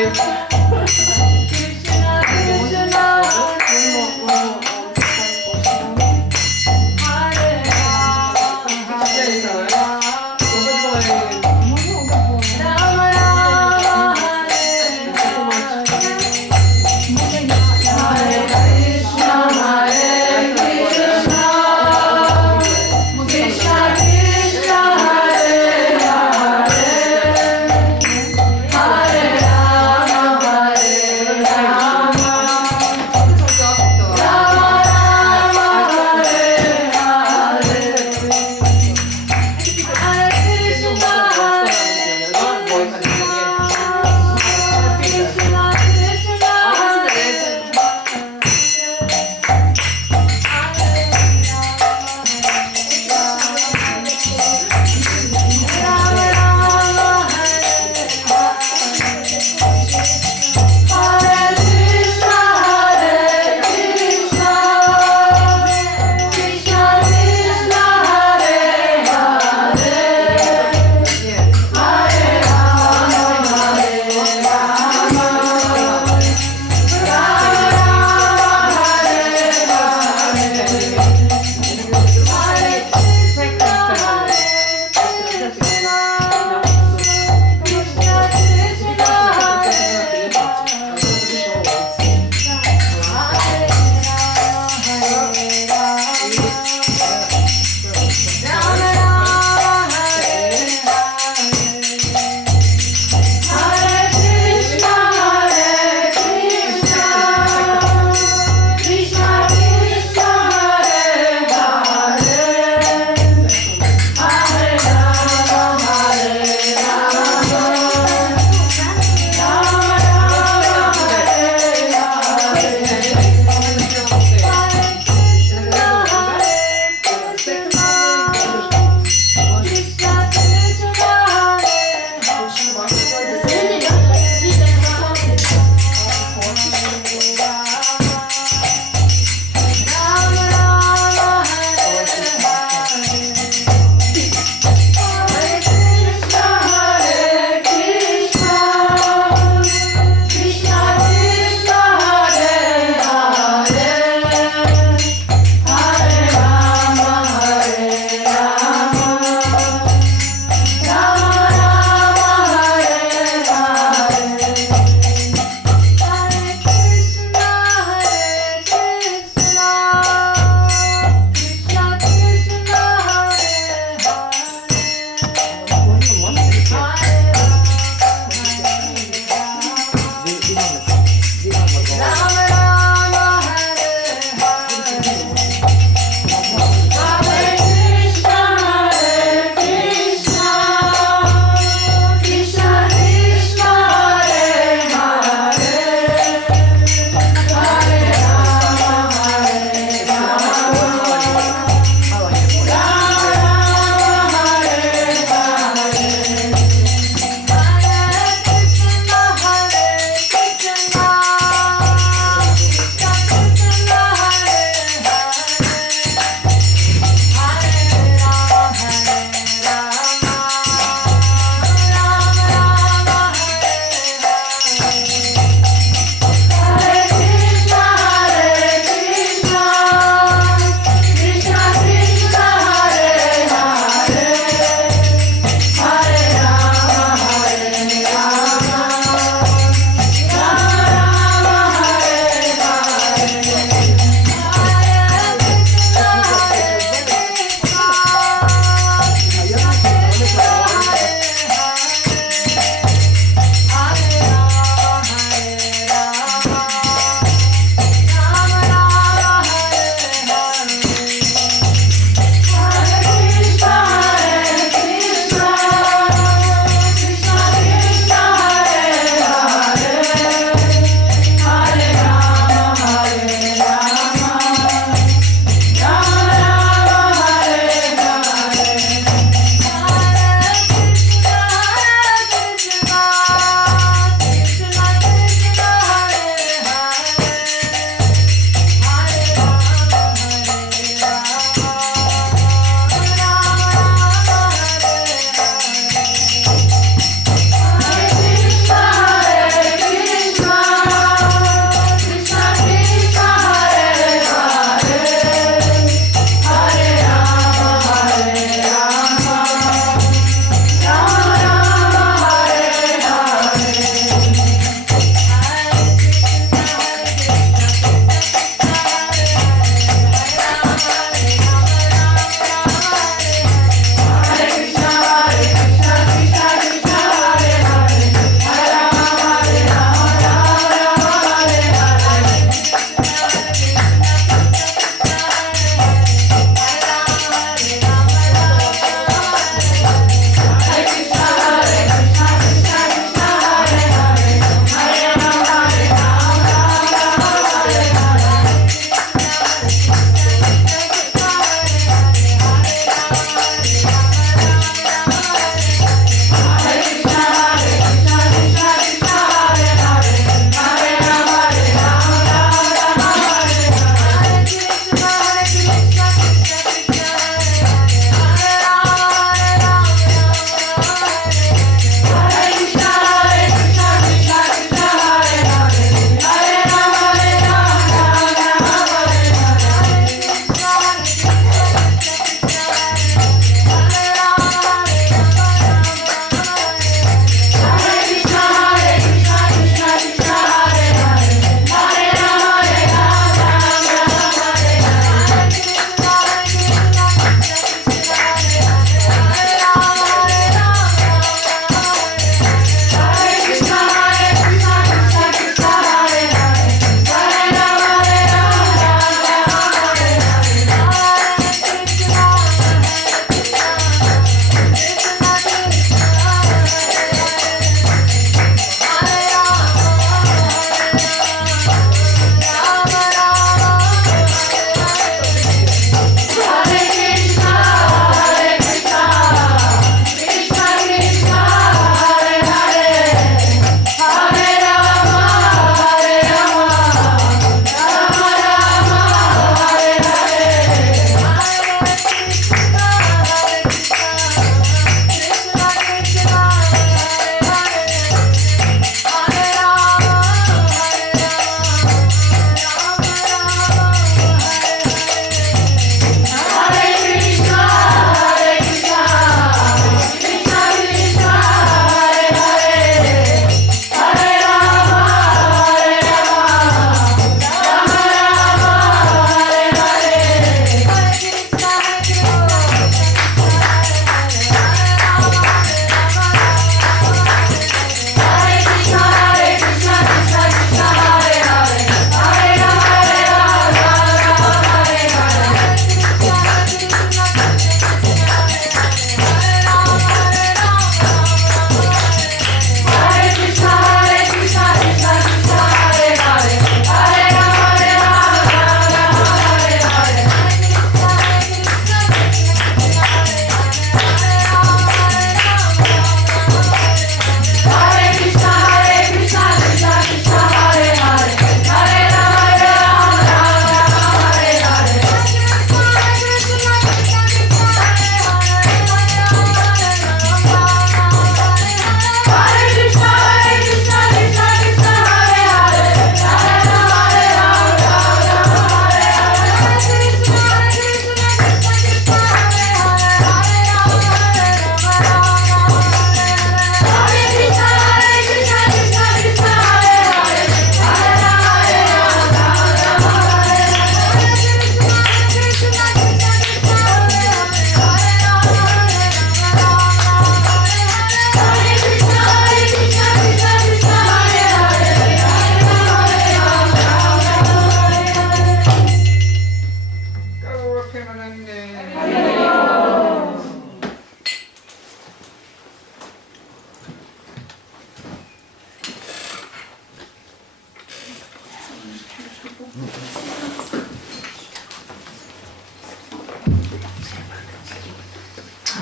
Hare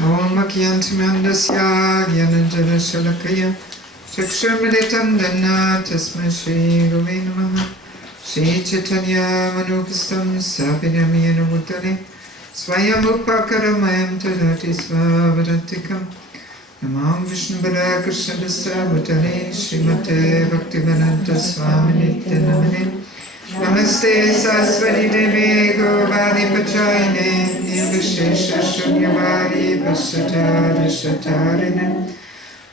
Om Makyantamandasya Gyananjana Shalakaya Chakshurmalitam Dana Tasma Shri Guve Namaha Shri Chaitanya Manupastam Sabhinamyana Bhutale Swayam Upakaramayam Tadati Svavarantikam Namam Vishnupada Krishnadasa Bhutale Srimate Bhaktivedanta Swamini Namane Namaste Saraswati Devi Govadi Pachayane Nirvishesha Shunyavadi Vasatari Shatarine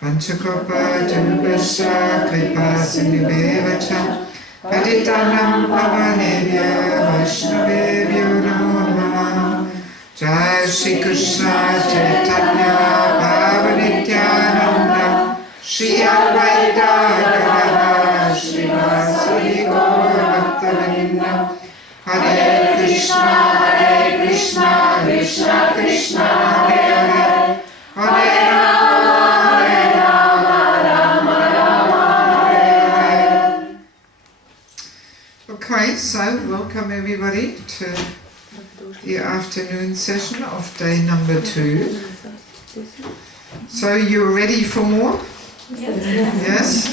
Panchakopa Janubhasha Kripa Sindhubevacha Patitanam Pavanebhya Vaishnavebhyo Namo Namaha Jai Shri Krishna Chaitanya Bhavanityananda Shri Advaita Gadadhara Shri Vasari Gaura Bhaktavinda Hare Krishna, Krishna Krishna, Hare Hare, Hare Rama, Rama Rama, Hare Hare. Okay, so welcome everybody to the afternoon session of day number 2. So you're ready for more? Yes?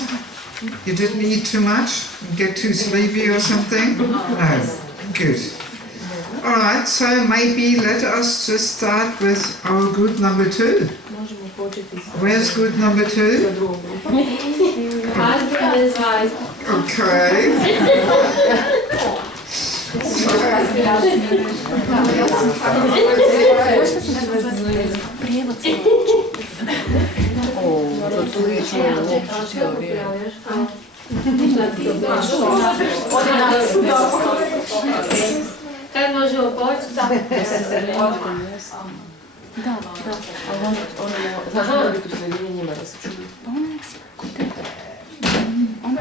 You didn't eat too much and get too sleepy or something? No. Good. Alright, so maybe let us just start with our group number 2. Where's group number 2? Okay. Kad možemo početi? Da. Da. Znaš da biti u sredini njima da se čuju? Pa ono nek si kod tebe. Ono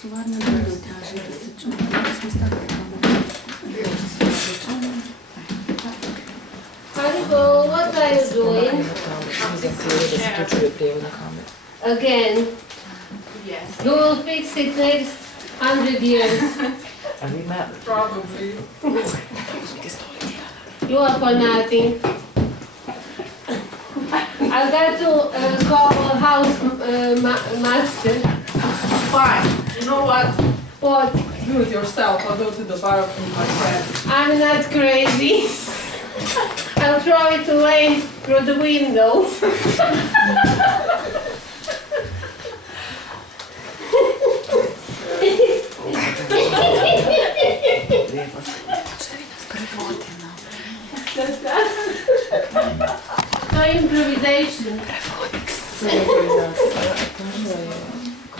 su varno ljudi tražili da se čuju. Da smo stavili kameru. Haribo, what are you doing? Again. You will fix it next 100 years. Probably. You are for nothing. I've got to call house master. Fine. You know what? What? Do it yourself. I'll go to the bar with my friends. I'm not crazy. I'll throw it away through the window. No improvisation.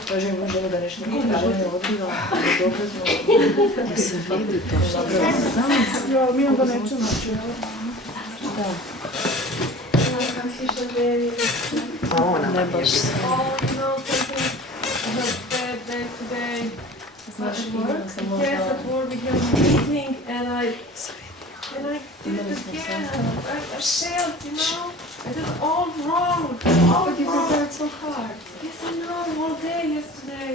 Kaže mu ženu da nešto nije pravilno odbiva, dobro Da se vidi to što je. Ja, mi onda nećemo naći. Da. A ona Ne baš se. Znaš, imam sam možda... Yes, at work we had a meeting and I did it again. I failed, you know. I did it all wrong. But you prepared so hard. Yes, I know, all day yesterday.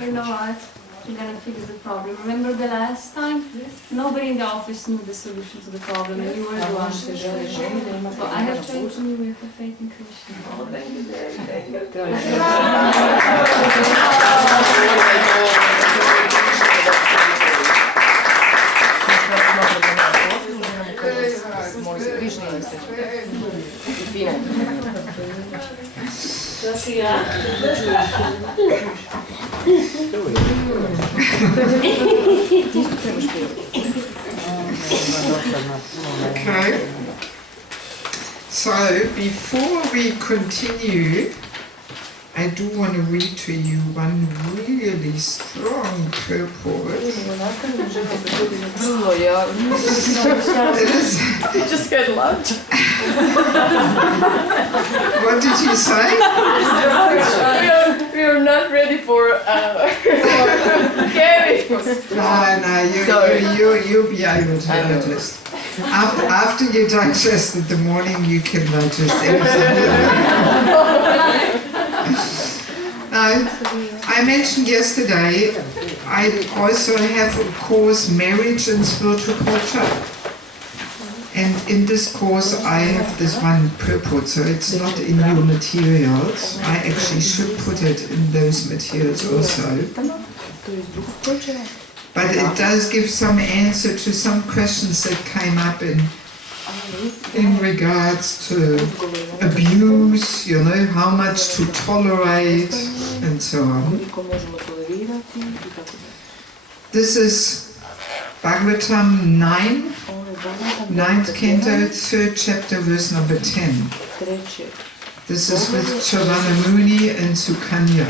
You know what? We're gonna fix the problem. Remember the last time? Yes. Nobody in the office knew the solution to the problem, and you were the one. So I have faith in you. We have faith in Krishna. Oh, thank you, thank you. Okay. So before we continue, I do want to read to you one really strong purport. Just had lunch. What did you say? We are not ready for carry. No, you'll be able to digest. After you digest in the morning, you can digest everything. I mentioned yesterday, I also have a course, Marriage and Spiritual Culture. And in this course I have this one purport, so it's not in your materials. I actually should put it in those materials also. But it does give some answer to some questions that came up in regards to abuse, you know, how much to tolerate and so on. This is Bhagavatam 9, 9th canto, 3rd chapter, verse number 10. This is with Chavana Muni and Sukanya.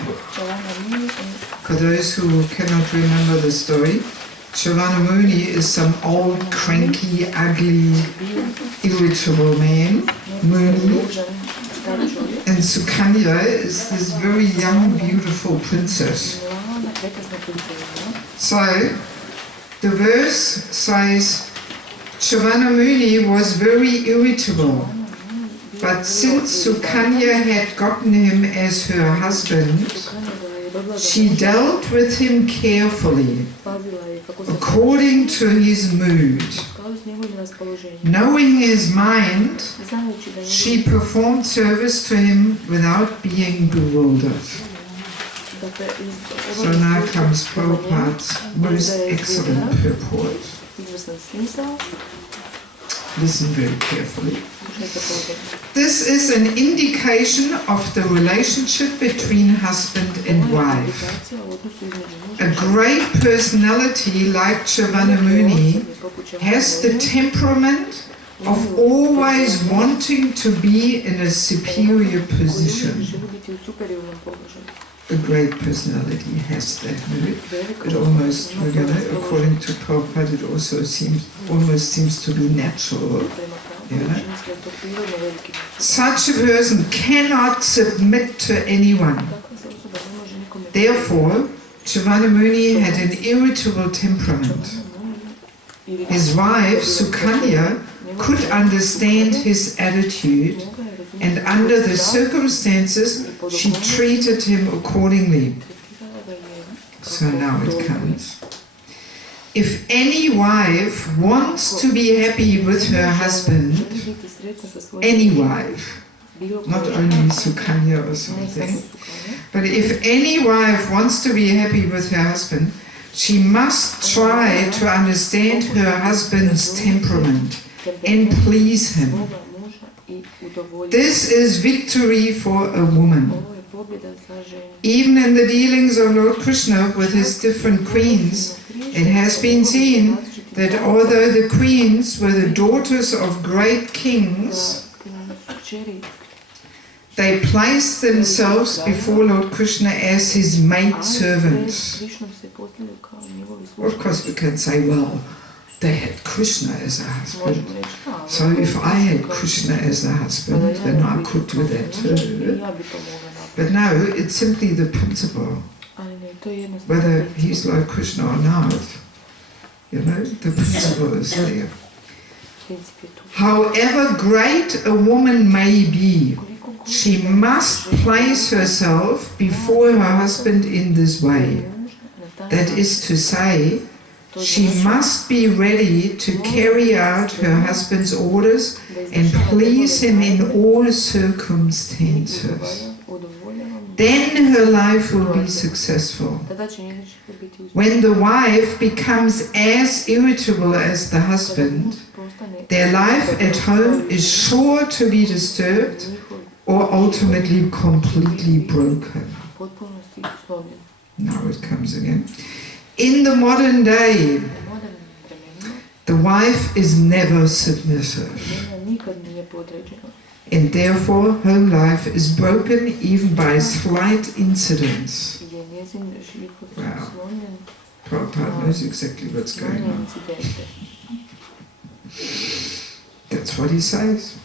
For those who cannot remember the story, Chavana Muni is some old, cranky, ugly, irritable man, Muni. And Sukanya is this very young, beautiful princess. So, the verse says, Chavana Muni was very irritable, but since Sukanya had gotten him as her husband, she dealt with him carefully, according to his mood. Knowing his mind, she performed service to him without being bewildered. So now comes Prabhupada's most excellent purport. Listen very carefully. This is an indication of the relationship between husband and wife. A great personality like Chavana Muni has the temperament of always wanting to be in a superior position. A great personality has that mood. It almost, according to Prabhupada, it also almost seems to be natural. Yeah? Such a person cannot submit to anyone. Therefore, Chavana Muni had an irritable temperament. His wife, Sukanya, could understand his attitude, and under the circumstances, she treated him accordingly. So now it comes. If any wife wants to be happy with her husband, any wife, not only Sukanya or something, but if any wife wants to be happy with her husband, she must try to understand her husband's temperament and please him. This is victory for a woman. Even in the dealings of Lord Krishna with his different queens, it has been seen that although the queens were the daughters of great kings, they placed themselves before Lord Krishna as his maidservants. Of course we can say, well, they had Krishna as a husband, so if I had Krishna as a husband, then I could do that too. But no, it's simply the principle. Whether he's like Krishna or not, you know, the principle is there. However great a woman may be, she must place herself before her husband in this way. That is to say, she must be ready to carry out her husband's orders and please him in all circumstances. Then her life will be successful. When the wife becomes as irritable as the husband, their life at home is sure to be disturbed or ultimately completely broken. Now it comes again. In the modern day, the wife is never submissive, and therefore home life is broken even by slight incidents. Wow, Prabhupada knows exactly what's going on. That's what he says.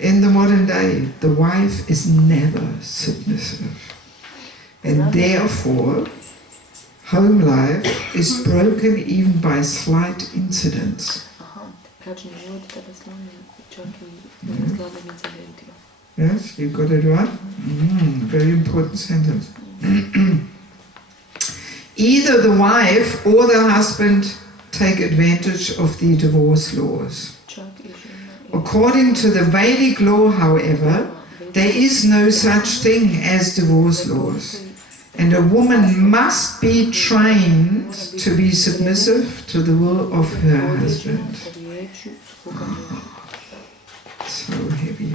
In the modern day, the wife is never submissive, and therefore home life is broken even by slight incidents. Yes, you got it right? Very important sentence. Either the wife or the husband take advantage of the divorce laws. According to the Vedic law, however, there is no such thing as divorce laws. And a woman must be trained to be submissive to the will of her husband. So heavy.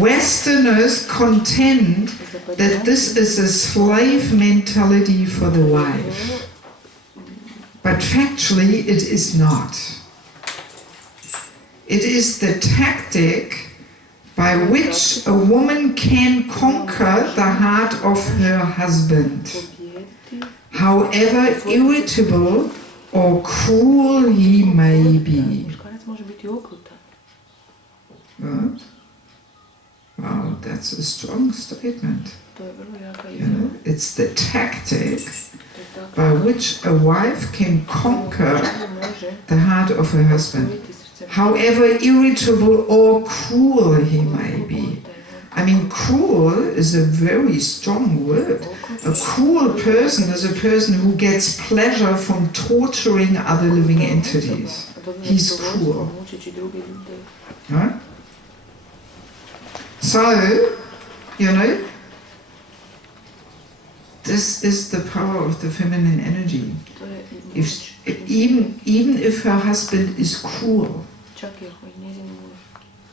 Westerners contend that this is a slave mentality for the wife. But factually, it is not. It is the tactic by which a woman can conquer the heart of her husband, however irritable or cruel he may be. Right? Wow, that's a strong statement. You know, it's the tactic by which a wife can conquer the heart of her husband, however irritable or cruel he may be. I mean, cruel is a very strong word. A cruel person is a person who gets pleasure from torturing other living entities. He's cruel. Right? So, you know, this is the power of the feminine energy. Even if her husband is cruel,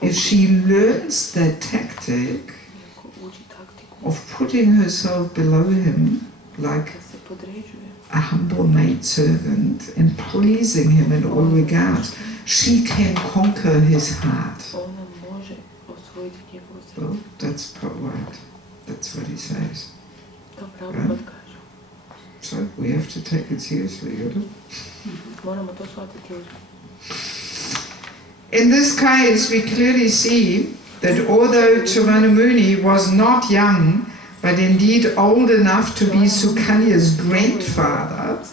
if she learns that tactic of putting herself below him like a humble maidservant and pleasing him in all regards, she can conquer his heart. Well, that's right. That's what he says. Right? So we have to take it seriously, you know? In this case, we clearly see that although Chavanamuni was not young, but indeed old enough to be Sukanya's grandfather,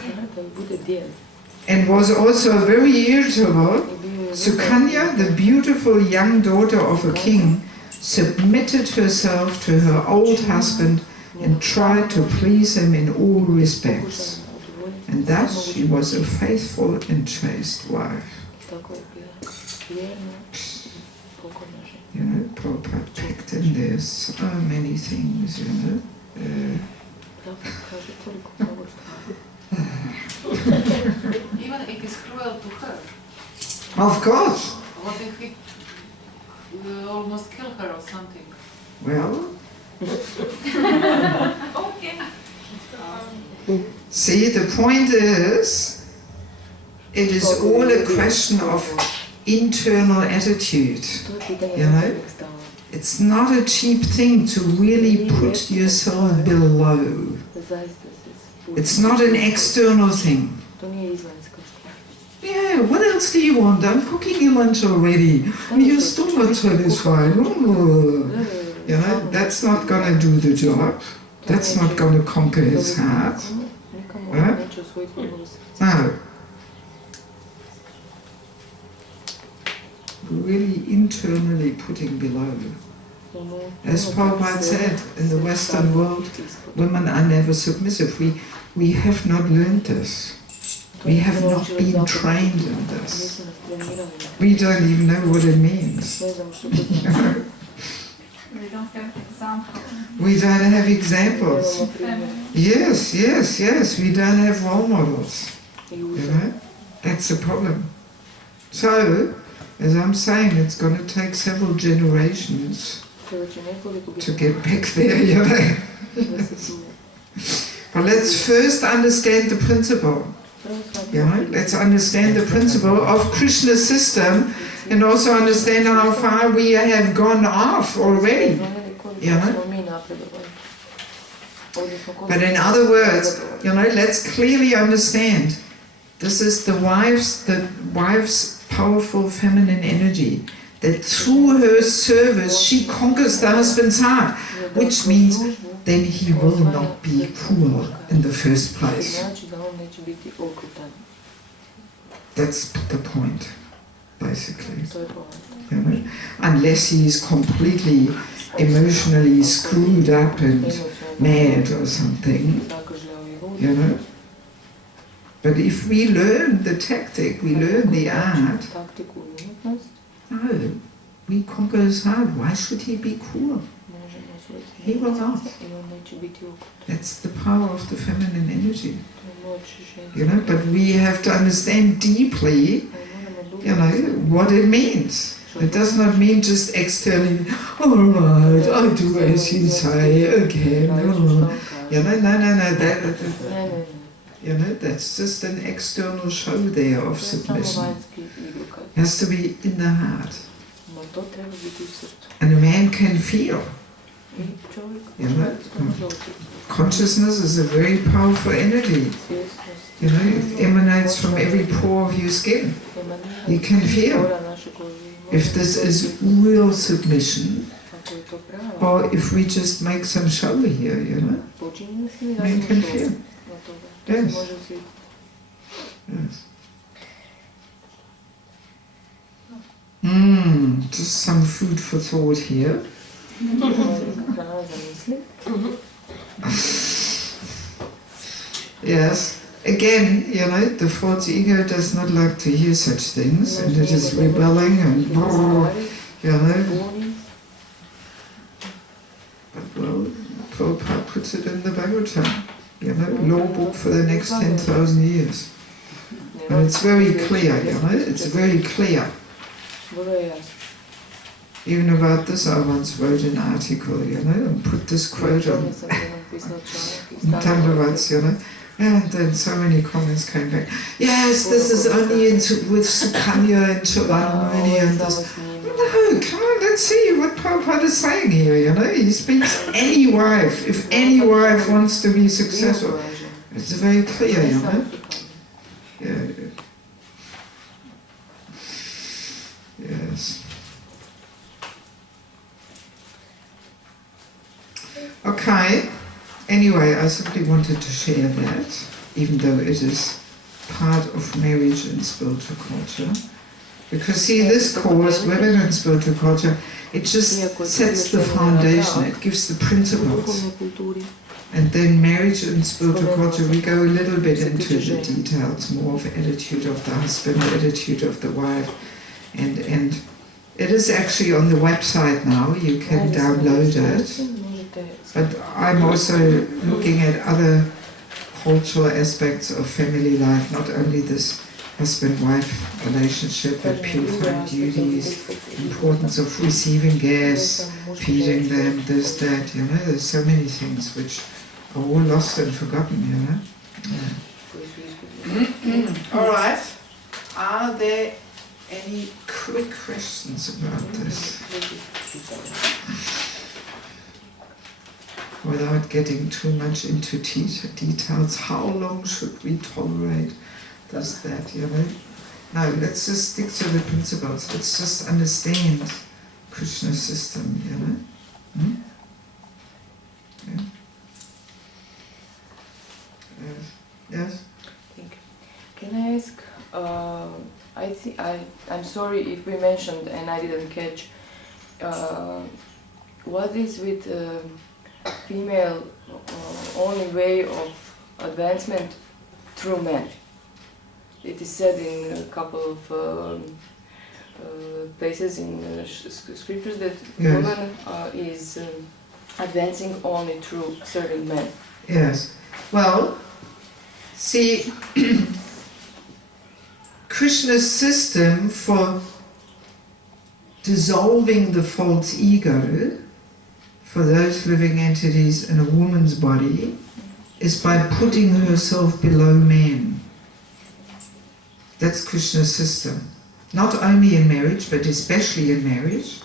and was also very irritable, Sukanya, the beautiful young daughter of a king, submitted herself to her old husband and tried to please him in all respects. And thus she was a faithful and chaste wife. You know, Prabhupada packed in there so many things, you know. Even if it's cruel to her. Of course. What if he almost kill her or something? Well, Okay. see, the point is, it is all a question of internal attitude, you know. It's not a cheap thing to really put yourself below. It's not an external thing. Yeah, what else do you want? I'm cooking your lunch already. You're still not satisfied. You know, that's not going to do the job. That's not going to conquer his heart. Right? No. Really internally putting below. As Prabhupada said, in the Western world, women are never submissive. We have not learned this. We have not been trained in this. We don't even know what it means. We don't have examples. We don't have examples. Yes, yes, yes. We don't have role models. You know, that's the problem. So, as I'm saying, it's going to take several generations to get back there, you know. But let's first understand the principle. You know, let's understand the principle of Krishna's system and also understand how far we have gone off already. You know. But in other words, you know, let's clearly understand this is the wife's powerful feminine energy, that through her service she conquers the husband's heart, which means then he will not be cruel in the first place. That's the point, basically. You know? Unless he is completely emotionally screwed up and mad or something, you know. But if we learn the tactic, we learn the art, no, We conquer his heart. Why should he be cruel? He will not. That's the power of the feminine energy. You know, but we have to understand deeply, you know, what it means. It does not mean just externally, all right, I do as you say again. Oh. You know, no. You know, that's just an external show there of submission. It has to be in the heart. And a man can feel. You know, consciousness is a very powerful energy. You know, it emanates from every pore of your skin. You can feel if this is real submission, or if we just make some show here, you know. Man can feel. Yes. Yes. Just some food for thought here. Yes. Again, you know, the false ego does not like to hear such things, and it is rebelling and, you know. But well, Prabhupada puts it in the Bhagavatam, you know, law book for the next 10,000 years. And it's very clear, you know, it's very clear. Even about this, I once wrote an article, you know, and put this quote on Tandavats, you know. And then so many comments came back. Yes, this is only with Sukanya and Churanamuni and this. No, come on, let's see what Prabhupada is saying here, you know. He speaks any wife. If any wife wants to be successful, it's very clear, you know. Yeah. Yes. Okay. Anyway, I simply wanted to share that, even though it is part of marriage and spiritual culture. Because see, this course, Women and Spiritual Culture, it just sets the foundation, it gives the principles. And then marriage and spiritual culture, we go a little bit into the details, more of attitude of the husband, attitude of the wife. And it is actually on the website now, you can download it. But I'm also looking at other cultural aspects of family life, not only this husband-wife relationship, but purifying duties, importance of receiving guests, feeding them, this, that, you know, there's so many things which are all lost and forgotten, you know. Yeah. All right. Are there any quick questions about this? Without getting too much into details, how long should we tolerate this, that, you know? No, let's just stick to the principles. Let's just understand Krishna's system, you know? Yeah. Yes? Thank you. Can I ask, I'm sorry if we mentioned and I didn't catch, what is with female only way of advancement through men? It is said in a couple of places in scriptures that woman is advancing only through serving men. Yes. Well, see, Krishna's system for dissolving the false ego for those living entities in a woman's body is by putting herself below men. That's Krishna's system. Not only in marriage, but especially in marriage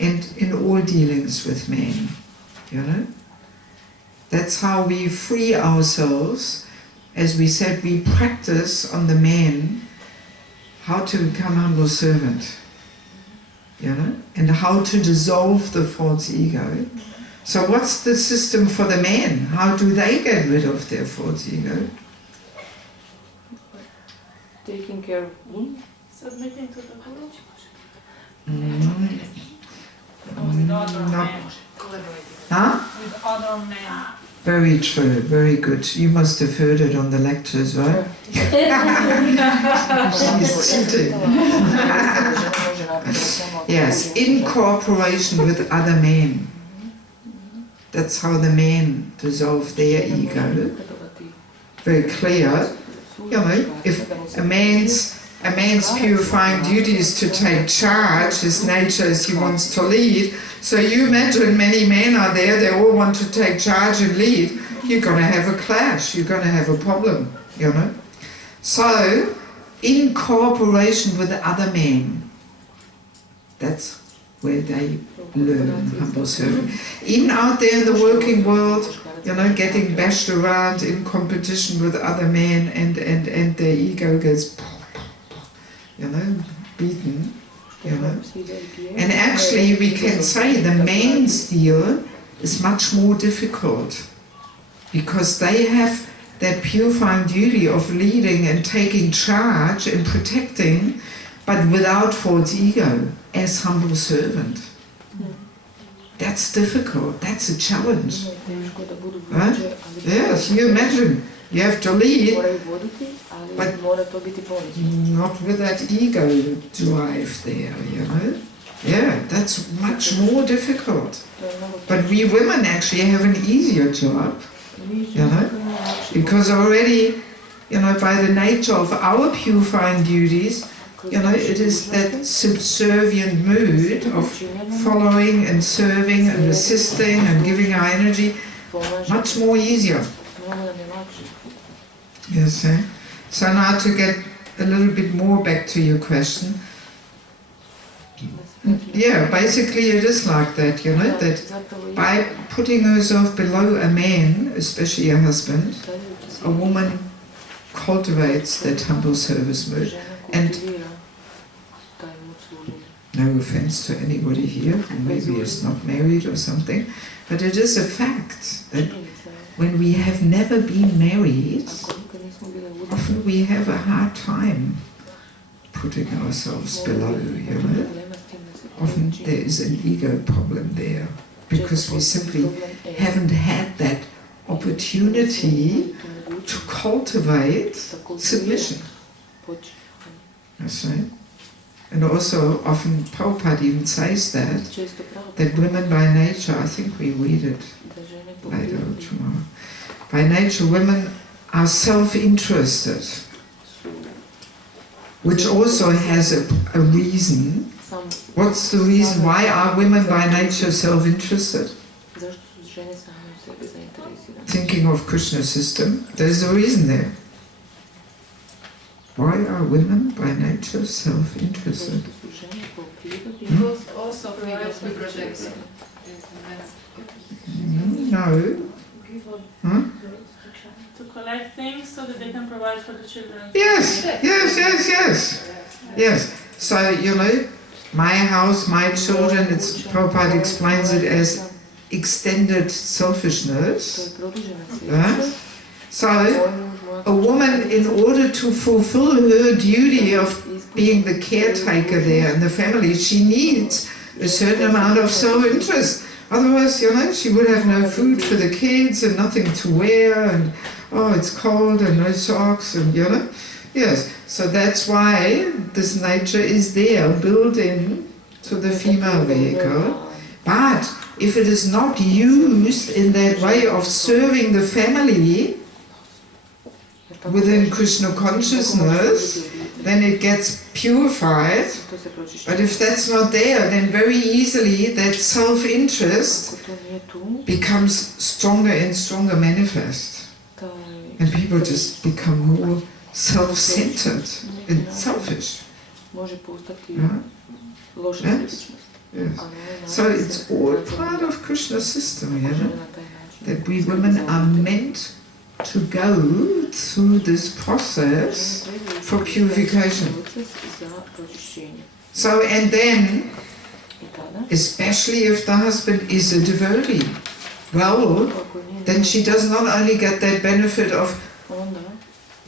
and in all dealings with men. You know? That's how we free ourselves. As we said, we practice on the man how to become humble servant. You know, and how to dissolve the false ego. So what's the system for the men? How do they get rid of their false ego? Taking care of women? Submitting to the Guru. With other men. Huh? With other men. Very true, very good. You must have heard it on the lectures, right? She's cheating. Yes, in cooperation with other men. That's how the men dissolve their ego. Very clear. You know, if a man's purifying duty is to take charge, his nature is he wants to lead. So you imagine many men are there, they all want to take charge and lead. You're going to have a clash, you're going to have a problem, you know. So, in cooperation with other men, that's where they learn humble serving. Even out there in the working world, you know, getting bashed around in competition with other men and their ego gets, you know, beaten, you know. And actually we can say the man's deal is much more difficult because they have that purifying duty of leading and taking charge and protecting, but without false ego, as humble servant. That's difficult, that's a challenge. Huh? Yes, you imagine, you have to lead, but not with that ego drive there, you know. Yeah, that's much more difficult. But we women actually have an easier job, you know, because already, you know, by the nature of our purifying duties, you know, it is that subservient mood of following and serving and assisting and giving our energy, much more easier. Yes, eh? So now to get a little bit more back to your question. Yeah, basically it is like that, you know, that by putting herself below a man, especially a husband, a woman cultivates that humble service mood. And no offense to anybody here who maybe is not married or something, but it is a fact that when we have never been married, often we have a hard time putting ourselves below, you know. Often there is an ego problem there, because we simply haven't had that opportunity to cultivate submission. That's right. And also, often Prabhupada even says that women by nature, I think we read it later or tomorrow, by nature women are self-interested, which also has a reason. What's the reason? Why are women by nature self-interested? Thinking of Krishna's system, there's a reason there. Why are women by nature self-interested? Because also protection. No. Huh? To collect things so that they can provide for the children. Yes, yes, yes, yes. Yes. So, you know, my house, my children, Prabhupada explains it as extended selfishness. So, a woman, in order to fulfill her duty of being the caretaker there in the family, she needs a certain amount of self-interest. Otherwise, you know, she would have no food for the kids and nothing to wear, and oh, it's cold and no socks, and you know. Yes, so that's why this nature is there, built in to the female vehicle. But if it is not used in that way of serving the family within Krishna consciousness, then it gets purified. But if that's not there, then very easily that self-interest becomes stronger and stronger manifest. And people just become more self-centered and selfish. Yeah? Yes? Yes. So it's all part of Krishna's system, you know, that we women are meant to go through this process for purification. So, and then, especially if the husband is a devotee, well, then she does not only get that benefit of,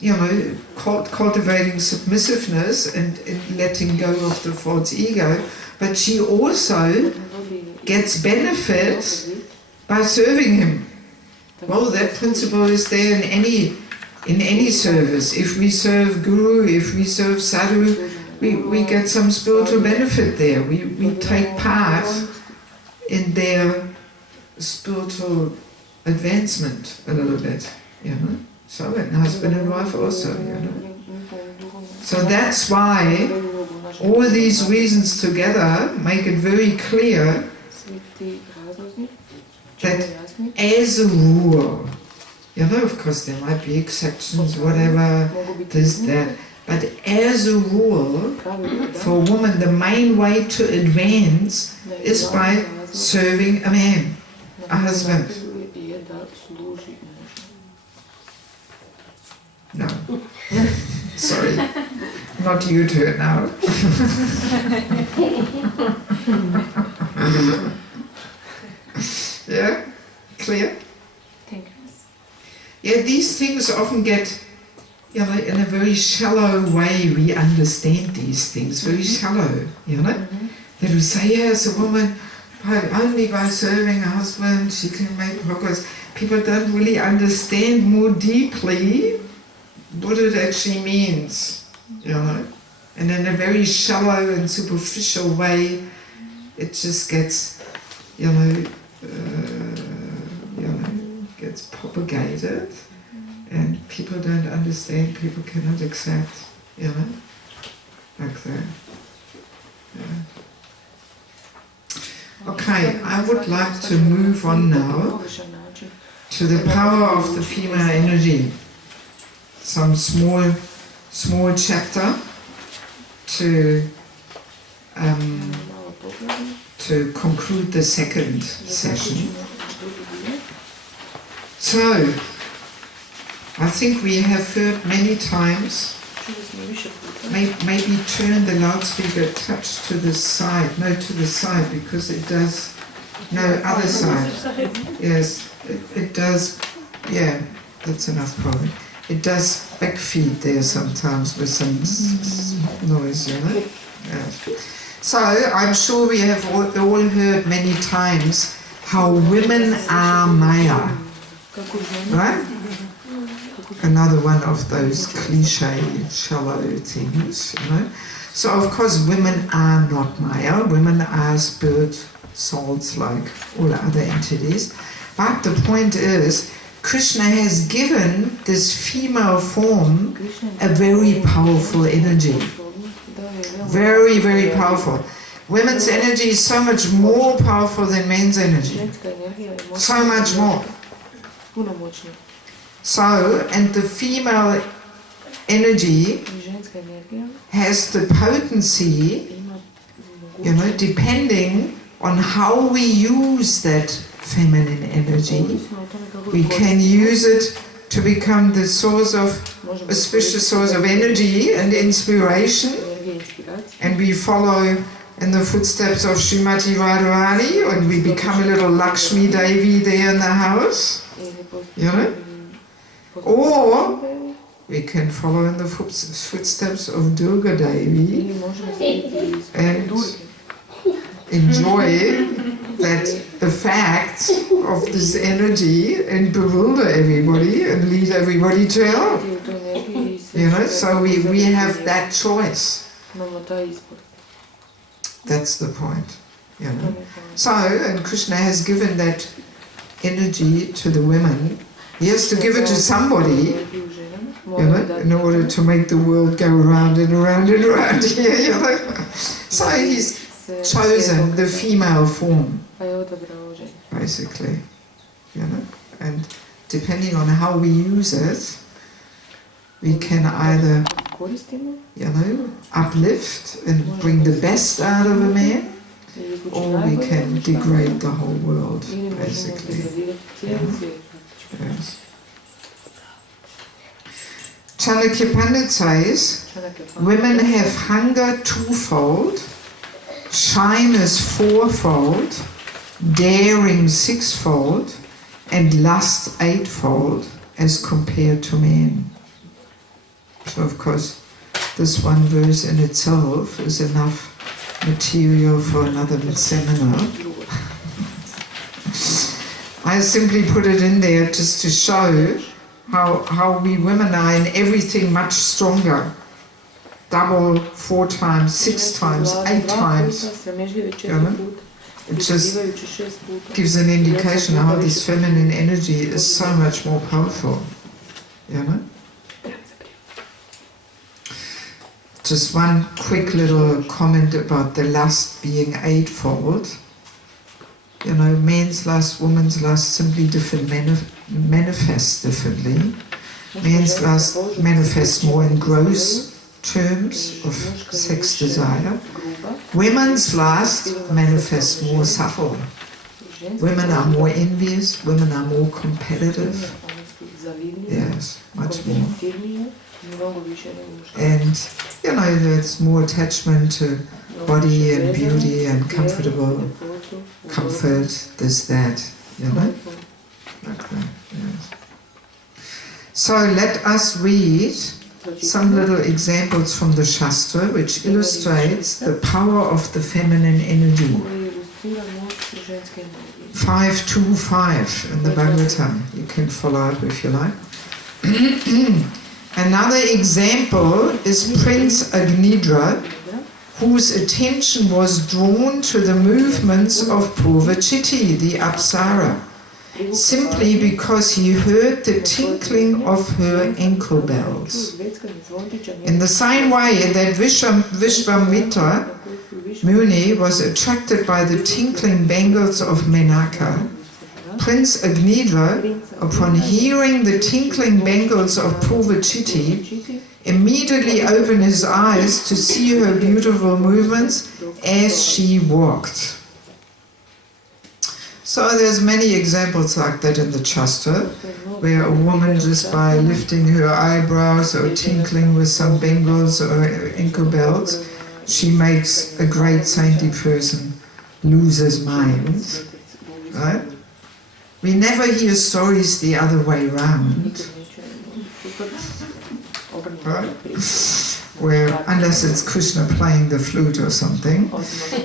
you know, cultivating submissiveness and letting go of the false ego, but she also gets benefit by serving him. Well, that principle is there in any service. If we serve Guru, if we serve Sadhu, we get some spiritual benefit there. We take part in their spiritual advancement a little bit, you know. So, and husband and wife also, you know. So that's why all these reasons together make it very clear that as a rule, you know, of course there might be exceptions, whatever, this, that, but as a rule, for a woman, the main way to advance is by serving a man, a husband. No. Sorry. Not you two now. Yeah? Clear? Thank you. Yeah, these things often get, you know, in a very shallow way we understand these things, very shallow, you know? That we say, yes, a woman, only by serving a husband, she can make progress. People don't really understand more deeply what it actually means, you know? And in a very shallow and superficial way, it just gets, you know, gets propagated, and people don't understand, people cannot accept, you know, like that. Yeah. Okay, I would like to move on now to the power of the female energy. Some small chapter to conclude the second session. So, I think we have heard many times, maybe turn the loudspeaker a touch to the side, no, to the side, because it does, no, other side, yes, it does, yeah, that's enough probably. It does backfeed there sometimes with some noise, you know. Yeah. So I'm sure we have all heard many times how women are Maya, right? Another one of those cliche, shallow things, you know. So of course women are not Maya, women are spirit souls like all other entities. But the point is, Krishna has given this female form a very powerful energy. Very, very powerful. Women's energy is so much more powerful than men's energy. So much more. So, and the female energy has the potency, you know, depending on how we use that feminine energy. We can use it to become the source of, a special source of energy and inspiration, and we follow in the footsteps of Srimati Radharani, and we become a little Lakshmi Devi there in the house, you know? Or we can follow in the footsteps of Durga Devi and enjoy that effect of this energy and bewilder everybody and lead everybody to hell. You know, so we have that choice. That's the point. You know. So, and Krishna has given that energy to the women. He has to give it to somebody, you know, in order to make the world go round and around and around here, you know. So he's chosen the female form, basically, you know, and depending on how we use it, we can either, you know, uplift and bring the best out of a man, or we can degrade the whole world, basically. You know? Yes. Chanakya Pandit says, women have hunger twofold, shyness fourfold, daring sixfold, and lust eightfold as compared to men. So of course, this one verse in itself is enough material for another seminar. I simply put it in there just to show how we women are in everything much stronger. double, 4 times, 6 times, 8 times. It just gives an indication how this feminine energy is so much more powerful. You know? Just one quick little comment about the lust being eightfold. You know, men's lust, woman's lust, simply different manifest differently. Men's lust manifests more in gross terms of sex desire. Women's lust manifests more subtle. Women are more envious, women are more competitive. Yes, much more. And, you know, there's more attachment to body and beauty and comfort, this, that, you know? Like that, yes. So let us read some little examples from the Shastra which illustrates the power of the feminine energy. 5.2.5 in the Bhagavatam. You can follow up if you like. Another example is Prince Agnidra, whose attention was drawn to the movements of Purvachiti, the Apsara, simply because he heard the tinkling of her ankle bells. In the same way that Vishvamitra Muni was attracted by the tinkling bangles of Menaka, Prince Agnidra, upon hearing the tinkling bangles of Purvachiti, immediately opened his eyes to see her beautiful movements as she walked. So there's many examples like that in the Shastra, where a woman, just by lifting her eyebrows or tinkling with some bangles or ankle bells, she makes a great saintly person lose his mind. Right? We never hear stories the other way around. Right? Where, unless it's Krishna playing the flute or something,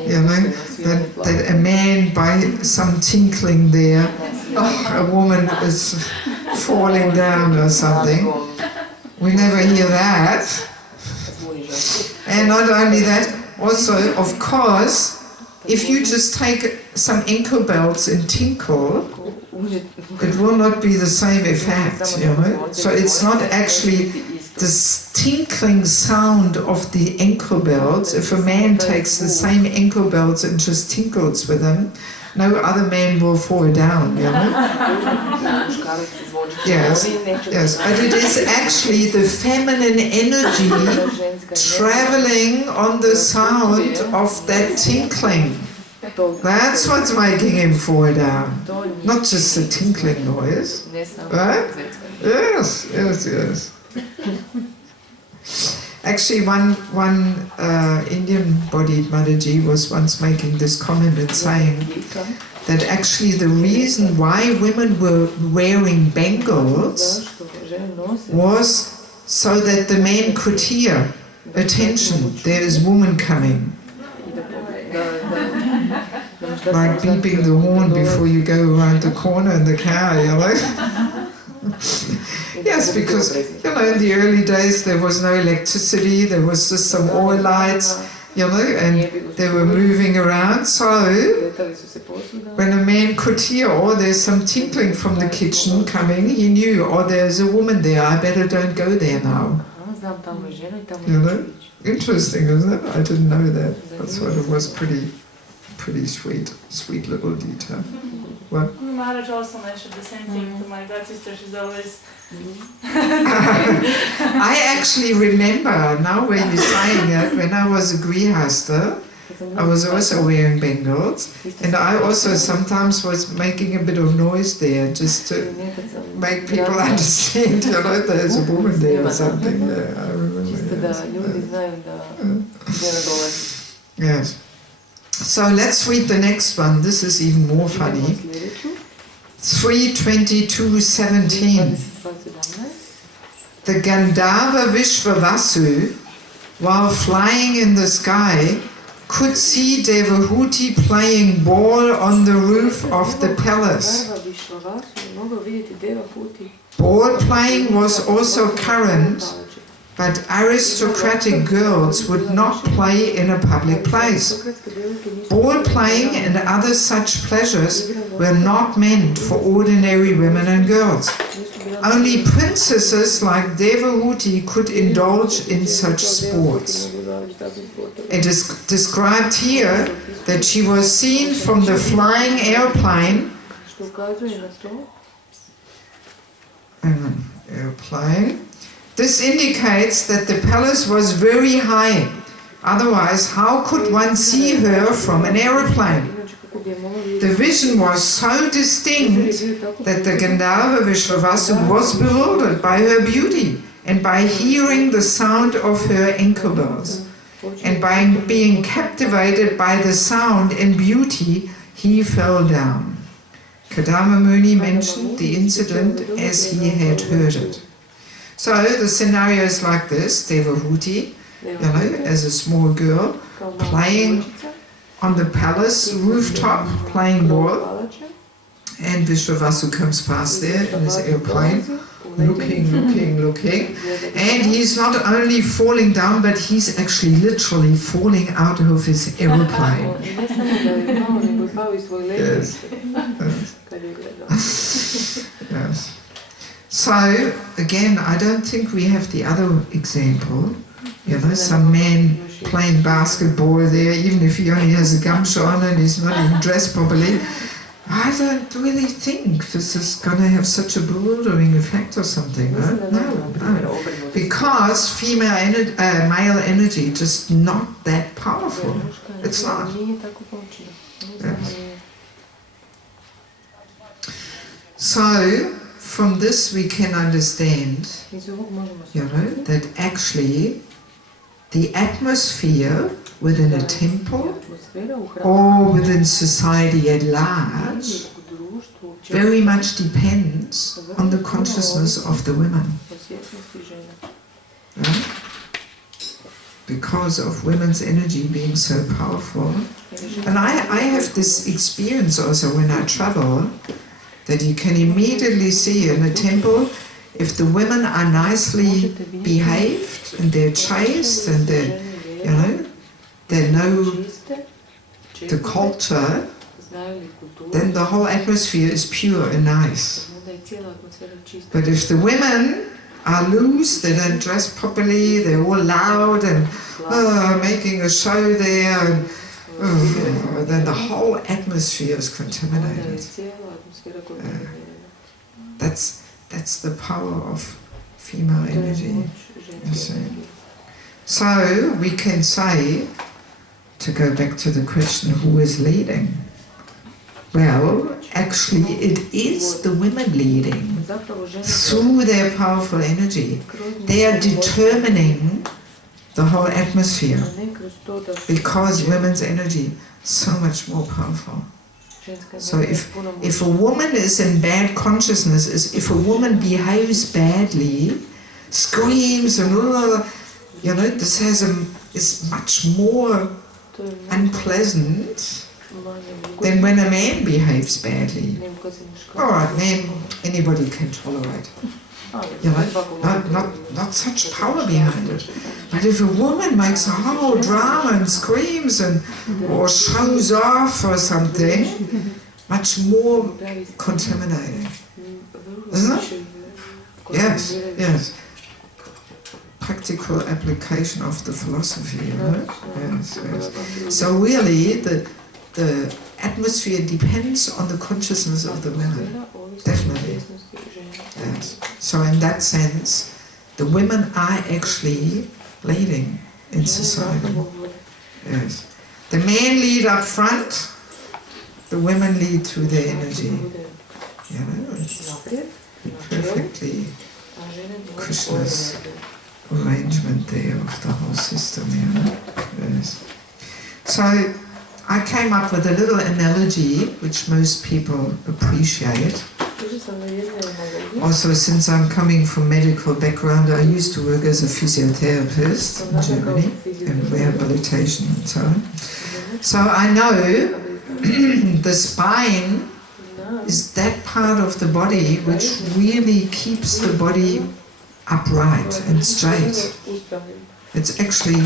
you know, that a man, by some tinkling there, a woman is falling down or something. We never hear that. And not only that, also, of course, if you just take some ankle bells and tinkle, it will not be the same effect, you know. So it's not actually this tinkling sound of the ankle bells. If a man takes the same ankle bells and just tinkles with them, no other man will fall down, you know. Yes, yes, but it is actually the feminine energy traveling on the sound of that tinkling. That's what's making him fall down, not just the tinkling noise, right? Yes, yes, yes. Actually, one Indian-bodied Mataji was once making this comment and saying that actually the reason why women were wearing bangles was so that the man could hear, attention, there is woman coming. Like beeping the horn before you go around the corner in the car, you know. Yes, because, you know, in the early days there was no electricity, there was just some oil lights, you know, and they were moving around. So, when a man could hear, oh, there's some tinkling from the kitchen coming, he knew, oh, there's a woman there, I better don't go there now. You know? Interesting, isn't it? I didn't know that. I thought it was pretty sweet little detail. What? Maharaj also mentioned the same thing to my god sister. She's always. I actually remember now when you're saying it. When I was a grihasta, I was also wearing bangles, and I also sometimes was making a bit of noise there just to make people understand. You know, there's a woman there or something. Yeah, I remember. Yes. So let's read the next one. This is even more funny. 3:22:17. The Gandharva Vishvavasu, while flying in the sky, could see Devahuti playing ball on the roof of the palace. Ball playing was also current But aristocratic girls would not play in a public place. Ball playing and other such pleasures were not meant for ordinary women and girls. Only princesses like Devaki could indulge in such sports. It is described here that she was seen from the flying airplane. This indicates that the palace was very high. Otherwise, how could one see her from an aeroplane? The vision was so distinct that the Gandharva Vishwavasu was bewildered by her beauty and by hearing the sound of her ankle bells. And by being captivated by the sound and beauty, he fell down. Kadama Muni mentioned the incident as he had heard it. So the scenario is like this: Devaki, as a small girl, playing on the palace rooftop, playing ball, and Vishwavasu comes past there in his airplane, looking, and he's not only falling down, but he's actually literally falling out of his airplane. Yes. Yes. So, again, I don't think we have the other example. Some man playing basketball there, even if he only has a gumshoe on and he's not even dressed properly. I don't really think this is going to have such a bewildering effect or something. No. Because male energy just not that powerful. It's not. Yes. So, from this we can understand, that actually the atmosphere within a temple or within society at large very much depends on the consciousness of the women. Because of women's energy being so powerful. And I have this experience also when I travel, that you can immediately see in a temple, if the women are nicely behaved and they're chaste and they know the culture, then the whole atmosphere is pure and nice. But if the women are loose, they don't dress properly, they're all loud and making a show there, and then the whole atmosphere is contaminated. That's the power of female energy. You see. So we can say, to go back to the question, who is leading? Well, actually it is the women leading through their powerful energy. They are determining the whole atmosphere because women's energy is so much more powerful. So if a woman is in bad consciousness, if a woman behaves badly, screams and this is much more unpleasant than when a man behaves badly. Alright, man, anybody can tolerate. Not such power behind it. But if a woman makes a whole drama and screams or shows off or something, much more contaminating. Isn't it? Yes, yes. Practical application of the philosophy, Yes, yes. So really, the atmosphere depends on the consciousness of the women. Definitely. Yes. So in that sense, the women are actually leading in society. Yes. The men lead up front, the women lead through their energy. It's perfectly Krishna's arrangement there of the whole system. Yes. So I came up with a little analogy which most people appreciate. Also, since I'm coming from medical background, I used to work as a physiotherapist in Germany, and rehabilitation and so on. So I know the spine is that part of the body which really keeps the body upright and straight. It's actually,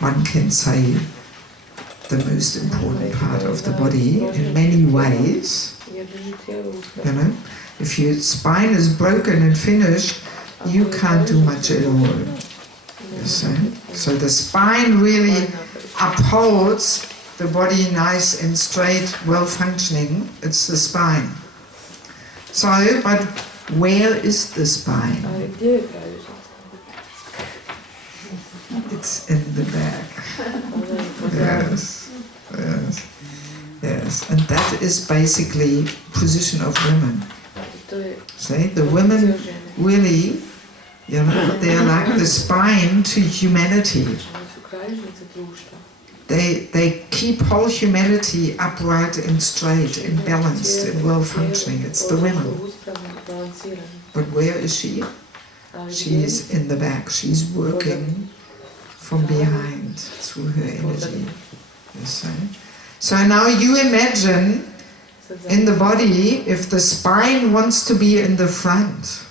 one can say, the most important part of the body in many ways. You know, if your spine is broken and finished, you can't do much at all. You see? So the spine really upholds the body nice and straight, well functioning. It's the spine. So, but where is the spine? It's in the back. Yes, yes, yes. And that is basically position of women. See, the women really, you know, they are like the spine to humanity. They keep whole humanity upright and straight and balanced and well functioning. It's the women. But where is she? She is in the back. She's working from behind through her energy. You see? So now you imagine in the body, if the spine wants to be in the front,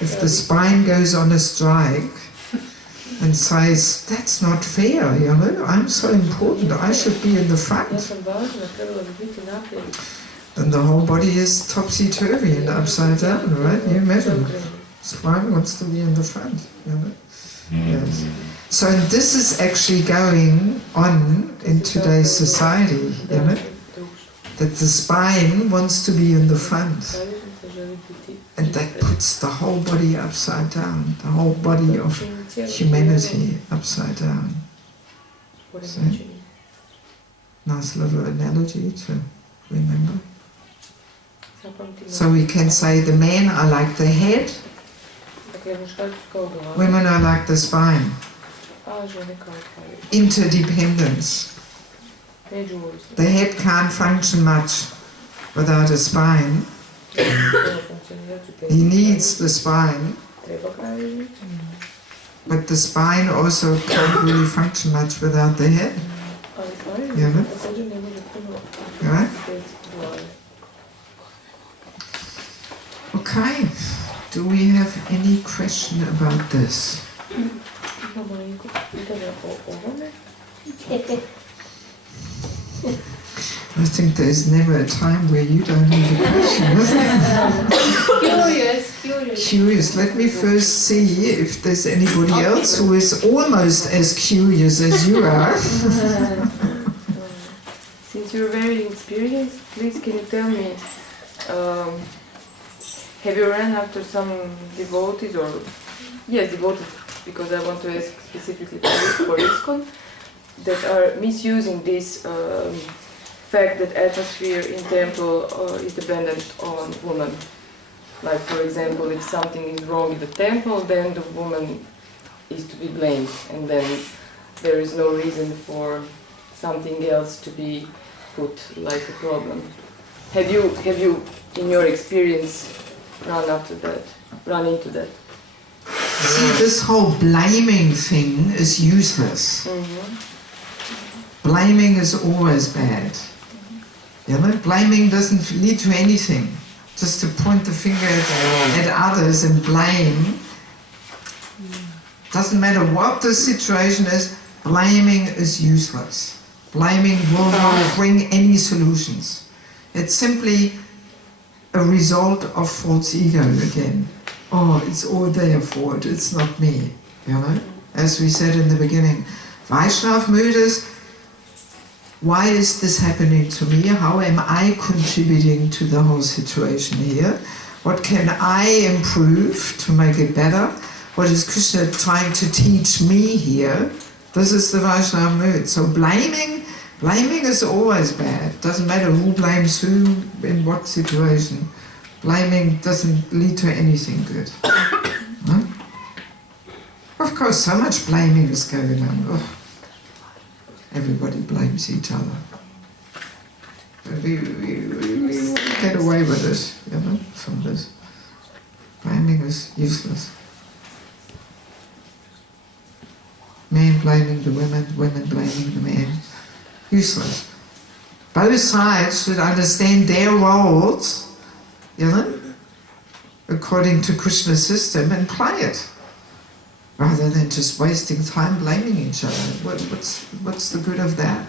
if the spine goes on a strike and says, that's not fair, you know, I'm so important, I should be in the front, then the whole body is topsy-turvy and upside down, right? You imagine, spine wants to be in the front, you know. Yes. So this is actually going on in today's society, you know, that the spine wants to be in the front. And that puts the whole body upside down, the whole body of humanity upside down. See? Nice little analogy to remember. So we can say the men are like the head, women are like the spine. Interdependence. The head can't function much without a spine. He needs the spine, but the spine also can't really function much without the head. You know? Right? Okay. Do we have any question about this? I think there's never a time where you don't have a question, is there? Curious. Let me first see if there's anybody else who is almost as curious as you are. Since you're very experienced, please can you tell me, have you run after some devotees or, yes, devotees, because I want to ask specifically for ISKCON, that are misusing this fact that atmosphere in temple is dependent on woman. Like, for example, if something is wrong in the temple, then the woman is to be blamed, and then there is no reason for something else to be put like a problem. Have you, in your experience, run into that? See, this whole blaming thing is useless. Blaming is always bad. You know, blaming doesn't lead to anything. Just to point the finger at others and blame. Doesn't matter what the situation is, blaming is useless. Blaming will not bring any solutions. It's simply a result of false ego again. Oh, it's all their fault, it's not me. You know? As we said in the beginning, Vaishnav mood is, why is this happening to me? How am I contributing to the whole situation here? What can I improve to make it better? What is Krishna trying to teach me here? This is the Vaishnava mood. So blaming is always bad. Doesn't matter who blames who, in what situation. Blaming doesn't lead to anything good. Huh? Of course, so much blaming is going on. Oh. Everybody blames each other. We get away with it, you know, from this. Blaming is useless. Men blaming the women, women blaming the men. Useless. Both sides should understand their roles, you know, according to Krishna's system and play it, rather than just wasting time blaming each other. What's the good of that?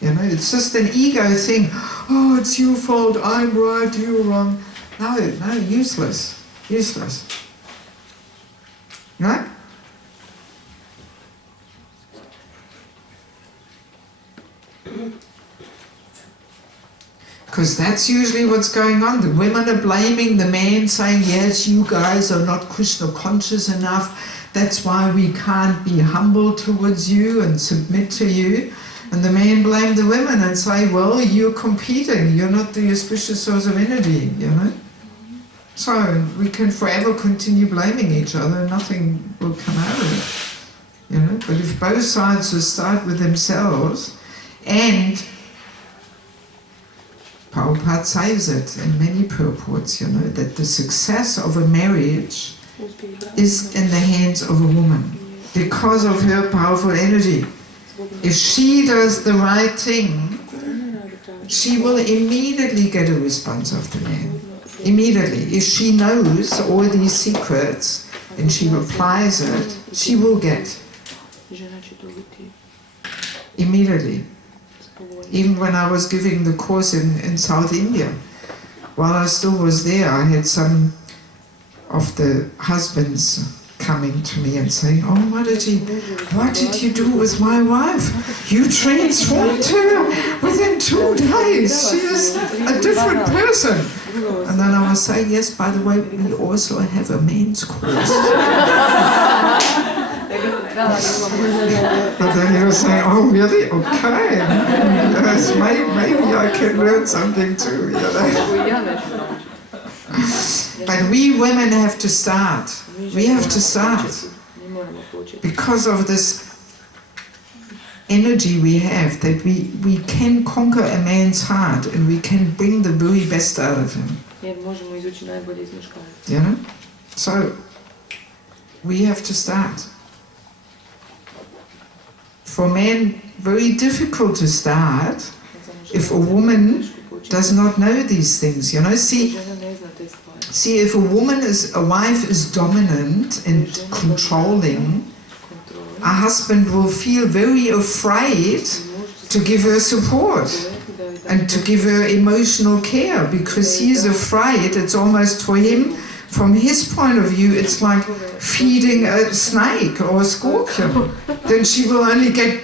You know, it's just an ego thing. Oh, it's your fault, I'm right, you're wrong. No, useless. Useless. Right? Because that's usually what's going on. The women are blaming the men, saying, yes, you guys are not Krishna conscious enough. That's why we can't be humble towards you and submit to you. And the men blame the women and say, well, you're competing. You're not the auspicious source of energy, you know. So we can forever continue blaming each other and nothing will come out of it. You know? But if both sides will start with themselves, and Prabhupada says it in many purports, you know, that the success of a marriage is in the hands of a woman because of her powerful energy. If she does the right thing, she will immediately get a response of the man. Immediately. If she knows all these secrets and she applies it, she will get. Immediately. Even when I was giving the course in South India, while I still was there, I had some of the husbands coming to me and saying, oh Mataji, what did you do with my wife? You transformed her within 2 days. She is a different person. And then I was saying, yes, by the way, we also have a men's course. And then he was saying, oh really? Okay. Yes, maybe I can learn something too. You know? But we women have to start. We have to start. Because of this energy we have, that we can conquer a man's heart and we can bring the very best out of him. You know? So, we have to start. For men, very difficult to start if a woman does not know these things. You know, see, if a wife is dominant and controlling, a husband will feel very afraid to give her support and to give her emotional care, because he's afraid. It's almost for him, from his point of view, it's like feeding a snake or a scorpion. Then she will only get,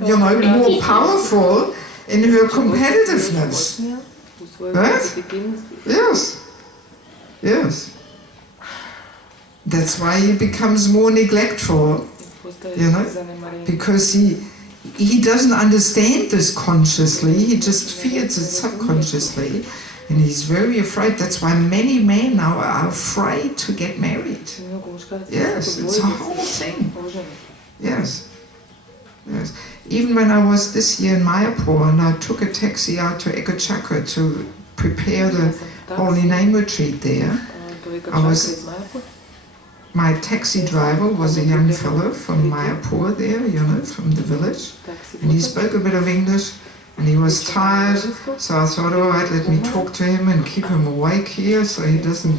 you know, more powerful in her competitiveness. Right? Yes. Yes. That's why he becomes more neglectful, you know, because he doesn't understand this consciously, he just feels it subconsciously, and he's very afraid. That's why many men now are afraid to get married. Yes, it's a whole thing. Yes. Yes. Even when I was this year in Mayapur and I took a taxi out to Ekachakra to prepare the Holy Name retreat there, my taxi driver was a young fellow from Mayapur there, you know, from the village, and he spoke a bit of English and he was tired, so I thought, all right, let me talk to him and keep him awake here so he doesn't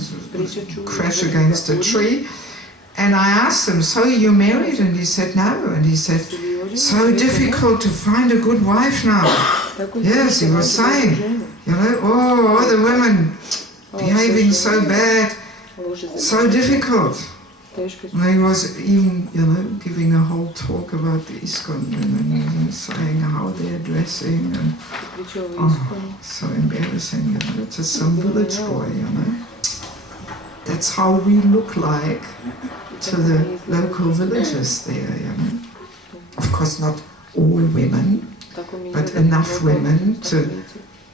crash against a tree. And I asked him, so you're married? And he said, no. And he said, so difficult to find a good wife now. Yes, he was saying, you know, oh, the women behaving so bad, so difficult. And he was even, you know, giving a whole talk about the ISKCON, and saying how they're dressing, and oh, so embarrassing, you know, it's just some village boy, you know. That's how we look like to the local villagers there, you know. Of course not all women, but enough women to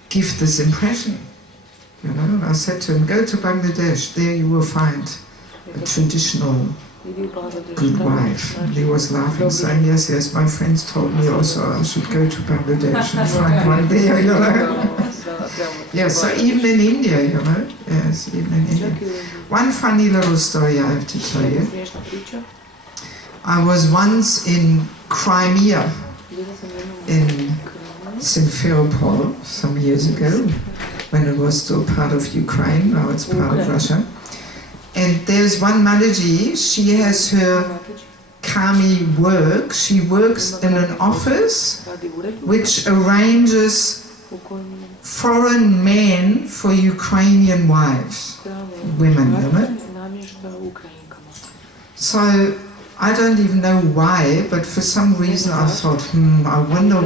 give this impression. You know, I said to him, go to Bangladesh, there you will find a traditional good wife. And he was laughing, saying, yes, yes, my friends told me also I should go to Bangladesh and find one there, you know. Yes, so even in India, you know, yes, even in India. One funny little story I have to tell you. I was once in Crimea, in Simferopol, some years ago, when it was still part of Ukraine, now it's part of Russia. And there's one Mataji, she has her Kami work. She works in an office which arranges foreign men for Ukrainian wives, women, you know. So I don't even know why, but for some reason I thought, I wonder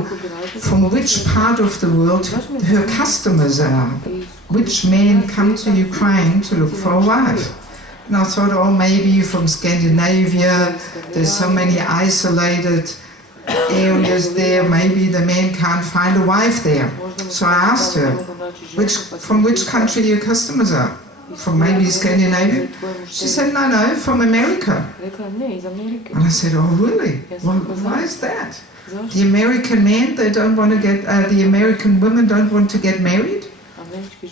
from which part of the world her customers are. Which men come to Ukraine to look for a wife? And I thought, oh, maybe from Scandinavia, there's so many isolated areas there, maybe the man can't find a wife there. So I asked her, from which country your customers are? From maybe Scandinavia? She said, no, from America. And I said, oh really? Well, why is that? The American men, they don't want to get, the American women don't want to get married?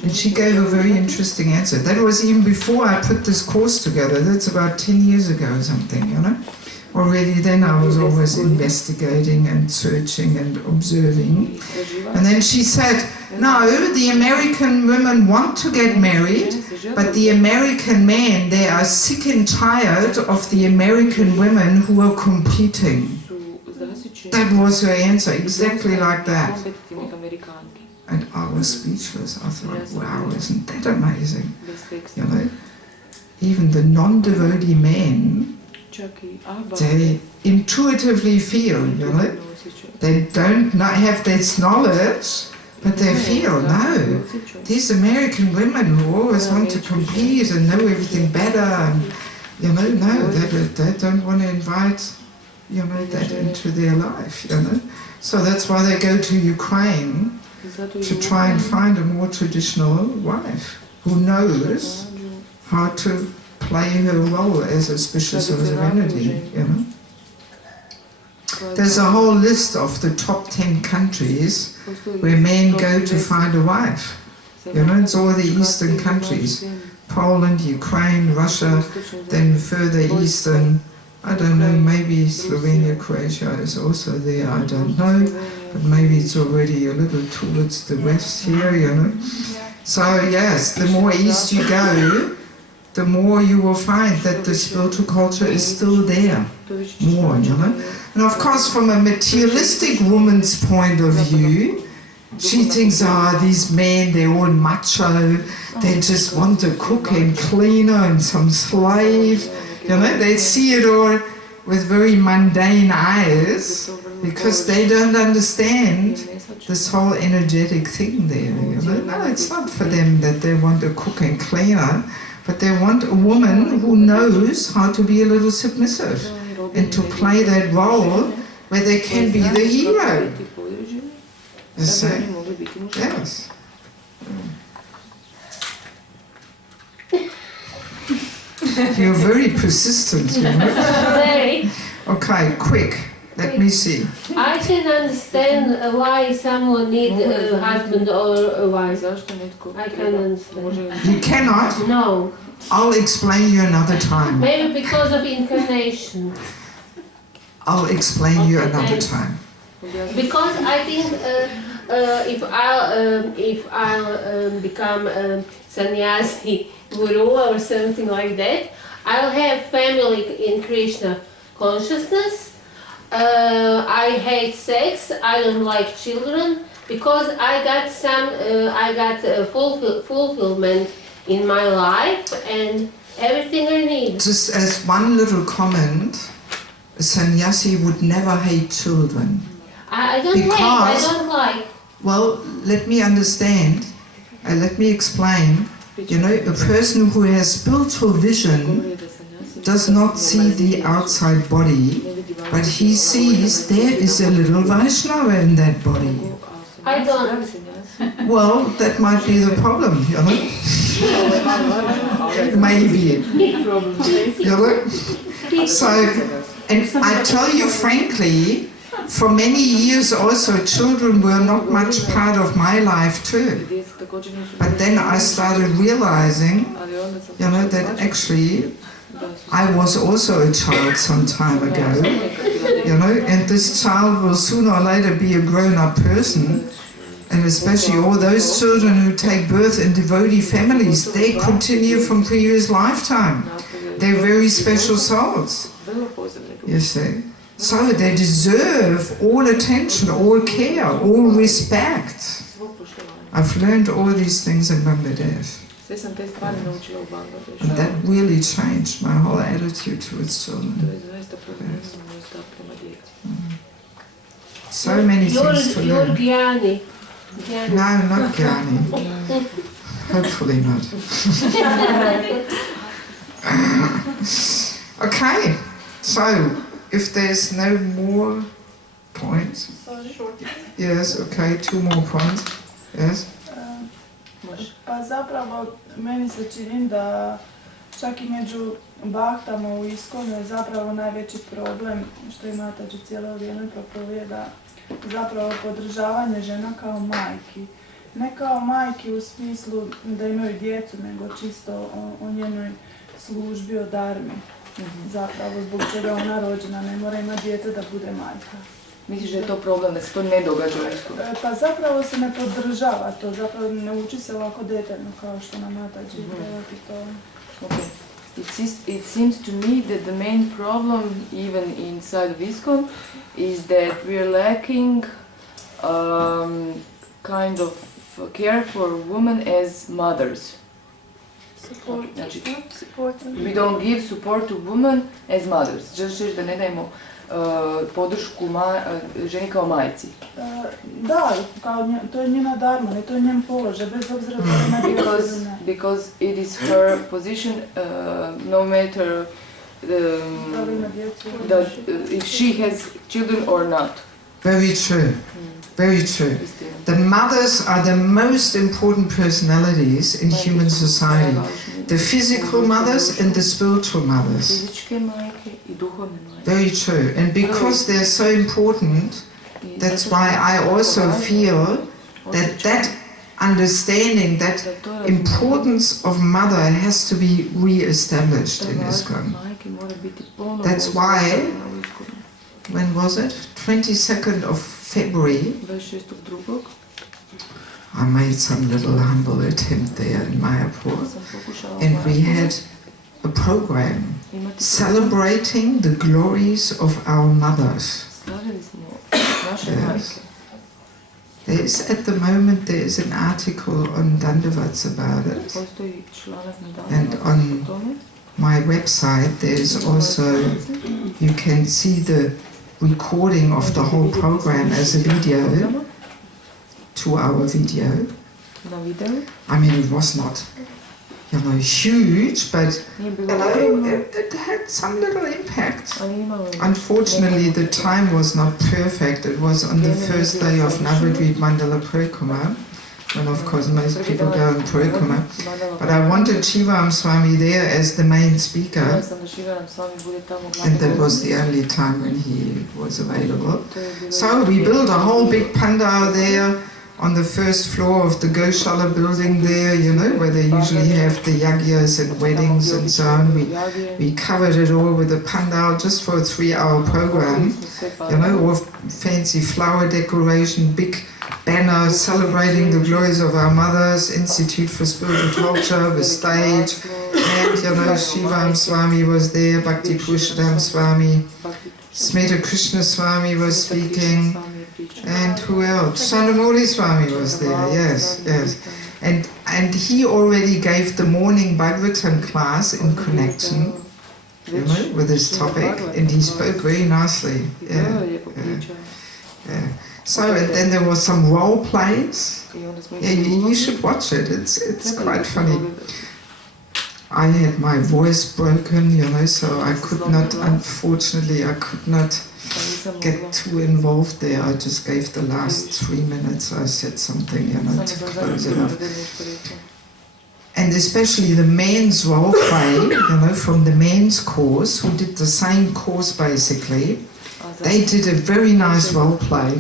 And she gave a very interesting answer. That was even before I put this course together. That's about 10 years ago or something, you know. Already then I was always investigating and searching and observing. And then she said, no, the American women want to get married, but the American men, they are sick and tired of the American women who are competing. That was her answer, exactly like that. And I was speechless. I thought, wow, isn't that amazing? You know, even the non-devotee men, they intuitively feel, you know, they don't have this knowledge, but they feel, no, these American women who always want to compete and know everything better, and, you know, no, they don't want to invite, you know, that into their life, you know. So that's why they go to Ukraine, to try and find a more traditional wife who knows how to play her role as auspicious of divinity, you know. There's a whole list of the top 10 countries where men go to find a wife. You know, it's all the eastern countries. Poland, Ukraine, Russia, then further eastern, I don't know, maybe Slovenia, Croatia is also there, I don't know. But maybe it's already a little towards the west here, you know. So yes, the more east you go, the more you will find that the spiritual culture is still there, more, you know. And of course, from a materialistic woman's point of view, she thinks, these men, they're all macho, they just want a cook and cleaner and some slave, you know. They see it all with very mundane eyes, because they don't understand this whole energetic thing there, you know. No, it's not for them that they want a cook and cleaner, but they want a woman who knows how to be a little submissive and to play that role where they can be the hero. You see? Yes. You're very persistent, you know. Very. Okay, quick. Let me see. I can understand why someone needs a husband or a wife. I can understand. You cannot? No. I'll explain you another time. Maybe because of incarnation. I'll explain you another time. Because I think if I'll become sannyasi guru or something like that, I'll have family in Krishna consciousness. I hate sex. I don't like children because I got fulfillment in my life and everything I need. Just as one little comment, a sannyasi would never hate children. I don't like. Well, let me understand, let me explain. You know, a person who has spiritual vision does not see the outside body, but he sees there is a little Vaishnava in that body. I don't. Well, that might be the problem, you know. Maybe. You know? So, and I tell you frankly, for many years also children were not much part of my life too. But then I started realizing, you know, that actually I was also a child some time ago, you know, and this child will sooner or later be a grown-up person, And especially all those children who take birth in devotee families, they continue from previous lifetime. They're very special souls, you see. So they deserve all attention, all care, all respect. I've learned all these things in Bangladesh. And that really changed my whole attitude towards children. Yes. So many things to learn. You're Gyani. No, not Gyani. Hopefully not. Okay, so if there's no more points. Yes, okay, 2 more points. Yes. Pa zapravo meni se čini da čak i među bahtama u Iskonu je zapravo najveći problem što i Mataji cijelo vrijeme propovijeda zapravo podržavanje žena kao majki. Ne kao majki u smislu da imaju djecu, nego čisto o njenoj službi, o darmi. Zapravo zbog čega ona rođena, ne mora imati dijete da bude majka. Misliš da je to problem, da se to ne događa u Iskonu? Pa zapravo se ne podržava to, zapravo ne uči se ovako detaljno kao što na Mataji Devaki to. Okay. It seems to me that the main problem, even inside of ISKCON, is that we are lacking kind of care for women as mothers. Support. We don't give support to women as mothers. Just da ne dajemo podršku ženi kao majci. Da, to je njena dharma, to je njen položaj, bez obzira da je na djecu ili ne. Because it is her position, no matter that if she has children or not. Very true. Very true. The mothers are the most important personalities in human society. The physical mothers and the spiritual mothers. Very true. And because they're so important, that's why I also feel that understanding, that importance of mother has to be re-established in ISKCON. That's why, when was it? 22nd of February, I made some little humble attempt there in Mayapur, and we had a program celebrating the glories of our mothers. Yes. At the moment there is an article on Dandavats about it, and on my website there is also, you can see the recording of the whole program as a video, 2-hour video. I mean, it was not, huge, but it had some little impact. Unfortunately, the time was not perfect. It was on the first day of Navadvip Mandala Parikrama, when of course most people go in Parikrama. But I wanted Shivam Swami there as the main speaker, and that was the only time when he was available. So we built a whole big pandal there on the first floor of the Goshala building there, where they usually have the yagyas and weddings and so on. We covered it all with a pandal just for a 3-hour program, all fancy flower decoration, big banner celebrating the glories of our mothers, Institute for Spiritual Culture, the stage, and Shivam Swami was there, Bhakti Purushottam Swami, Smeta Krishna Swami was speaking, and who else? Shanamoli Swami was there, yes. And he already gave the morning Bhagavatam class in connection, with this topic, and he spoke very nicely. So, and then there was some role plays. Yeah, you should watch it. It's quite funny. I had my voice broken, so I could not, unfortunately, get too involved there. I just gave the last 3 minutes. I said something, to close it off. And especially the men's role play, from the men's course, who did the same course basically. They did a very nice role play.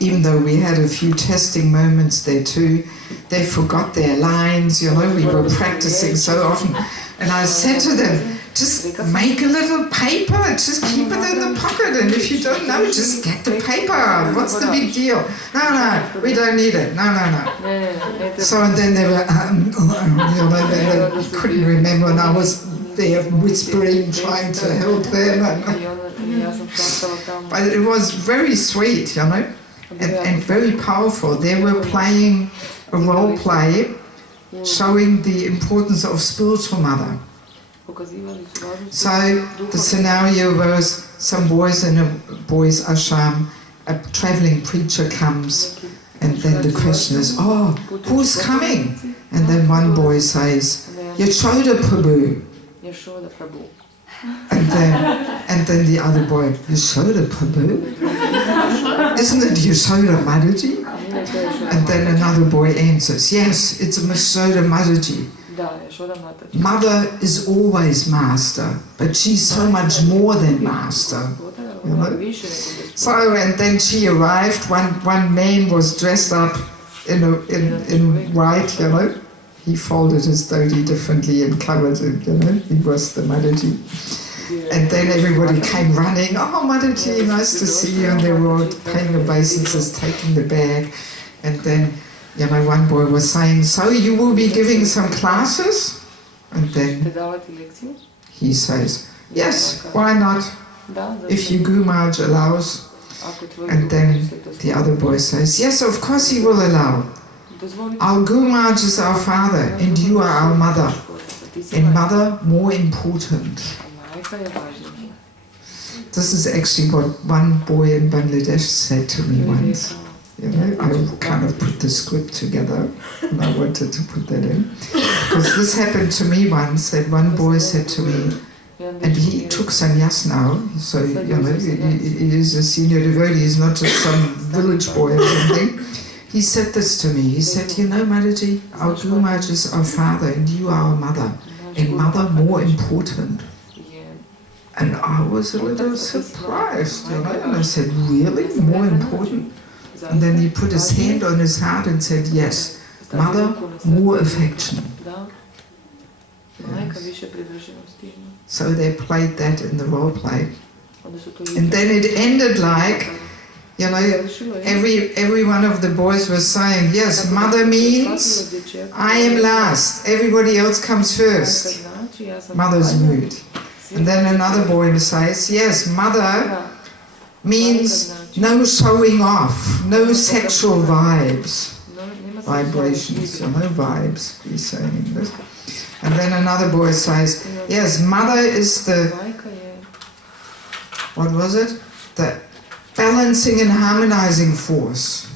Even though we had a few testing moments there too, they forgot their lines, we were practicing so often. And I said to them, just make a little paper, just keep it in the pocket, and if you don't know, just get the paper out. What's the big deal? No, we don't need it. No. So and then they were, they couldn't remember, and I was there whispering, trying to help them. But it was very sweet, and very powerful. They were playing a role play showing the importance of spiritual mother. So the scenario was some boys in a boys' ashram, a traveling preacher comes, and then the question is, oh, who's coming? And then one boy says, Yashoda Prabhu. And then the other boy, Yashoda Prabhu? Isn't it Yashoda Mataji? And then another boy answers, yes, it's Yashoda Mataji. Mother is always master, but she's so much more than master. So, and then she arrived, one man was dressed up in white, He folded his dhoti differently and covered it, He was the Mataji. And then everybody came running, oh Mataji, nice to see you, and they were all paying obeisances, taking the bag. And then, one boy was saying, so you will be giving some classes? And then he says, yes, why not? If your Guru Maharaj allows. And then the other boy says, yes, of course he will allow. Our Guru Maharaj is our father, and you are our mother. And mother more important. This is actually what one boy in Bangladesh said to me once. I kind of put the script together, and I wanted to put that in. Because this happened to me once, that one boy said to me, and he took sannyas now, so he is a senior devotee, he's not just some village boy or something. He said this to me, he said, Mataji, our Guru Maharaj is our father, and you are our mother, and mother more important. And I was a little surprised, and I said, really? More important? And then he put his hand on his heart and said, yes, mother, more affection. Yes. So they played that in the role play. And then it ended like, every one of the boys was saying, yes, mother means I am last, everybody else comes first. Mother's mood. And then another boy says, yes, mother means no showing off, no sexual vibes, vibrations, no vibes, he's saying this. And then another boy says, yes, mother is the, what was it? The balancing and harmonizing force.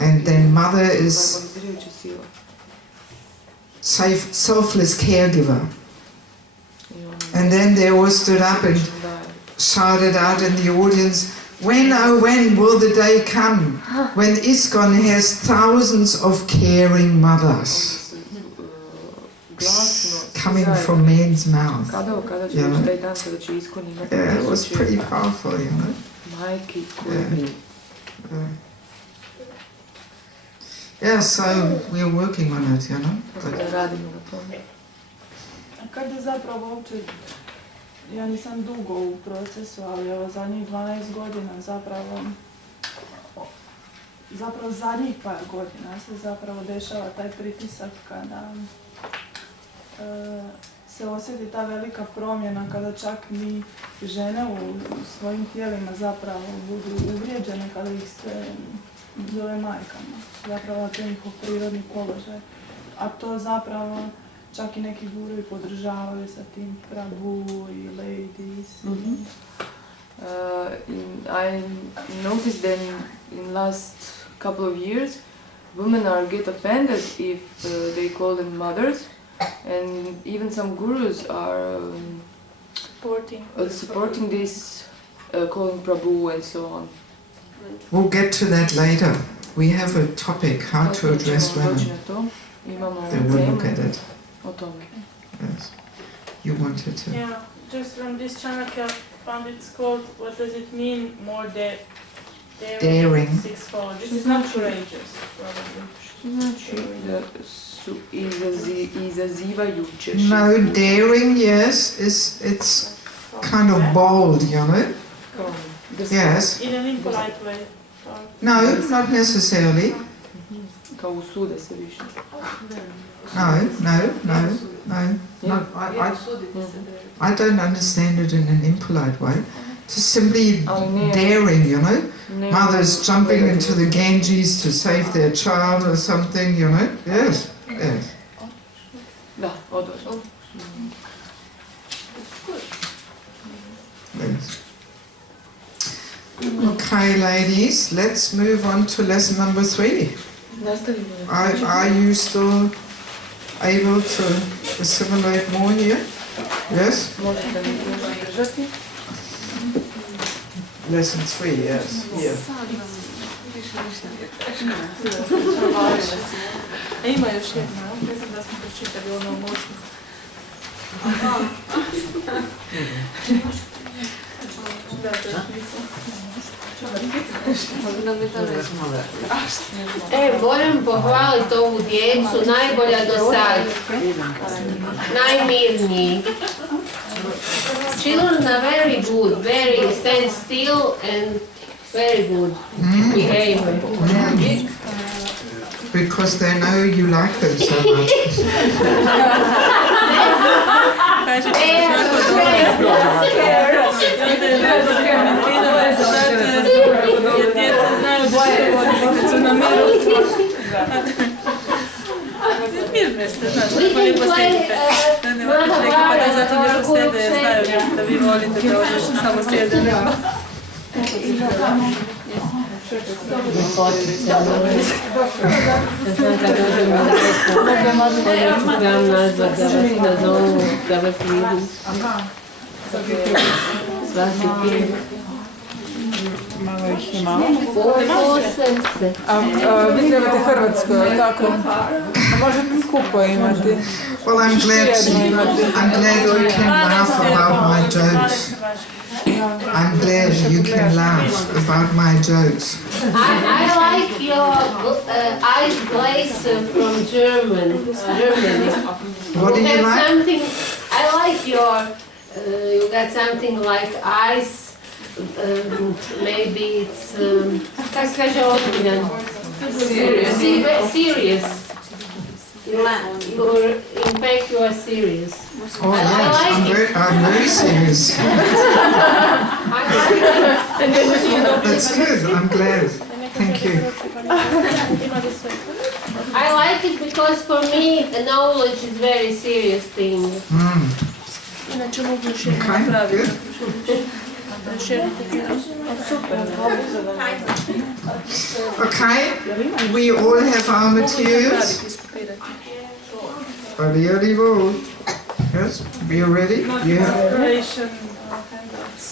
And then mother is selfless caregiver. And then they all stood up and shouted out in the audience, when, oh when will the day come when ISKCON has thousands of caring mothers coming from men's mouth. Yeah, it was pretty powerful, Yeah, so we're working on it, Kad je zapravo uopće, ja nisam dugo u procesu, ali evo zadnjih 12 godina zapravo zadnjih par godina se zapravo dešava taj pritisak kada se osjeti ta velika promjena, kada čak mi žene u svojim tijelima zapravo budu uvrijeđene, kada ih se zove majkama. Zapravo to je njihov prirodni položaj. A to zapravo čak i neki guruji podržavaju sa tim Prabhu i ladies. I noticed that in last couple of years, women get offended if they call them mothers, and even some gurus are supporting this, calling Prabhu and so on. We'll get to that later. We have a topic, how to address women. Then we'll look at it. Yes. You wanted to. Yeah, just from this channel I found it's called, what does it mean more that Daring. Sixfold. This is not courageous, probably. Znači da su izazivajuće. No, daring, yes, it's kind of bold, you know? Yes. In an impolite way. No, not necessarily. Kao usude se više. No. Not, I don't understand it in an impolite way. Just simply daring, you know? Mothers jumping into the Ganges to save their child or something, you know? Yes. Da, odvažno. Yes. Okay, ladies, let's move on to lesson number 3. Are you still able to assimilate more here? Yes? Lesson 3, yes. Here. Ima još jedna, mislim da smo pročitali ono u mozgu. Moram pohvaliti ovu djecu, najbolja do sad, najmirniji. Children are very good, very stand still and very good behavior. Because they know you like them so much. Mirne ste, znači, ako lijepo sjedite. Da ne morate neko pa da zato nešto sjede, jer znaju da vi volite da odeš samo sjede. Malo ih je malo. Vi trebate Hrvatsku, tako? Možete skupo imati. Well, I'm glad you can laugh about my jokes. I'm glad you can laugh about my jokes. I like your ice glaze from Germany. What do you like? Something, I like your, you got something like ice. Maybe it's как скажи ozbiljan. Serious. In fact, you are serious. Oh yes, I'm very serious. That's good. I'm glad. Thank you. I like it because for me, knowledge is very serious thing. Okay, good. Okay, we all have our materials. Yes, we are ready? You have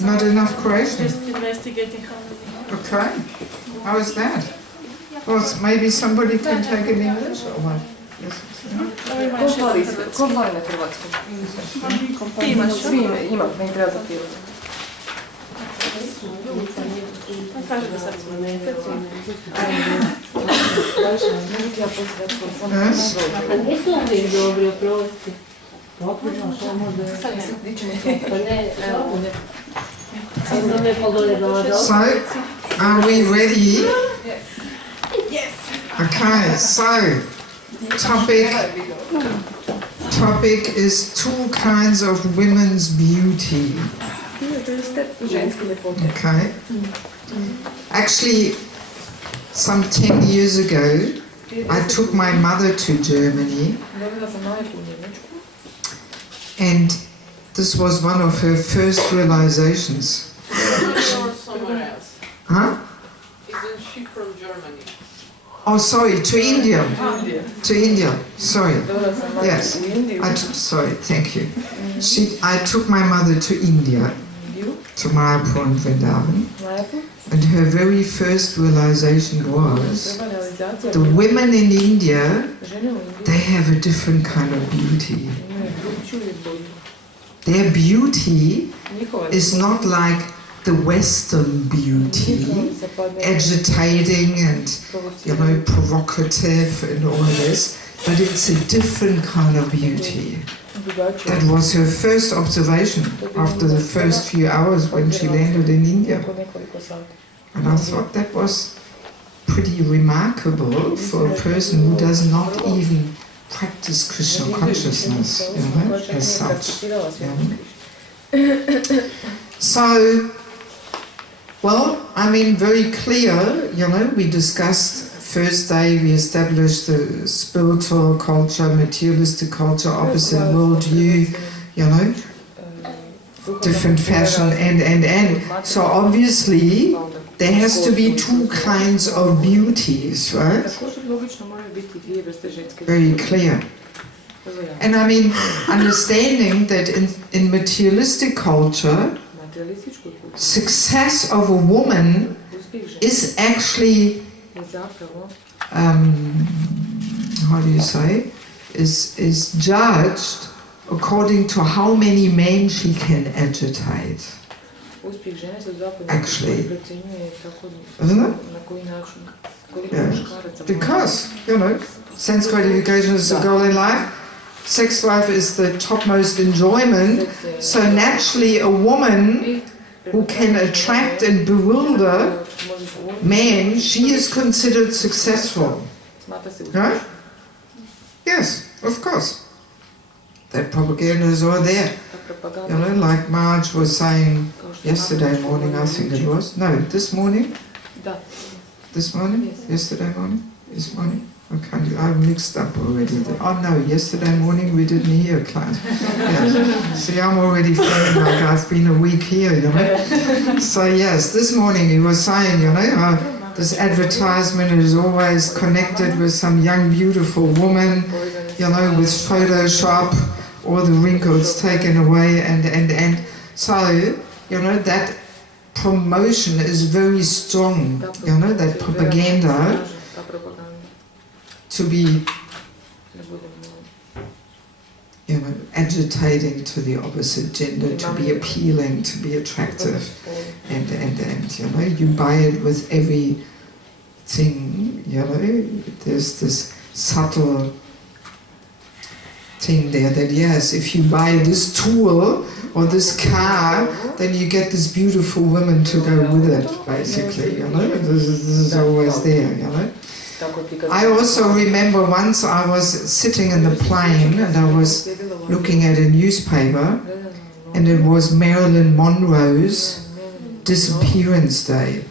not enough Croatian? Just investigating how many. Okay, how is that? Well, maybe somebody can take in English or what? Ko voli na hrvatskom? Ti imaš? Svi imam, ne treba zapirati. Kaže da sad smo Yes? A nisu uvijek dobri, oprosti. So, are we ready? Yes. Okay, so, topic is two kinds of women's beauty. Okay. Actually, some 10 years ago, I took my mother to Germany, and this was one of her first realizations. Somewhere else. Huh? Isn't she from Germany? Oh, sorry, to India. To India, sorry. Yes, sorry, thank you. I took my mother to India, to Mayapur and Vrindavan, and her very first realization was the women in India, they have a different kind of beauty. Their beauty is not like the Western beauty, agitating and, provocative and all this, but it's a different kind of beauty. That was her first observation after the first few hours when she landed in India. And I thought that was pretty remarkable for a person who does not even practice Krishna consciousness, as such. So, well, I mean, very clear, we discussed first day, we established the spiritual culture, materialistic culture, opposite worldview, different fashion, and. So obviously, there has to be two kinds of beauties, right? Very clear. And I mean, understanding that in materialistic culture, success of a woman is actually, how do you say, is judged according to how many men she can agitate. Actually, isn't it? Yeah. Because, sense gratification is the goal in life, sex life is the topmost enjoyment, so naturally a woman who can attract and bewilder men, she is considered successful. Right? Yes, of course. That propaganda is all there. Like Marge was saying yesterday morning, I think it was. No, this morning? This morning? Yesterday morning? This morning? I'm mixed up already. Oh no, yesterday morning we didn't hear class. Yeah. See, I'm already feeling like I've been a week here, So yes, this morning he was saying, this advertisement is always connected with some young, beautiful woman, with Photoshop, all the wrinkles taken away, and so, that promotion is very strong, that propaganda to be, agitating to the opposite gender, to be appealing, to be attractive, and you buy it with everything, there's this subtle thing there that yes, if you buy this tool or this car, then you get this beautiful woman to go with it, basically, this is always there, I also remember once I was sitting in the plane and I was looking at a newspaper and it was Marilyn Monroe's disappearance day.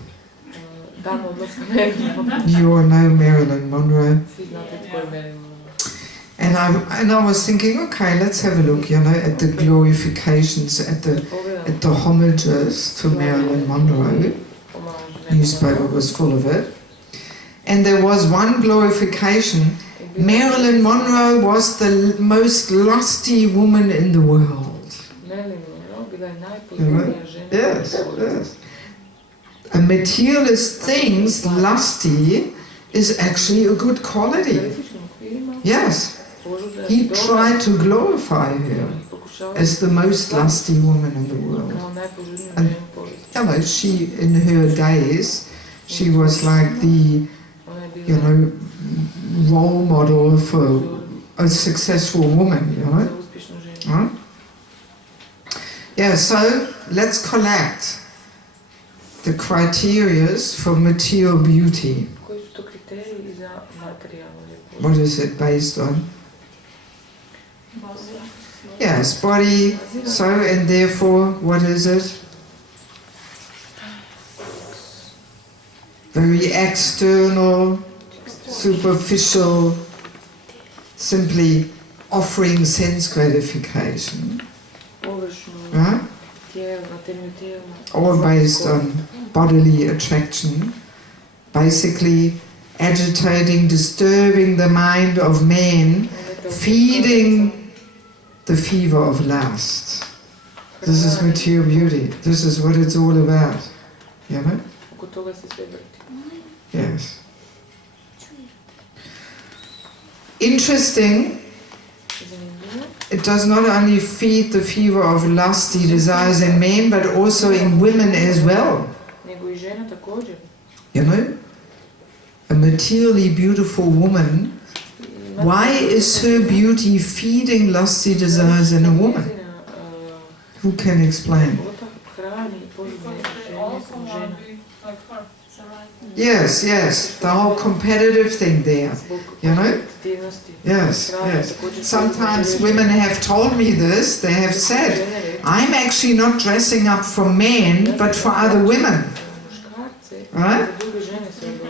You all know Marilyn Monroe. And I was thinking, okay, let's have a look, at the glorifications, at the homages to Marilyn Monroe. The newspaper was full of it. And there was one glorification. Marilyn Monroe was the most lusty woman in the world. Yes, yes. A materialist things, lusty, is actually a good quality. Yes. He tried to glorify her as the most lusty woman in the world. And, she, in her days, she was like the role model for a successful woman, Huh? Yeah, so let's collect the criteria for material beauty. What is it based on? Yes, body, so, and therefore, what is it? Very external, superficial, simply offering sense gratification. Right? All based on bodily attraction, basically agitating, disturbing the mind of man, feeding the fever of lust. This is material beauty. This is what it's all about. Yes. Interesting it does not only feed the fever of lusty desires in men, but also in women as well. You know, a materially beautiful woman, why is her beauty feeding lusty desires in a woman? Who can explain? Yes, yes, the whole competitive thing there, you know? Yes, yes. Sometimes women have told me this, they have said, I'm actually not dressing up for men, but for other women. Right?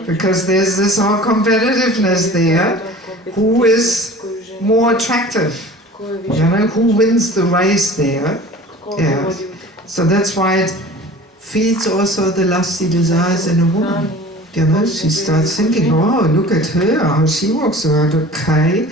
Because there's this whole competitiveness there. Who is more attractive? You know, who wins the race there? Yes. So that's why it feeds also the lusty desires in a woman. You know, she starts thinking, oh, look at her, how she walks around, okay,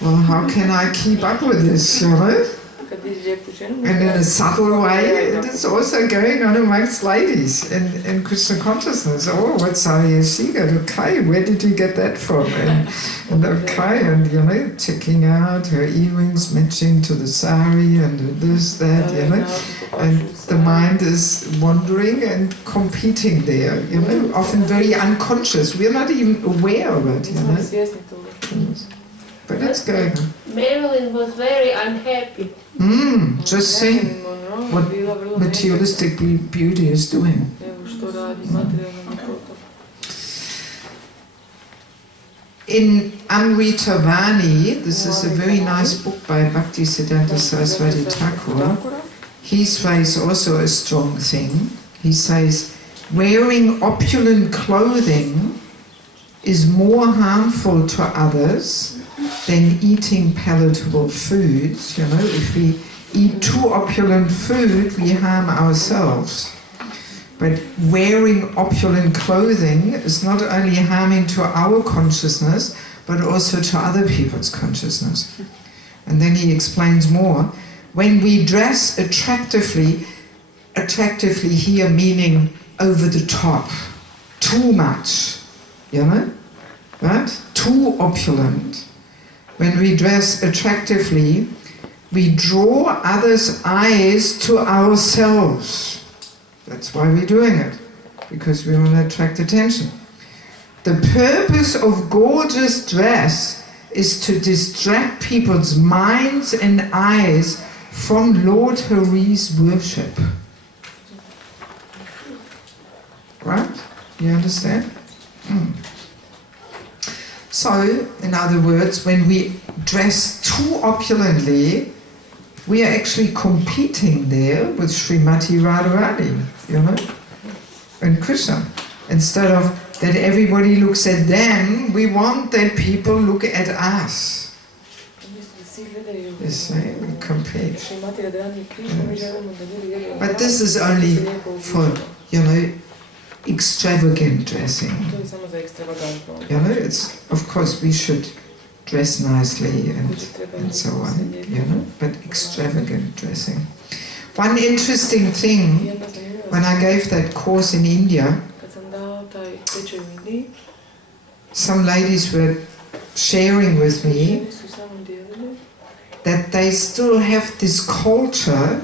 well, how can I keep up with this, you know? And in a subtle way, it is also going on amongst ladies in Krishna consciousness. Oh, what sari has she got? Okay, where did you get that from? And okay, and you know, checking out her earrings matching to the sari and this, that, you know. And the mind is wandering and competing there, you know, often very unconscious. We're not even aware of it, you know. Yes. But it's going on. Marilyn was very unhappy. Just seeing what materialistic beauty is doing. In Amrita Vani, this is a very nice book by Bhaktisiddhanta Saraswati Thakur, he says also a strong thing. He says, wearing opulent clothing is more harmful to others than eating palatable foods. You know, if we eat too opulent food, we harm ourselves. But wearing opulent clothing is not only harming to our consciousness, but also to other people's consciousness. And then he explains more. When we dress attractively here meaning over the top, too much, you know, right? Too opulent. When we dress attractively, we draw others' eyes to ourselves. That's why we're doing it, because we want to attract attention. The purpose of gorgeous dress is to distract people's minds and eyes from Lord Hari's worship. Right? You understand? So, in other words, when we dress too opulently, we are actually competing there with Srimati Radharani, you know, and Krishna. Instead of that everybody looks at them, we want that people look at us. You see, we compete. Yes. But this is only for, you know, extravagant dressing. You know, it's, of course we should dress nicely and so on, you know, but extravagant dressing. One interesting thing, when I gave that course in India, some ladies were sharing with me that they still have this culture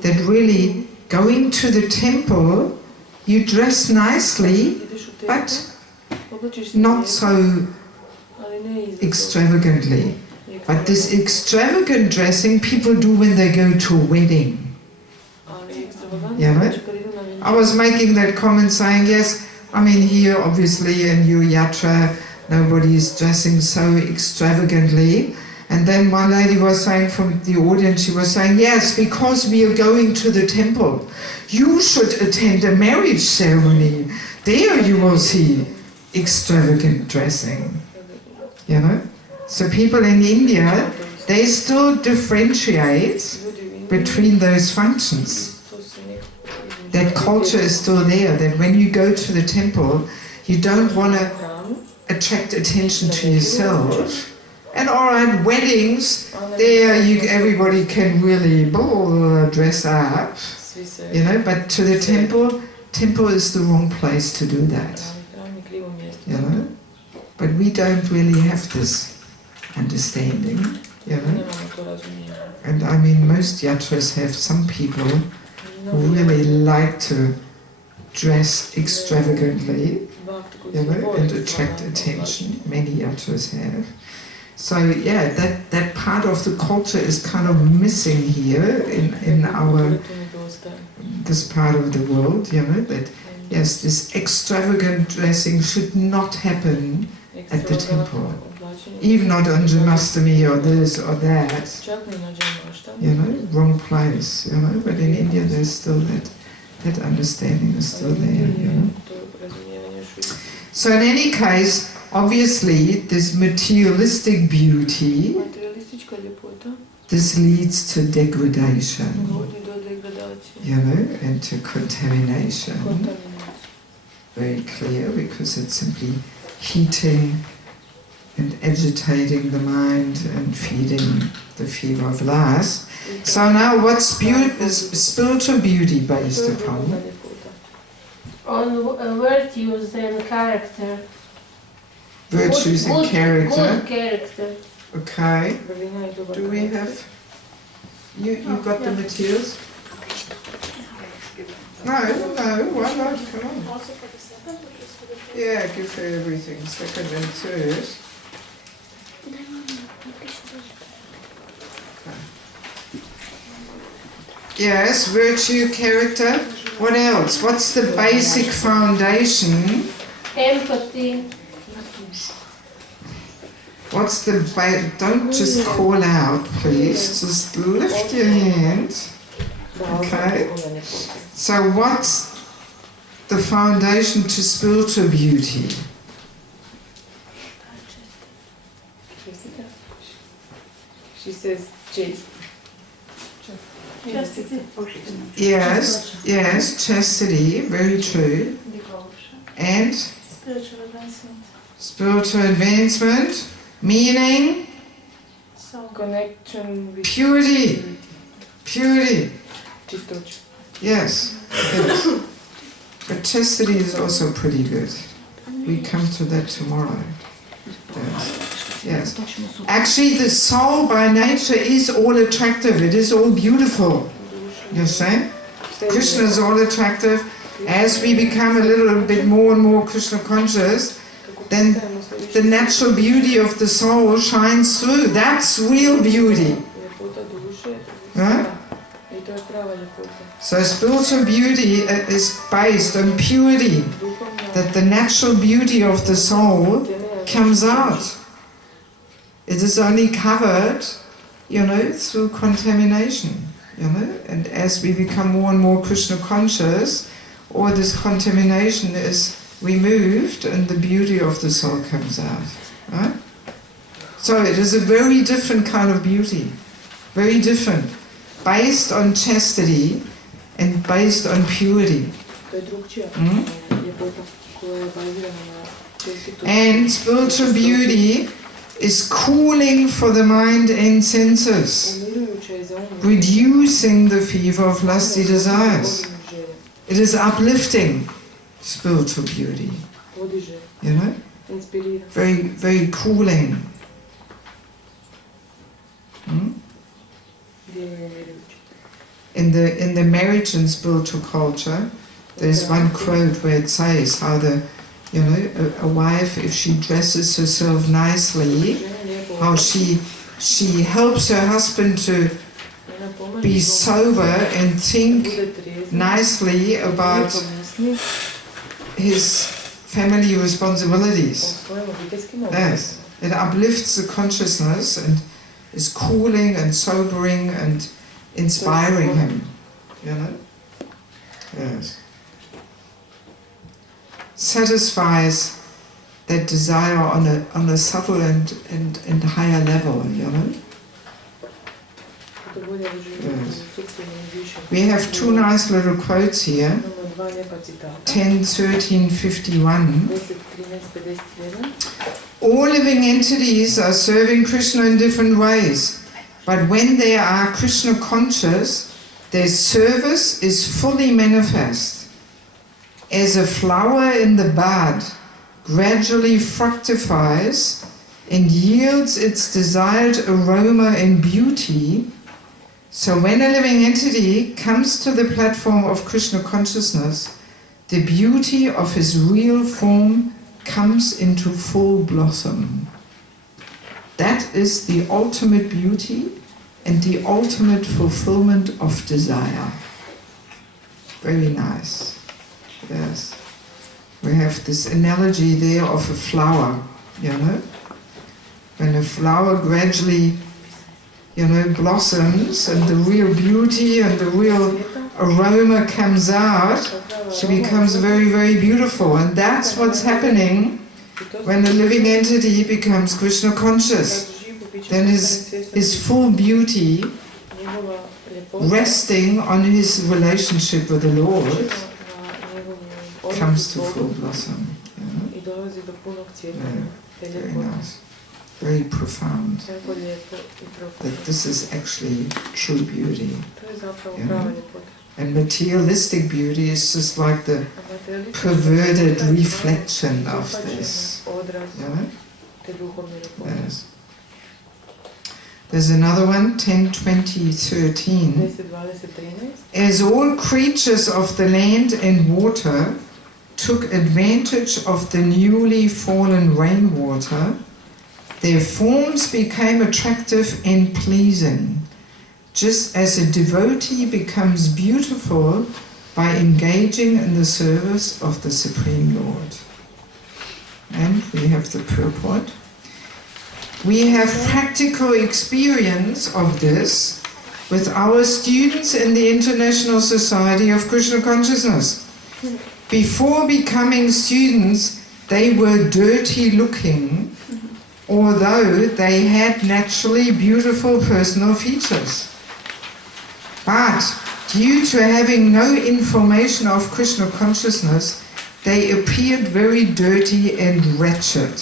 that really going to the temple, you dress nicely, but not so extravagantly. But this extravagant dressing people do when they go to a wedding. You know? I was making that comment saying, yes, I mean here obviously in your yatra nobody is dressing so extravagantly. And then one lady was saying from the audience, she was saying, yes, because we are going to the temple. You should attend a marriage ceremony. There you will see extravagant dressing. You know? So people in India, they still differentiate between those functions. That culture is still there, that when you go to the temple, you don't want to attract attention to yourself. And alright, weddings, there everybody can really dress up, you know, but to the temple is the wrong place to do that, you know. But we don't really have this understanding. you know. Nemamo to razumijevanje. And I mean, most yatras have some people who really like to dress extravagantly, you know, and attract attention. Many yatras have. So yeah, that part of the culture is kind of missing here in our this part of the world, you know, that yes, this extravagant dressing should not happen at the temple. Even not on Janmashtami or this or that, you know, wrong place, you know, but in India there's still that understanding is still there, you know. So in any case, obviously this materialistic beauty, this leads to degradation, you know, and to contamination. Very clear, because it's simply heating and agitating the mind and feeding the fever of lust. So now what's spiritual beauty based upon? On virtues and character. Virtues and character. Good character. Okay. Do we have... You got the materials? No, why not? Come on. Yeah, give her everything. Second and third. Yes, virtue, character. What else? What's the basic foundation? Empathy. What's the don't just call out, please. Just lift your hand. Okay. So what's the foundation to spiritual beauty? She says chaste. Yes, chastity, very true. And spiritual advancement, meaning connection with purity. Purity. čistoću. Yes. But chastity is also pretty good. We come to that tomorrow. Yes. Actually, the soul by nature is all attractive. It is all beautiful. You see? Krishna is all attractive. As we become a little bit more and more Krishna conscious, then the natural beauty of the soul shines through. That's real beauty. Huh? So spiritual beauty is based on purity. That the natural beauty of the soul comes out. It is only covered, you know, through contamination, you know. And as we become more and more Krishna conscious, all this contamination is removed and the beauty of the soul comes out. Right? So it is a very different kind of beauty, very different, based on chastity and based on purity. And spiritual beauty is cooling for the mind and senses, reducing the fever of lusty desires. It is uplifting, spiritual beauty, you know, very, very cooling. In the marriage and spiritual culture, there's one quote where it says how you know, a wife, if she dresses herself nicely, how she helps her husband to be sober and think nicely about his family responsibilities. Yes, it uplifts the consciousness and is cooling and sobering and inspiring him, you know. Yes. Satisfies that desire on a subtle and higher level, you know. Yes. We have two nice little quotes here. 10:13:51. All living entities are serving Krishna in different ways, but when they are Krishna conscious, their service is fully manifest. As a flower in the bud gradually fructifies and yields its desired aroma and beauty. So when a living entity comes to the platform of Krishna consciousness, the beauty of his real form comes into full blossom. That is the ultimate beauty and the ultimate fulfillment of desire. Very nice. Yes. We have this analogy there of a flower, you know. When a flower gradually, you know, blossoms and the real beauty and the real aroma comes out, she becomes very, very beautiful. And that's what's happening when a living entity becomes Krishna conscious. Then his full beauty, resting on his relationship with the Lord, comes to full blossom. Yeah? Very nice. Very profound. That this is actually true beauty. Yeah? And materialistic beauty is just like the perverted reflection of this. Yeah? Yes. There's another one, 10:20:13. As all creatures of the land and water took advantage of the newly fallen rainwater, their forms became attractive and pleasing, just as a devotee becomes beautiful by engaging in the service of the Supreme Lord. And we have the purport. We have practical experience of this with our students in the International Society of Krishna Consciousness. Before becoming students, they were dirty looking, although they had naturally beautiful personal features. But due to having no information of Krishna consciousness, they appeared very dirty and wretched.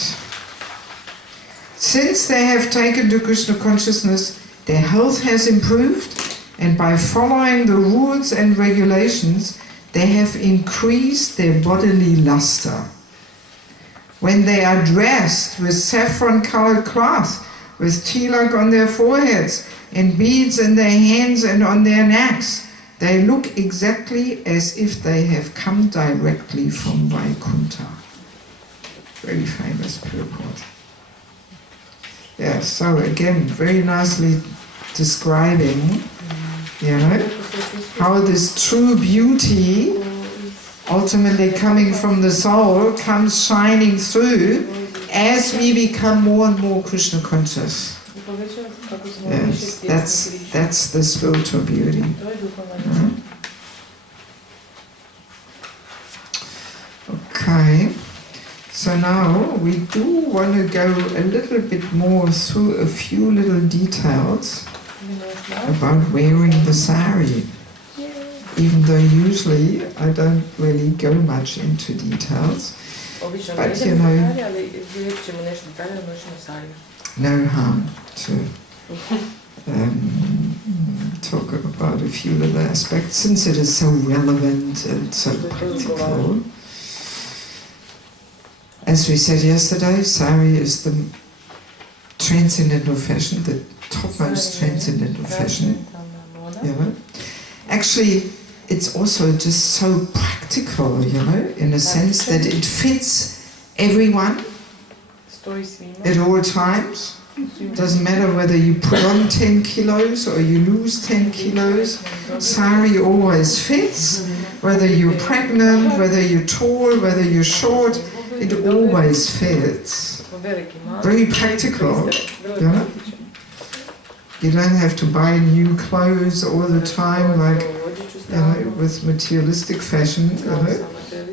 Since they have taken to Krishna consciousness, their health has improved, and by following the rules and regulations, they have increased their bodily luster. When they are dressed with saffron-colored cloth, with tilak on their foreheads, and beads in their hands and on their necks, they look exactly as if they have come directly from Vaikuntha. Very famous purport. Yeah, so again, very nicely describing, you know, how this true beauty, ultimately coming from the soul, comes shining through as we become more and more Krishna conscious. Yes, that's the spiritual beauty. Okay, so now we do want to go a little bit more through a few little details about wearing the sari. Even though usually I don't really go much into details, but you know, no harm to talk about a few little aspects, since it is so relevant and so practical. As we said yesterday, sari is the transcendental fashion, the topmost transcendental fashion. You know? Actually, it's also just so practical, you know, in a sense that it fits everyone at all times. Doesn't matter whether you put on 10 kilos or you lose 10 kilos, sari always fits. Whether you're pregnant, whether you're tall, whether you're short, it always fits. Very practical, you know. You don't have to buy new clothes all the time, like, you know, with materialistic fashion, you know.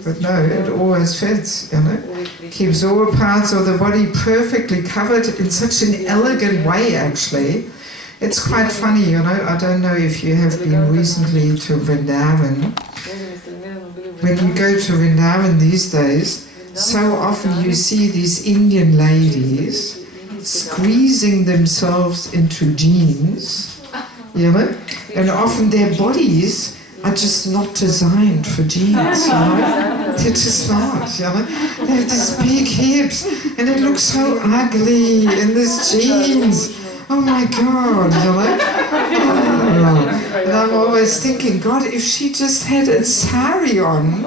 But no, it always fits, you know. Keeps all parts of the body perfectly covered in such an elegant way, actually. It's quite funny, you know. I don't know if you have been recently to Vrindavan. When you go to Vrindavan these days, so often you see these Indian ladies squeezing themselves into jeans, you know, and often their bodies are just not designed for jeans, you know. They're just not, you know. They have these big hips and it looks so ugly in this jeans. Oh my God, you know? Oh. And I'm always thinking, God, if she just had a sari on,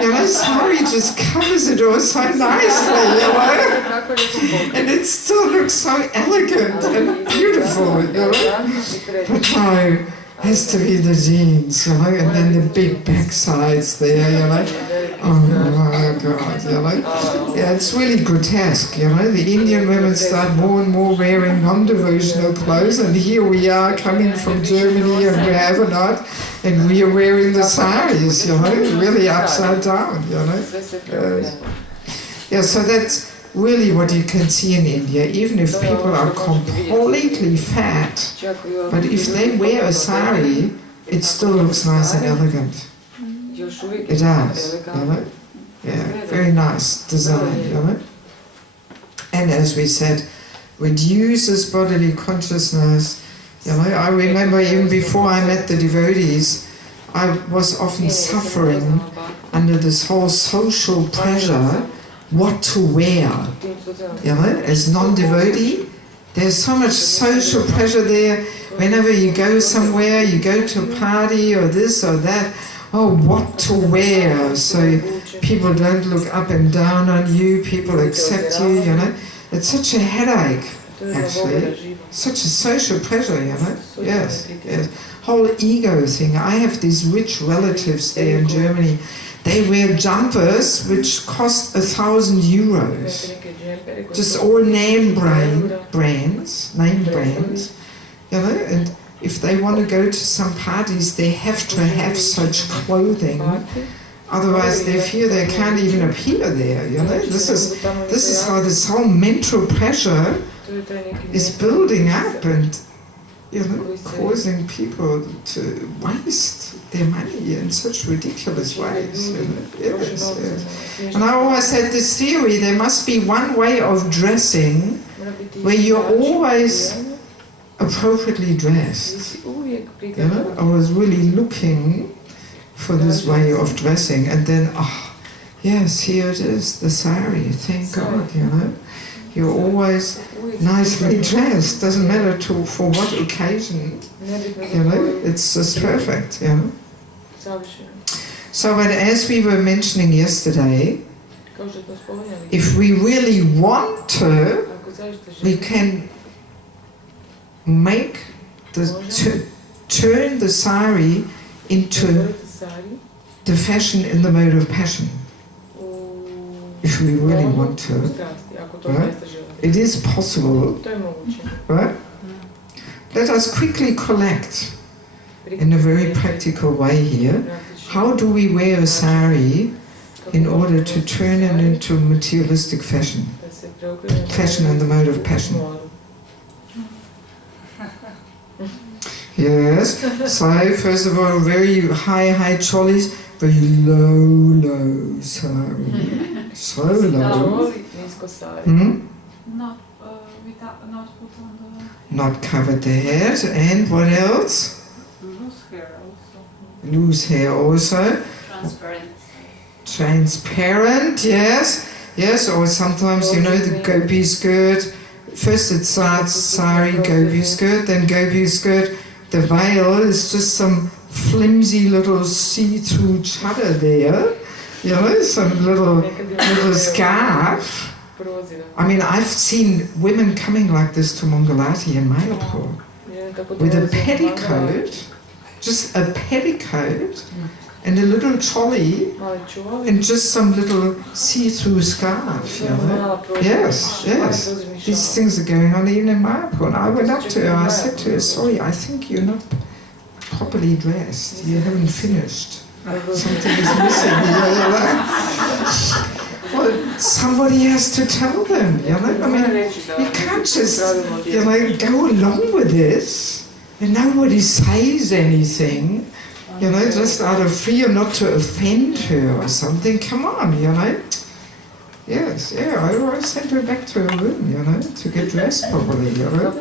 you know, sari just covers it all so nicely, you know? And it still looks so elegant and beautiful, you know? But no, has to be the jeans, you know, and then the big backsides there, you know. Oh my God, you know. Yeah, it's really grotesque, you know. The Indian women start more and more wearing non-devotional clothes, and here we are coming from Germany and we have not, and we are wearing the saris, you know, really upside down, you know. Yeah, so that's really what you can see in India, even if people are completely fat, but if they wear a sari, it still looks nice and elegant. It does, you know? Yeah, very nice design, you know? And as we said, reduces bodily consciousness, you know? I remember even before I met the devotees, I was often suffering under this whole social pressure what to wear, you know, as non-devotee. There's so much social pressure there. Whenever you go somewhere, you go to a party or this or that, oh, what to wear, so people don't look up and down on you, people accept you, you know. It's such a headache, actually. Such a social pressure, you know. Yes, yes. Whole ego thing. I have these rich relatives there in Germany. They wear jumpers which cost 1,000 euros. Just all name brands, you know, and if they want to go to some parties, they have to have such clothing. Otherwise, they fear they can't even appear there, you know. This is how this whole mental pressure is building up and, you know, causing people to waste their money in such ridiculous ways. You know? Yes, yes. And I always had this theory, there must be one way of dressing where you're always appropriately dressed. You know? I was really looking for this way of dressing, and then, oh, yes, here it is, the sari, thank God, you know. You're always nicely dressed, doesn't matter for what occasion, you know, it's just perfect, you know. So, but as we were mentioning yesterday, if we really want to, we can make turn the sari into the fashion in the mode of passion. If we really want to, right? It is possible, right? Let us quickly collect in a very practical way here. How do we wear a sari in order to turn it into materialistic fashion? Fashion in the mode of passion. Yes, so first of all, very high trolleys, very low sari. So low. Not put on the... Not covered the head. And what else? Loose hair also. Loose hair also. Transparent. Transparent, yes. Yes, or sometimes, you know, the gopi skirt. First it starts sari, gopi skirt, then gopi skirt. The veil is just some flimsy little see-through chadar there. You know, some little scarf. I mean, I've seen women coming like this to Mangalati in Mayapur with a petticoat, just a petticoat and a little trolley and just some little see-through scarf, you know. Yes, yes. These things are going on even in Mayapur. And I went up to her, I said to her, sorry, I think you're not properly dressed. You haven't finished. Something is missing here, you know. Well, somebody has to tell them, you know. I mean, you can't just, you know, go along with this and nobody says anything, you know, just out of fear not to offend her or something. Come on, you know. Yes, yeah, I always sent her back to her room, you know, to get dressed properly, you know.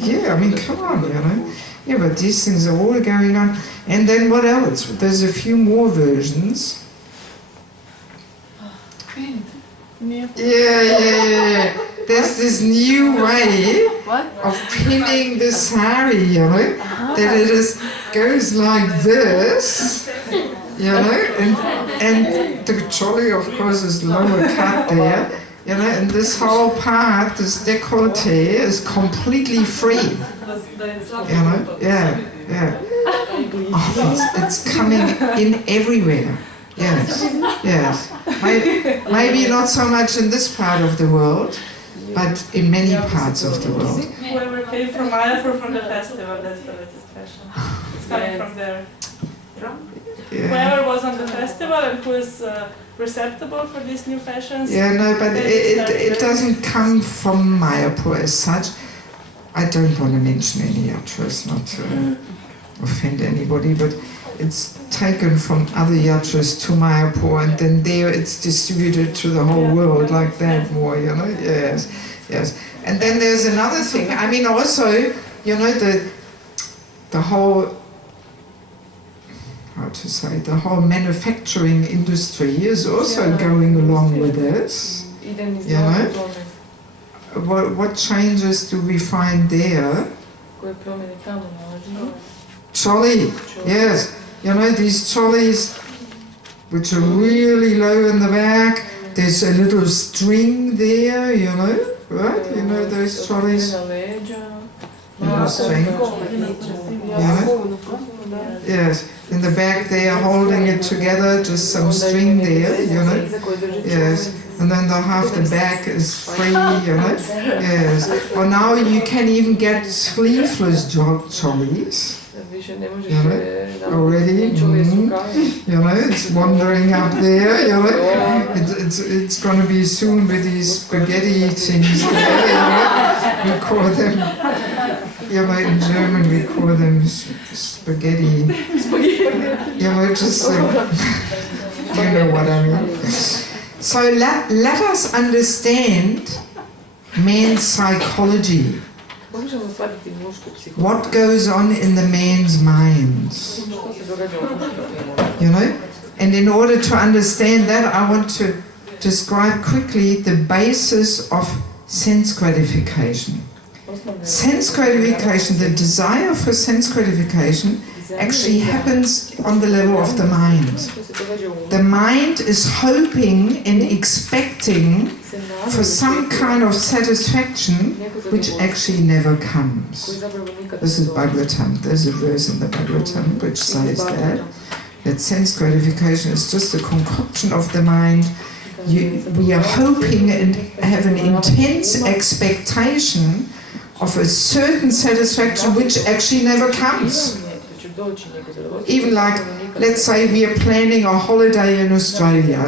Yeah, I mean, come on, you know. Yeah, but these things are all going on. And then what else? There's a few more versions. Yeah. There's this new way of pinning the sari, you know, that it just goes like this, you know, and the choli, of course, is lower cut there, you know, and this whole part, this décolleté, is completely free, you know, yeah. Oh, it's coming in everywhere. Yes. Maybe not so much in this part of the world, but in many parts of the world. Whoever came from Mayapur from the festival, that's the latest fashion. It's coming from there. Whoever was on the festival and who is receptible for these new fashions. Yeah, no, but it doesn't come from Mayapur as such. I don't want to mention any yatras, not to offend anybody, but it's taken from other yatras to Mayapur, and then there it's distributed to the whole world like that more, you know, yes. And then there's another thing, I mean also, you know, the whole, how to say, the whole manufacturing industry is also going along with this, you know. What changes do we find there? Choli, yes. You know, these trolleys, which are really low in the back, there's a little string there, you know, right? You know those trolleys? Little string. Yes, in the back they are holding it together, just some string there, you know. Yes, and then half the back is free, you know. Yes. Well, now you can even get sleeveless trolleys. You know, already, you know, it's wandering up there, you know, it's going to be soon with these spaghetti things there, you know, we call them, you know, in German we call them spaghetti, you know, just, you know what I mean. So let us understand men's psychology. What goes on in the man's minds, you know? And in order to understand that, I want to describe quickly the basis of sense gratification. Sense gratification, the desire for sense gratification, actually happens on the level of the mind. The mind is hoping and expecting for some kind of satisfaction which actually never comes. This is Bhagavatam. There's a verse in the Bhagavatam which says that sense gratification is just a concoction of the mind. We are hoping and have an intense expectation of a certain satisfaction which actually never comes. Even like, let's say we are planning a holiday in Australia,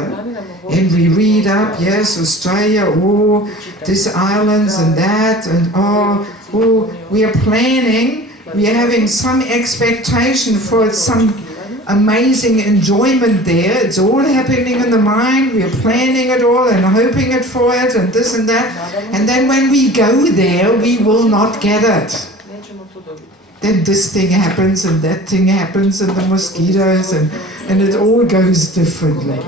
and we read up, yes, Australia, oh, these islands and that, and oh, we are planning, we are having some expectation for some amazing enjoyment there. It's all happening in the mind, we are planning it all and hoping it for it and this and that, and then when we go there, we will not get it. Then this thing happens and that thing happens and the mosquitoes and it all goes differently,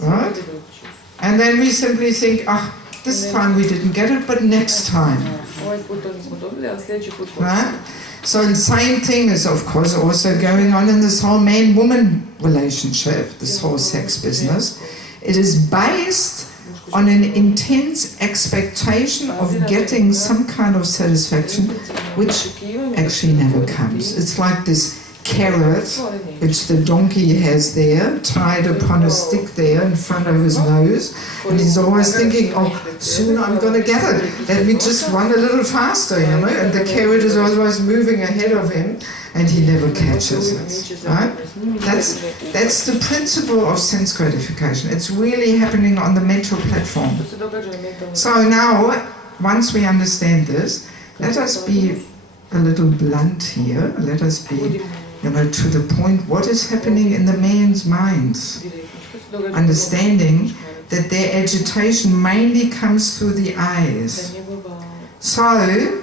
right? And then we simply think, this time we didn't get it, but next time. Right? So the same thing is of course also going on in this whole man-woman relationship, this whole sex business. It is based on an intense expectation of getting some kind of satisfaction which actually never comes. It's like this carrot which the donkey has there, tied upon a stick there in front of his nose, and he's always thinking, soon I'm going to get it. Let me just run a little faster, you know, and the carrot is always moving ahead of him, and he never catches it, right? That's the principle of sense gratification. It's really happening on the mental platform. So now, once we understand this, let us be a little blunt here. Let us be, you know, to the point, what is happening in the man's minds? Understanding that their agitation mainly comes through the eyes. So,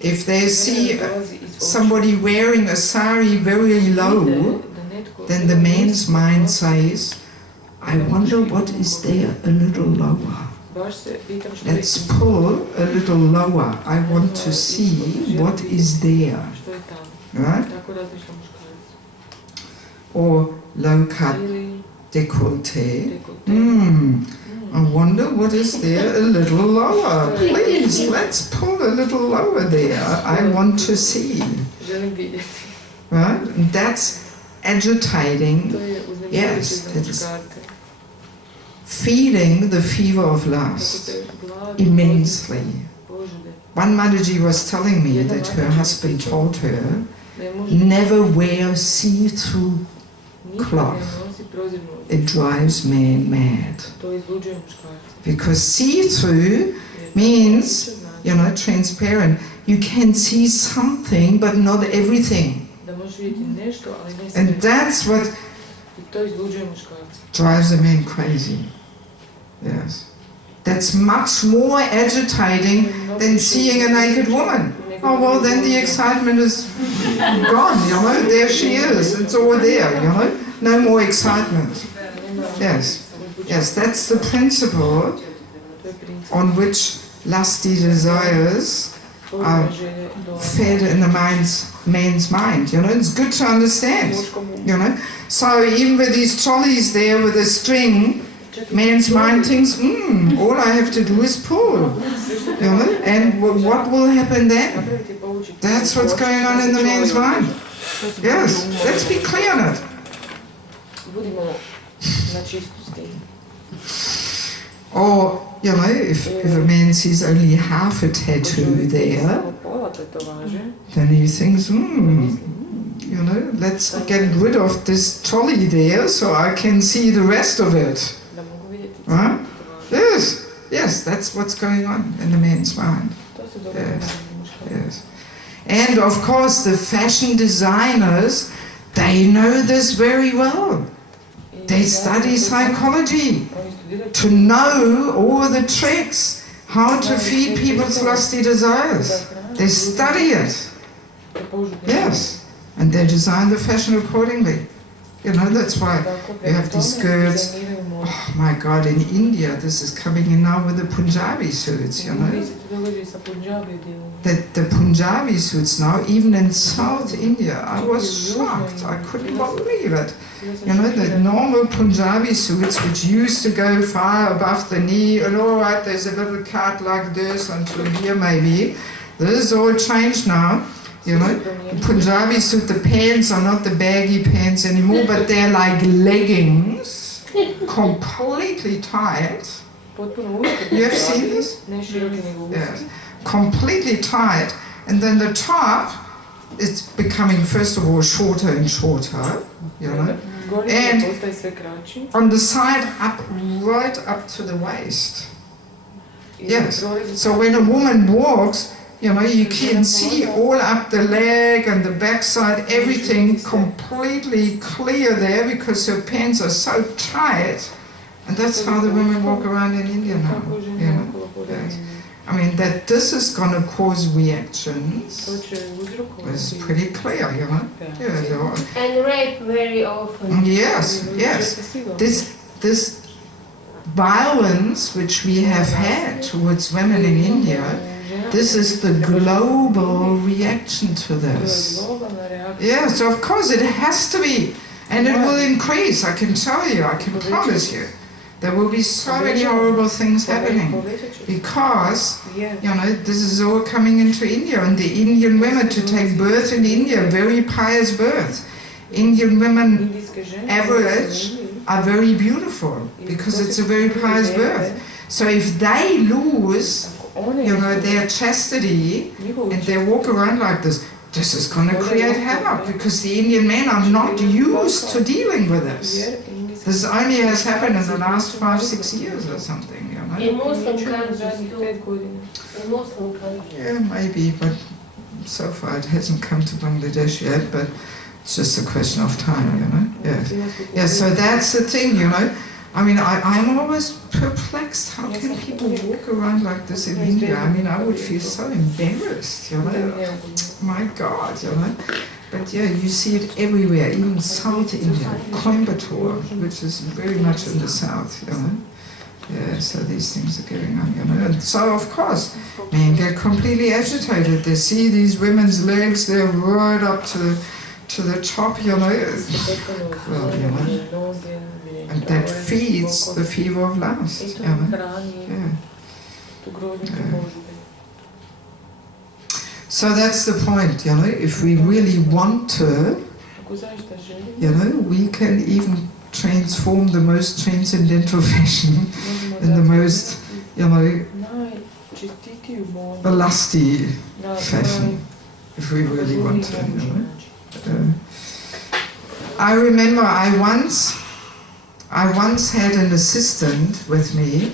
if they see somebody wearing a sari very low, then the man's mind says, I wonder what is there a little lower. Let's pull a little lower. I want to see what is there. Right? Or low cut décolleté. I wonder what is there a little lower. Please, let's pull a little lower there. I want to see. Right? And that's agitating. Yes, it is feeling the fever of lust immensely. One Mataji was telling me that her husband told her, never wear see-through cloth. It drives men mad. Because see-through means, you know, transparent. You can see something, but not everything. And that's what drives a man crazy. Yes. That's much more agitating than seeing a naked woman. Oh, well, then the excitement is gone, you know. There she is. It's all there, you know. No more excitement. Yes. Yes, that's the principle on which lusty desires are fed in the man's mind, you know. It's good to understand, you know. So even with these trolleys there with a string, man's mind thinks, all I have to do is pull, you know. And what will happen then? That's what's going on in the man's mind. Yes, let's be clear on it. Or, you know, if a man sees only half a tattoo there, then he thinks, you know, let's get rid of this trolley there so I can see the rest of it. Huh? Yes, yes, that's what's going on in the man's mind. Yes, yes. And of course the fashion designers, they know this very well. They study psychology to know all the tricks, how to feed people's lusty desires. They study it. Yes. And they design the fashion accordingly. You know, that's why you have these skirts. Oh my God, in India, this is coming in now with the Punjabi suits, you know. The Punjabi suits now, even in South India, I was shocked. I couldn't believe it. You know, the normal Punjabi suits, which used to go far above the knee, and all right, there's a little cut like this until here maybe. This is all changed now. You know, the Punjabi suit, the pants are not the baggy pants anymore, but they're like leggings, completely tight. You have seen this? Yes. Completely tight, and then the top is becoming, first of all, shorter and shorter, you know, and on the side up, right up to the waist. Yes, so when a woman walks, you know, you can see all up the leg and the backside, everything completely clear there because her pants are so tight. And that's how the women walk around in India now. You know? Yes. I mean, that this is going to cause reactions is pretty clear, you know. Yes. And rape very often. Yes, yes. This violence which we have had towards women in India, this is the global reaction to this. Yes, of course it has to be. And it will increase, I can tell you, I can promise you. There will be so many horrible things happening because, you know, this is all coming into India, and the Indian women to take birth in India, very pious birth. Indian women, average, are very beautiful because it's a very pious birth. So if they lose, you know, their chastity and they walk around like this, this is going to create havoc because the Indian men are not used to dealing with this. This only has happened in the last 5-6 years or something, you know. In Muslim countries too. In Muslim countries. Yeah, maybe, but so far it hasn't come to Bangladesh yet, but it's just a question of time, you know. Yes. Yeah, so that's the thing, you know. I mean, I'm always perplexed. How can people walk around like this in India? I mean, I would feel so embarrassed, you know. My God, you know. But yeah, you see it everywhere, even South India, Coimbatore, which is very much in the south, you know. Yeah, so these things are going on, you know. And so, of course, men get completely agitated. They see these women's legs, they're roared up to the top, you know. Well, you know. And that feeds the fever of lust, you know. Yeah. So that's the point, you know. If we really want to, you know, we can even transform the most transcendental fashion in the most, you know, the lusty fashion, if we really want to, you know. I remember I once had an assistant with me,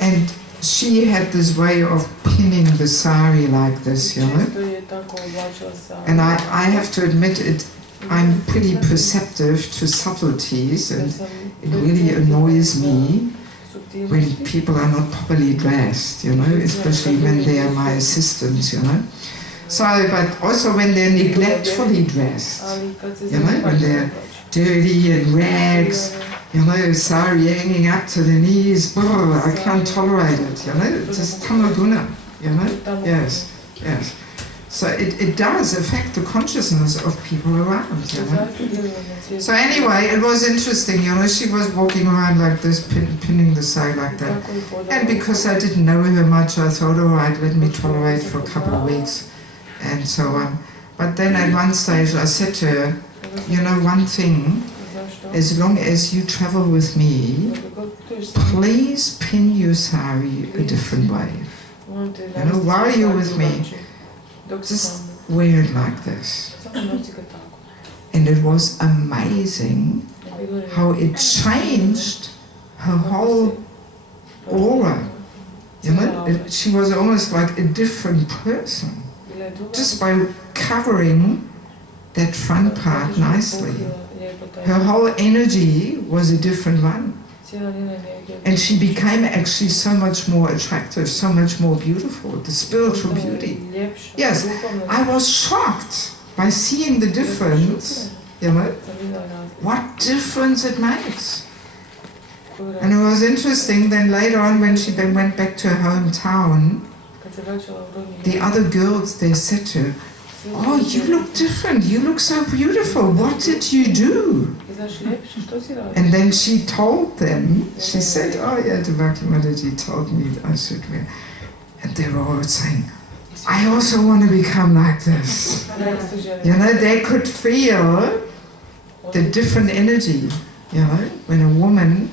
and she had this way of pinning the sari like this, you know. And I have to admit it. I'm pretty perceptive to subtleties, and it really annoys me when people are not properly dressed, you know, especially when they are my assistants, you know. So, but also when they're neglectfully dressed, you know, when they're dirty and rags, you know, sari hanging up to the knees, oh, I can't tolerate it, you know, just tamaguna, you know, yes, yes. So it does affect the consciousness of people around, you know. So anyway, it was interesting, you know, she was walking around like this, pinning the sari like that. And because I didn't know her much, I thought, all right, let me tolerate for a couple of weeks, and so on. But then at one stage I said to her, you know, one thing, as long as you travel with me, please pin your sari a different way. You know, while you're with me, just wear it like this. And it was amazing how it changed her whole aura. You know, she was almost like a different person, just by covering that front part nicely. Her whole energy was a different one. And she became actually so much more attractive, so much more beautiful, the spiritual beauty. Yes, I was shocked by seeing the difference, you know, what difference it makes. And it was interesting, then later on when she then went back to her hometown, the other girls, they said to her, oh, you look different, you look so beautiful, what did you do? And then she told them, she said, oh yeah, Devaki Mataji told me I should wear. And they were all saying, I also want to become like this. You know, they could feel the different energy, you know, when a woman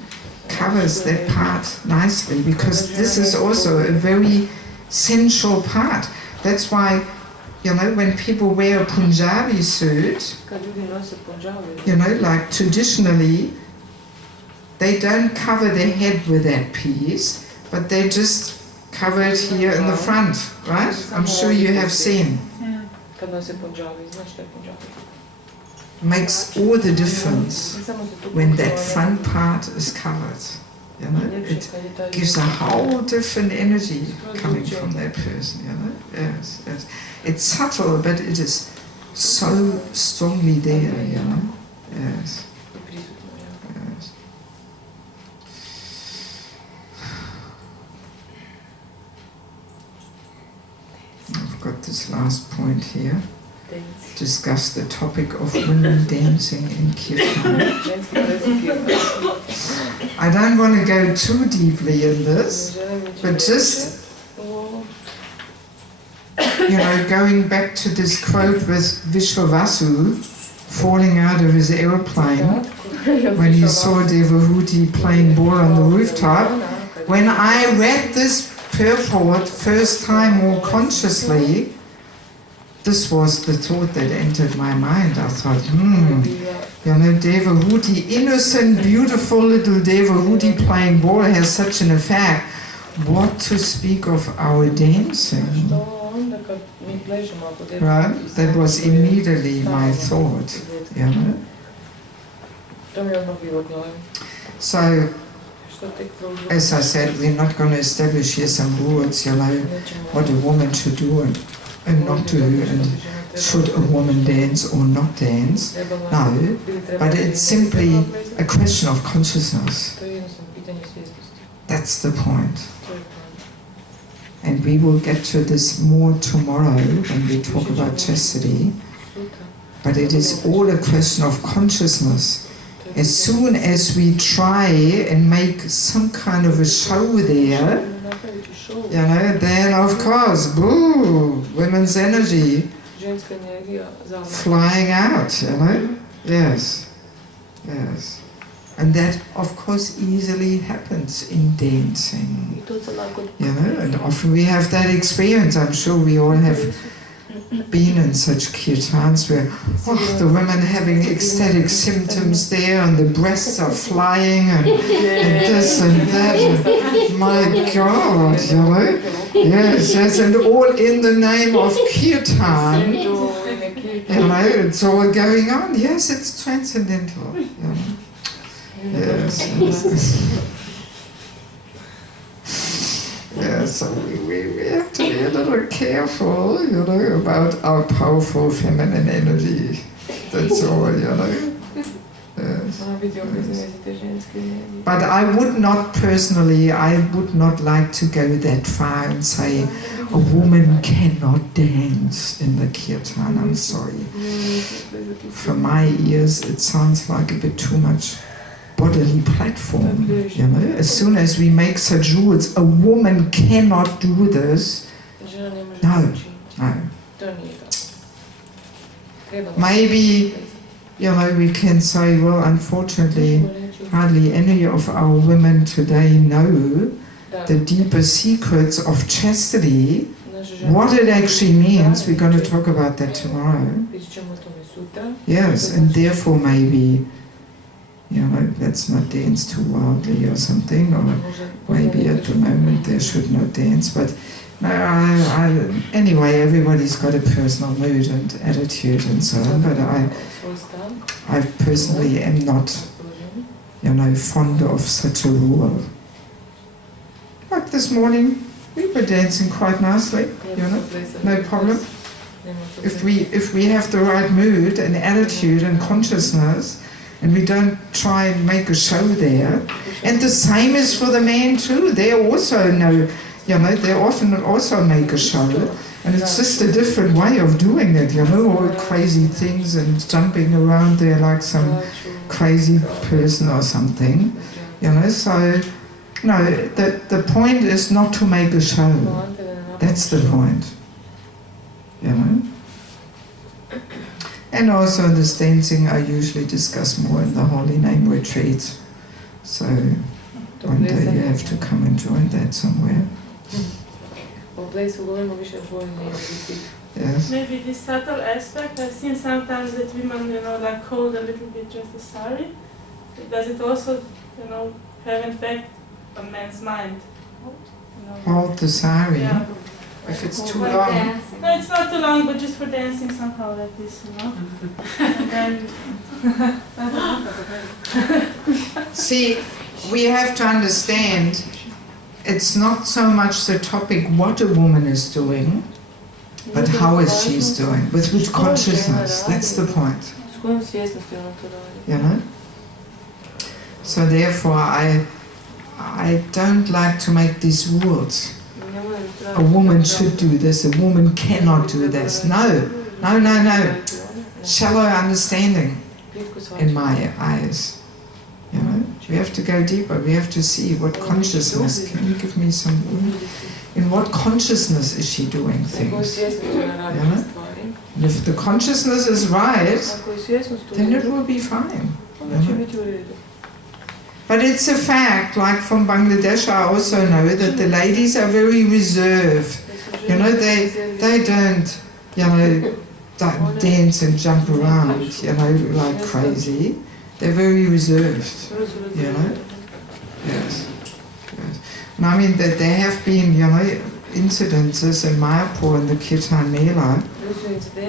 covers that part nicely, because this is also a very sensual part. That's why, you know, when people wear a Punjabi suit, you know, like traditionally, they don't cover their head with that piece, but they just cover it here in the front, right? I'm sure you have seen. Makes all the difference when that front part is covered. You know, it gives a whole different energy coming from that person, you know. Yes, yes. It's subtle, but it is so strongly there, you know. Yes. Yes. I've got this last point here. Discuss the topic of women dancing in kirtan. I don't want to go too deeply in this, but just, you know, going back to this quote with Vishwavasu falling out of his aeroplane when he saw Devahuti playing ball on the rooftop. When I read this purport first time more consciously, this was the thought that entered my mind. I thought, you know, Devahuti, innocent, beautiful little Devahuti playing ball has such an effect. What to speak of our dancing? Right? That was immediately my thought, you know. So, as I said, we're not going to establish here some rules, you know, what a woman should do and not do. And should a woman dance or not dance. No, but it's simply a question of consciousness. That's the point. And we will get to this more tomorrow when we talk about chastity. But it is all a question of consciousness. As soon as we try and make some kind of a show there, you know, then of course, boo, women's energy flying out, you know? Yes, yes. And that, of course, easily happens in dancing. You know, and often we have that experience. I'm sure we all have been in such kirtans where the women having ecstatic symptoms there, and the breasts are flying, and this and that. And my God, you know? Yes, yes, and all in the name of kirtan. You know, it's all going on. Yes, it's transcendental. You know? Yes, yes. Yeah, so we have to be a little careful, you know, about our powerful feminine energy. That's all, you know. Yes, yes. But I would not personally, I would not like to go that far and say a woman cannot dance in the kirtan. I'm sorry. For my ears, it sounds like a bit too much bodily platform, you know. As soon as we make such rules, a woman cannot do this. No, no. Maybe, you know, we can say, well, unfortunately, hardly any of our women today know the deeper secrets of chastity, what it actually means. We're going to talk about that tomorrow. Yes, and therefore maybe, you know, let's not dance too wildly or something, or maybe at the moment they should not dance. But no, anyway, everybody's got a personal mood and attitude and so on. But I personally am not, you know, fond of such a rule. Like this morning, we were dancing quite nicely, you know, no problem. If we have the right mood and attitude and consciousness, and we don't try and make a show there. And the same is for the men too. They also know, you know, they often also make a show. And it's just a different way of doing it, you know, all crazy things and jumping around there like some crazy person or something. You know, so, no, the point is not to make a show. That's the point, you know. And also this dancing I usually discuss more in the Holy Name retreats. So one day you have to come and join that somewhere. Yes. Maybe this subtle aspect, I've seen sometimes that women, you know, like hold a little bit just the sari. Does it also, you know, have an effect on man's mind? You know, hold the sari? Yeah. If it's too long. No, it's not too long, but just for dancing somehow like this, you know. And then see, we have to understand, it's not so much the topic what a woman is doing, but how is she doing, with which consciousness. That's the point. You know? So therefore I don't like to make these rules. A woman should do this, a woman cannot do this. No, no, no, no. Shallow understanding in my eyes. You know, we have to go deeper. We have to see what consciousness. Can you give me some? In what consciousness is she doing things? You know? And if the consciousness is right, then it will be fine. You know? But it's a fact, like from Bangladesh, I also know that the ladies are very reserved. You know, they don't, you know, dance and jump around, you know, like crazy. They're very reserved, you know. Yes. Yes. And I mean that there have been, you know, incidences in Mayapur in the Kirtan Mela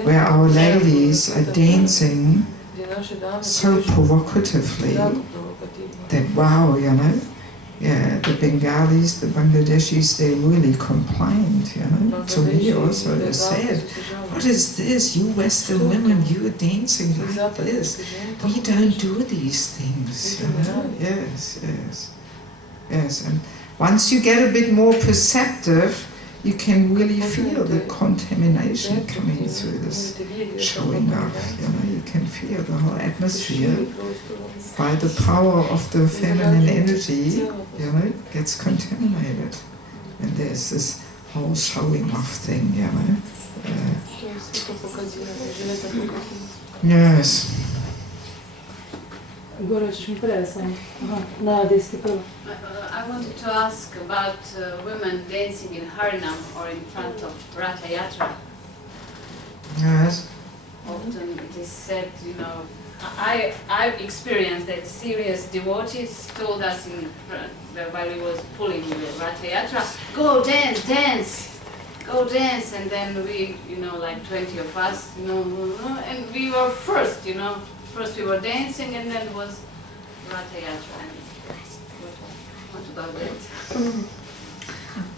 where our ladies are dancing so provocatively that wow, you know, Yeah, the Bengalis, the Bangladeshis, they really complained, you know. To me also, they said, what is this? You Western women, you are dancing like this. We don't do these things, you know. Yes, yes, yes. And once you get a bit more perceptive, you can really feel the contamination coming through this showing up, you know. You can feel the whole atmosphere by the power of the feminine energy, you know, gets contaminated. And there's this whole showing off thing, you know. Yes. I wanted to ask about women dancing in Harinam or in front of Ratha Yatra. Yes. Often it is said, you know, I've experienced that serious devotees told us in front, while we was pulling the Ratha Yatra, go dance, dance, go dance, and then we, you know, like 20 of us, and we were first, you know. First we were dancing, and then was Ratha Yatra. And what about that?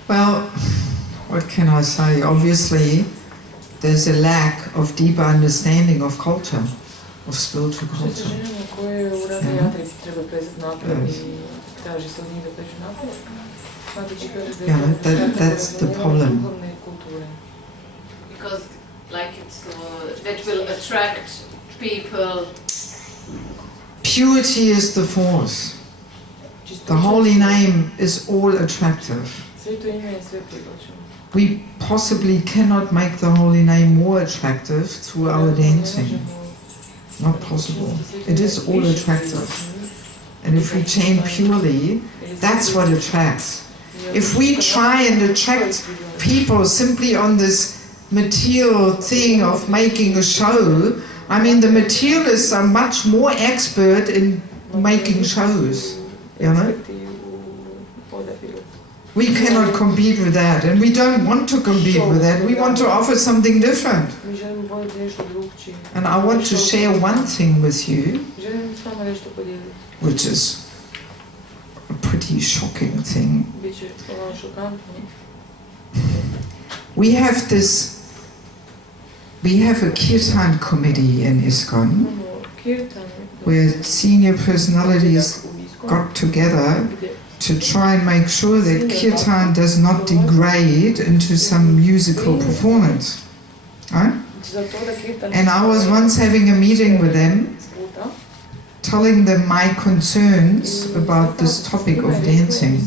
Well, what can I say? Obviously, there's a lack of deeper understanding of culture, of spiritual culture. Yeah, that's the problem. Because, like, it's that will attract people. Purity is the force. The holy name is all attractive. We possibly cannot make the holy name more attractive through our dancing. Not possible. It is all attractive. And if we chant purely, that's what attracts. If we try and attract people simply on this material thing of making a show, I mean, the materialists are much more expert in making shows, you know. We cannot compete with that, and we don't want to compete with that. We want to offer something different. And I want to share one thing with you, which is a pretty shocking thing. We have a kirtan committee in ISKCON, where senior personalities got together to try and make sure that kirtan does not degrade into some musical performance. Right? And I was once having a meeting with them, telling them my concerns about this topic of dancing.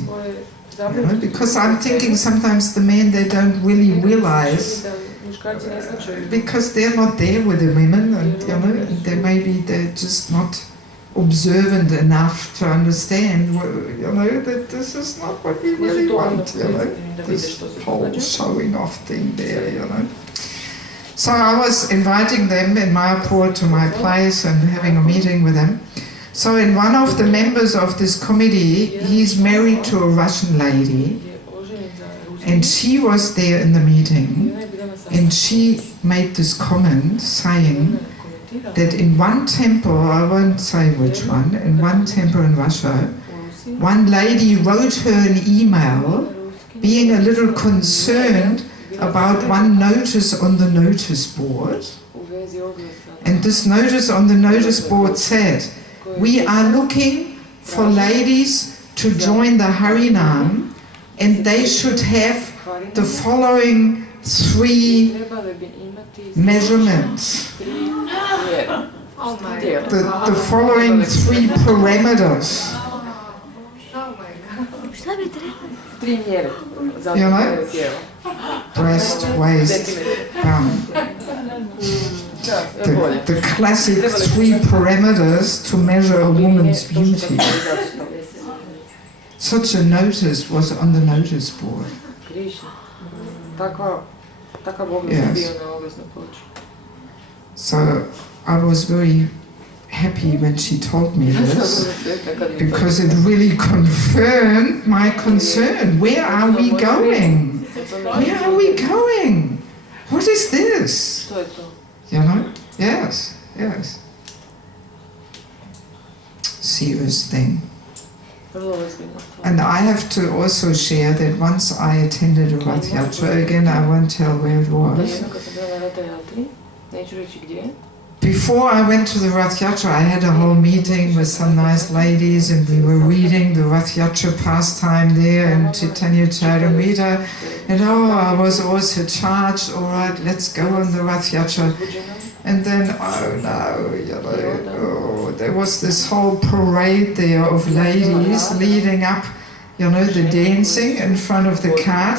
You know, because I'm thinking sometimes the men, they don't really realize, because they're not there with the women, and you know, they're just not observant enough to understand, you know, that this is not what we really want, you know, this whole showing off thing there, you know. So I was inviting them in Mayapur to my place and having a meeting with them. So in one of the members of this committee, he's married to a Russian lady, and she was there in the meeting, and she made this comment saying that in one temple, I won't say which one, in one temple in Russia, one lady wrote her an email being a little concerned about one notice on the notice board. And this notice on the notice board said, we are looking for ladies to join the Harinam, and they should have the following 3 measurements. The following 3 parameters. You know? Breast, waist, bum. The classic 3 parameters to measure a woman's beauty. Such a notice was on the notice board. Yes. So I was very happy when she told me this, because it really confirmed my concern. Where are we going? Where are we going? What is this? You know? Yes, yes. Serious thing. And I have to also share that once I attended a Rath Yatra, again I won't tell where it was. Before I went to the Rath Yatra, I had a whole meeting with some nice ladies, and we were reading the Rath Yatra pastime there in Chaitanya Charitamrita. And I was also charged, all right, let's go on the Rath Yatra. And then, oh no, there was this whole parade there of ladies leading up, the dancing in front of the cart.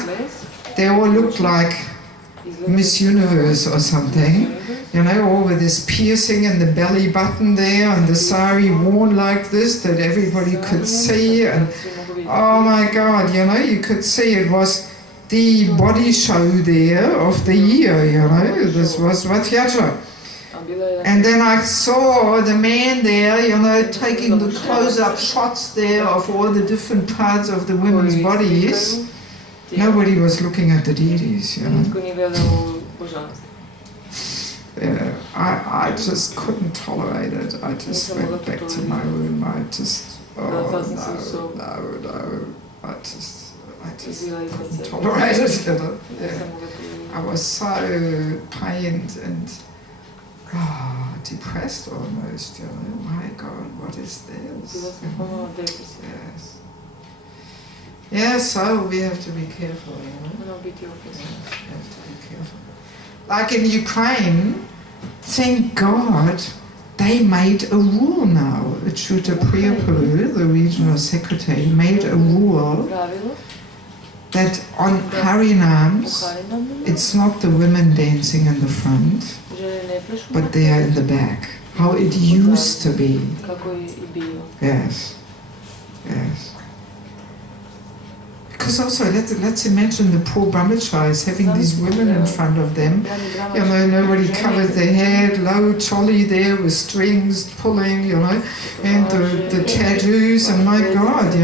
They all looked like Miss Universe or something, all with this piercing in the belly button there, and the sari worn like this that everybody could see. And oh my God, you could see it was the body show there of the year, this was Rath Yatra. And then I saw the man there, taking the close-up shots there of all the different parts of the women's bodies. Nobody was looking at the deities, I just couldn't tolerate it. I just went back to my room. I just, no. I just couldn't tolerate it. I was so pained and depressed almost, My God, what is this? Yes. Yeah, so we have to be careful, We have to be careful. Like in Ukraine, thank God, they made a rule now. Achyuta Priyapuru, the regional secretary, made a rule that on Harinams, it's not the women dancing in the front, but they are in the back. How it used to be. Yes. Because also, let's imagine the poor brahmacharis having these women in front of them. Nobody covered their head, low choli there with strings pulling, and the tattoos, and my God,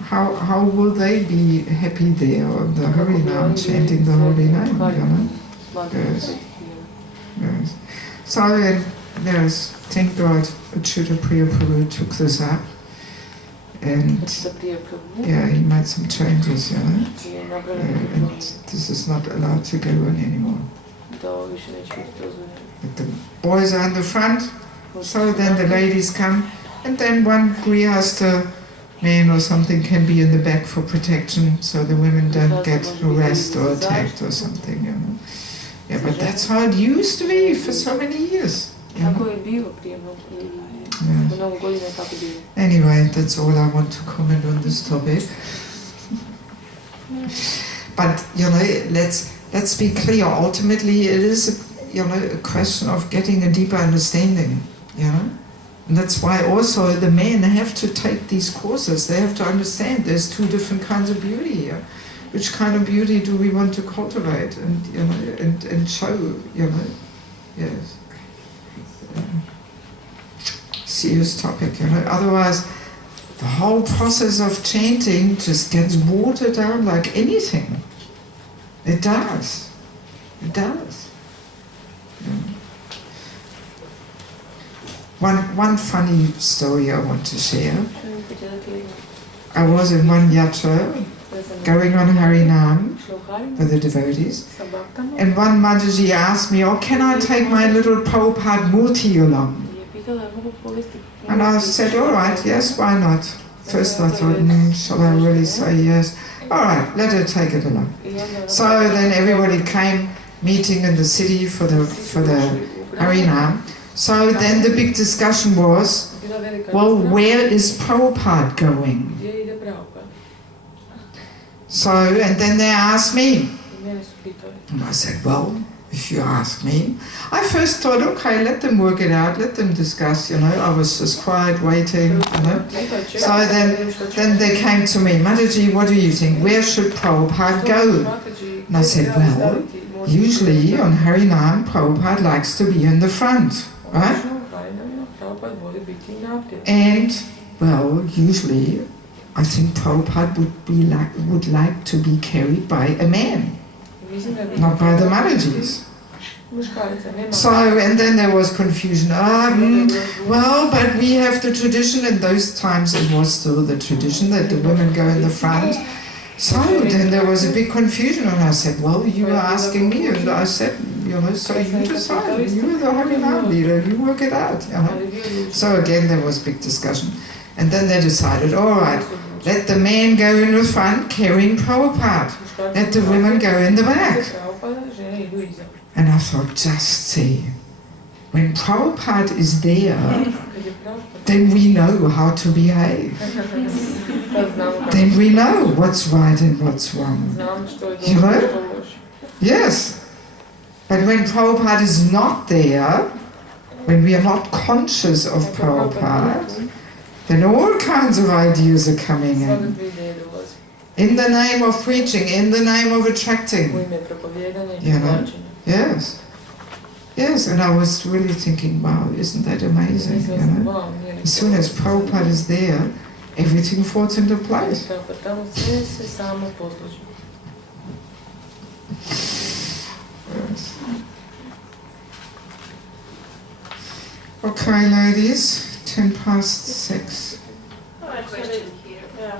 How will they be happy there on the Harinam, chanting the holy name, Yes. So there's, thank God, Achyuta Priyapuru took this up, and he made some changes, and this is not allowed to go on anymore. But the boys are in the front, so then the ladies come, and then one grihasta man or something can be in the back for protection, so the women don't get harassed or attacked or something, Yeah, but that's how it used to be for so many years. Anyway, that's all I want to comment on this topic. But let's be clear. Ultimately, it is a question of getting a deeper understanding. And that's why also the men have to take these courses. They have to understand there's two different kinds of beauty here. Which kind of beauty do we want to cultivate and show? Yes. Serious topic, Otherwise, the whole process of chanting just gets watered down like anything. It does. One funny story I want to share. I was in one yatra going on Harinam with the devotees, and one Mataji asked me, can I take my little Prabhupada Murti along? And I said, all right, yes, why not? First I thought, shall I really say yes? All right, let her take it along. So then everybody came, meeting in the city for the Harinam. So then the big discussion was, well, where is Prabhupada going? So, and then they asked me. And I said, well, if you ask me. I first thought, okay, let them work it out, let them discuss, I was just quiet, waiting, So then they came to me, Mataji, what do you think? Where should Prabhupada go? And I said, well, usually on Harinam, Prabhupada likes to be in the front, right? And, well, usually, I think Prabhupada would like to be carried by a man, not by the Matajis. So, and then there was confusion. Well, but we have the tradition. In those times it was still the tradition that the women go in the front. So then there was a big confusion, and I said, well, you were asking me, and I said, so you decide. You are the Holy Man leader, you work it out. So again there was big discussion. And then they decided, all right, let the men go in the front carrying Prabhupada. Let the women go in the back. And I thought, just see, when Prabhupada is there, then we know how to behave. Then we know what's right and what's wrong. You know? Yes. But when Prabhupada is not there, when we are not conscious of Prabhupada, then all kinds of ideas are coming in the name of preaching, in the name of attracting. You know? Yes. Yes, and I was really thinking, wow, isn't that amazing? You know? As soon as Prabhupada is there, everything falls into place. Yes. Okay, ladies, 6:10. Oh, actually, yeah.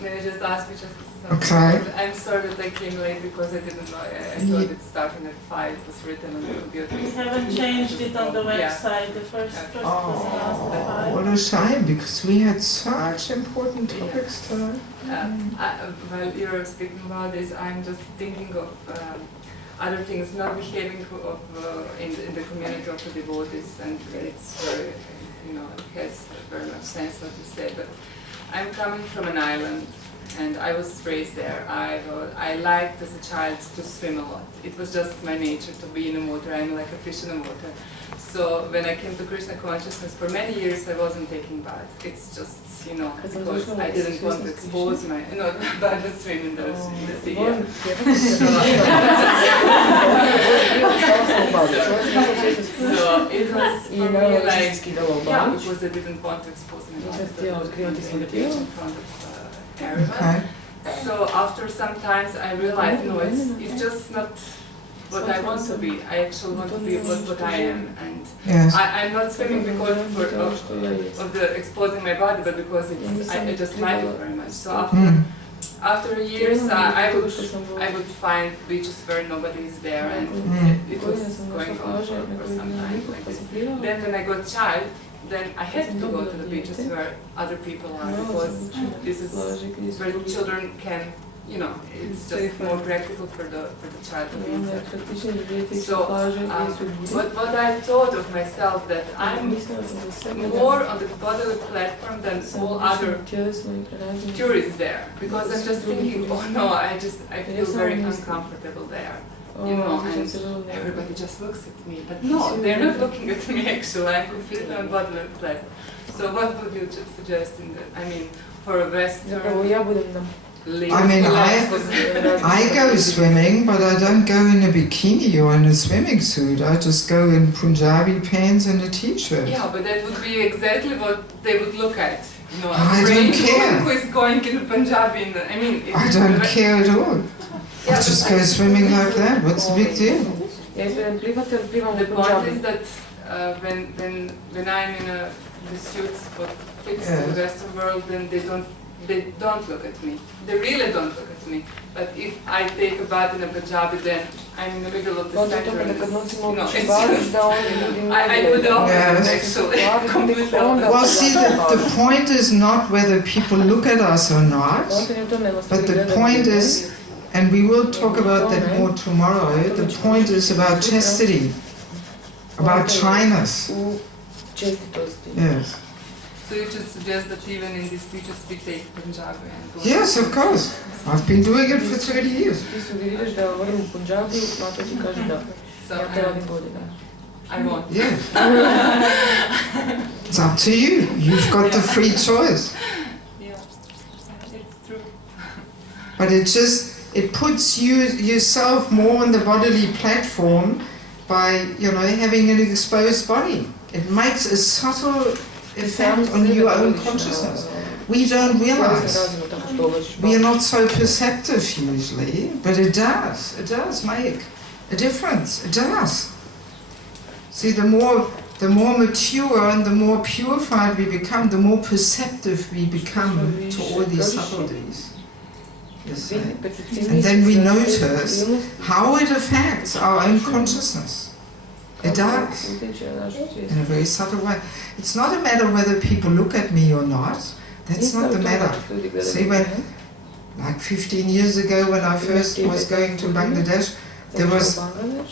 May I just ask you just Okay. I'm sorry that I came late because I didn't know. I thought it's starting at 5. It was written on the computer. We haven't changed it on the website. The first was last at 5. What a shame, because we had such important topics tonight. While you were speaking about this, I'm just thinking of other things, not behaving of, in the community of the devotees, and it's very, it has very much sense what you say, but I'm coming from an island, and I was raised there. I liked as a child to swim a lot. It was just my nature to be in the water. I'm like a fish in the water. So when I came to Krishna consciousness, for many years I wasn't taking bath. It's just, because I didn't want to expose my, but I would swim in the sea. Yeah. So it was for me like, because I didn't want to expose my body in the beach in front of everyone. So after some times I realized, no, it's just not what I want to be. I actually want to be what I am, and yes. I'm not swimming because of the exposing my body, but because I just like it very much. So after years, I would find beaches where nobody is there, and it was going on for some time like this. Then when I got a child, then I had to go to the beaches where other people are, because this is where the children can. It's just more practical for the child to be inside. So, what I thought of myself, that I'm more on the bodily platform than all other tourists there, because I'm just thinking, oh no, I feel very uncomfortable there. And everybody just looks at me, but no, they're not looking at me actually. I'm completely on bodily platform. So, what would you suggest for a Western? I go swimming, but I don't go in a bikini or in a swimming suit. I just go in Punjabi pants and a t-shirt. Yeah, but that would be exactly what they would look at. I don't care. Who is going in Punjabi? I don't care at all. I just go swimming like that. What's the big deal? The point is that when I'm in the suits what fits in the Western world, then they don't look at me. They really don't look at me. But if I take a bath in a Punjabi, then I'm in the middle of the center. I do the opposite, actually. Completely opposite. Well, see, the point is not whether people look at us or not, but the point is, and we will talk about that more tomorrow, the point is about chastity, about shyness. Yes. So you should suggest that even in these speeches we take Punjabi and go. Yes, of course. I've been doing it for 30 years. So I won't. Yes. It's up to you. You've got the free choice. Yeah, it's true. But it puts yourself more on the bodily platform by, having an exposed body. It makes a subtle effect on your own consciousness. We don't realize. We are not so perceptive usually, but it does. It does make a difference. It does. See, the more mature and the more purified we become, the more perceptive we become to all these subtleties. Yes, and then we notice how it affects our own consciousness. It does, in a very subtle way. It's not a matter whether people look at me or not. That's not the matter. See, when, like 15 years ago when I first was going to Bangladesh, there was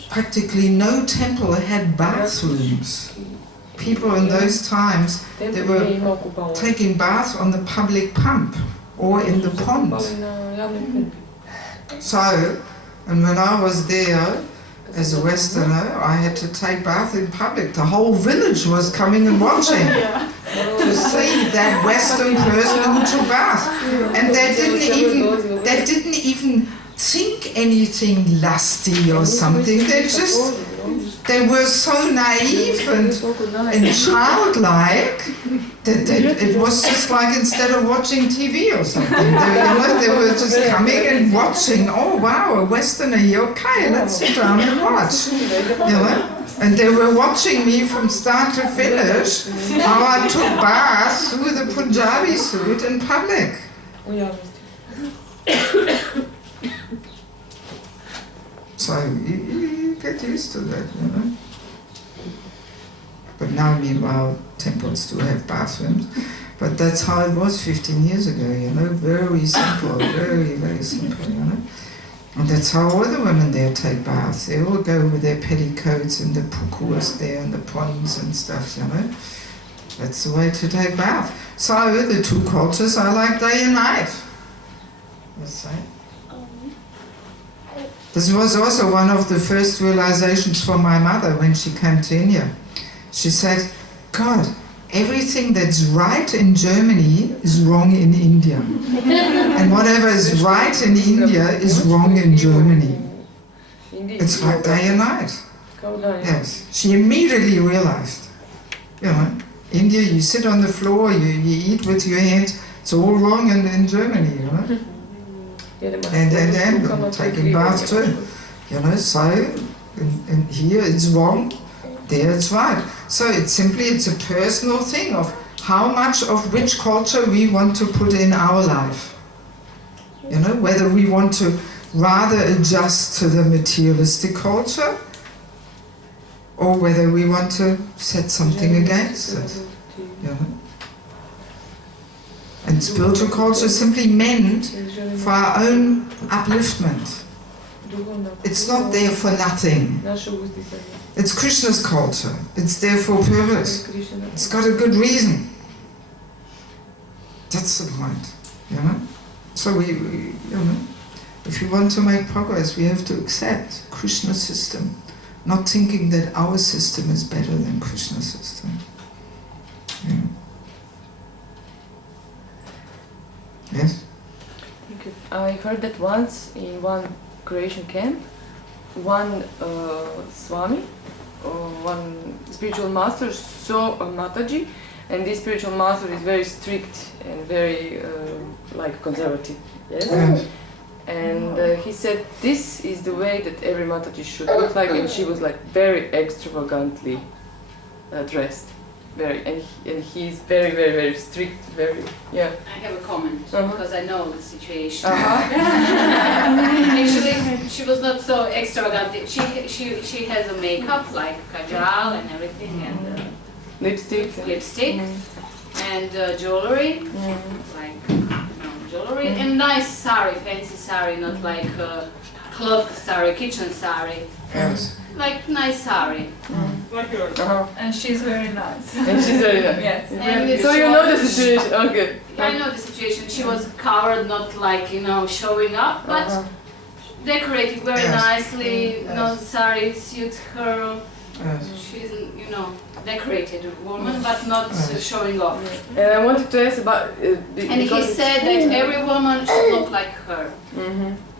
practically no temple that had bathrooms. People in those times, they were taking baths on the public pump or in the pond. So, and when I was there, as a Westerner, I had to take bath in public. The whole village was coming and watching to see that Western person who took bath. And they didn't even think anything lusty or something. They were so naive and childlike that it was just like instead of watching TV or something, they were just coming and watching. Oh wow, a Westerner here, okay, let's sit down and watch. And they were watching me from start to finish, how I took baths through the Punjabi suit in public. So you get used to that, But now, meanwhile, temples do have bathrooms. But that's how it was 15 years ago, very simple, very, very simple, And that's how all the women there take baths. They all go with their petticoats and the pukuas there and the ponds and stuff, That's the way to take bath. So the two cultures are like day and night. That's right. This was also one of the first realizations for my mother when she came to India. She said, God, everything that's right in Germany is wrong in India. And whatever is right in India is wrong in Germany. It's like day and night. Yes. She immediately realized, India, you sit on the floor, you eat with your hands, it's all wrong in Germany, And taking baths too, so and here it's wrong, there it's right. So it's a personal thing of how much of which culture we want to put in our life. Whether we want to rather adjust to the materialistic culture or whether we want to set something against it. And spiritual culture is simply meant for our own upliftment. It's not there for nothing. It's Krishna's culture. It's there for purpose. It's got a good reason. That's the point, So we if we want to make progress, we have to accept Krishna's system, not thinking that our system is better than Krishna's system. Yes? Thank you. I heard that once in one Croatian camp, one Swami, one spiritual master saw a Mataji, and this spiritual master is very strict and very conservative. Yes? And he said, this is the way that every Mataji should look like, and she was very extravagantly dressed. And he's very, very, very strict, I have a comment, because I know the situation. Actually, she was not so extravagant. She has a makeup, like kajal and everything, and lipstick, and jewelry, jewelry, and nice sari, fancy sari, not like cloth sari, kitchen sari. Yes. Like nice sari. Like yours. And she's very nice. And she's very nice. Yes. And so you know the situation. Okay. I know the situation. She was covered, not like showing up, but decorated very nicely. Sari suits her. She's decorated woman, but not showing off. And I wanted to ask about. And he said that every woman should look like her.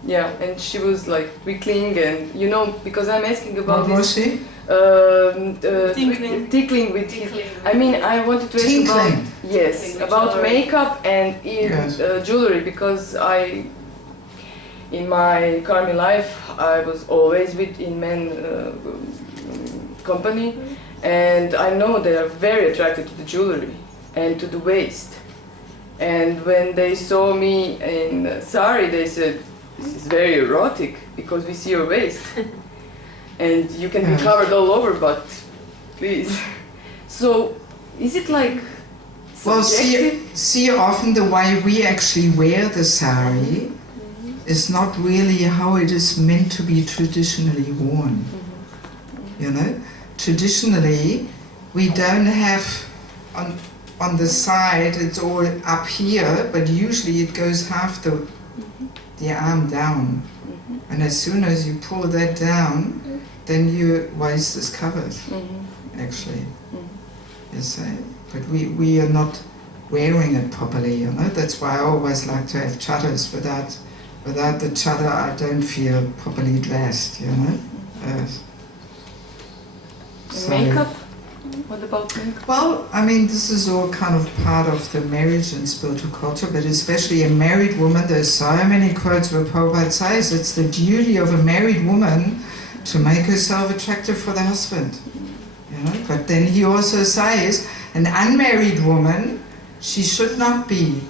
Yeah, and she was wiggling, and because I'm asking about what was she? Tickling with I mean, I wanted to ask about makeup and jewelry, because in my Karmi life, I was always in men company, and I know they are very attracted to the jewelry and to the waist. And when they saw me in sari, they said, "This is very erotic because we see your waist, and you can be covered all over, but please." So, is it like? Well, see, often the way we actually wear the sari is not really how it is meant to be traditionally worn. You know, traditionally we don't have on the side, it's all up here, but usually it goes half the arm down. And as soon as you pull that down, then your waist is covered, actually. You see? But we are not wearing it properly, you know. That's why I always like to have chaddars. Without the chaddar, I don't feel properly dressed, you know. So, makeup? What about makeup? Well, I mean, this is all kind of part of the marriage and spiritual culture, but especially a married woman, there's so many quotes where Prabhupada says it's the duty of a married woman to make herself attractive for the husband. You know? But then he also says, an unmarried woman, she should not be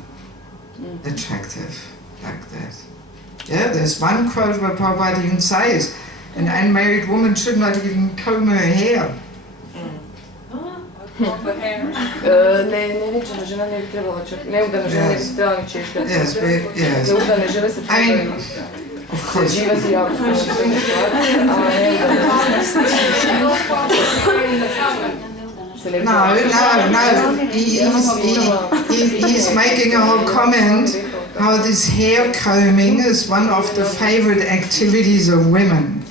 attractive like that. Yeah, there's one quote where Prabhupada even says, an unmarried woman should not even comb her hair. Neviđena žena ne bi trebala čak, neudana žena ne bi se trebala ni češljati. Yes. Neudane žene se trebaju sređivati jako No. He's making a whole comment how this hair combing is one of the favorite activities of women.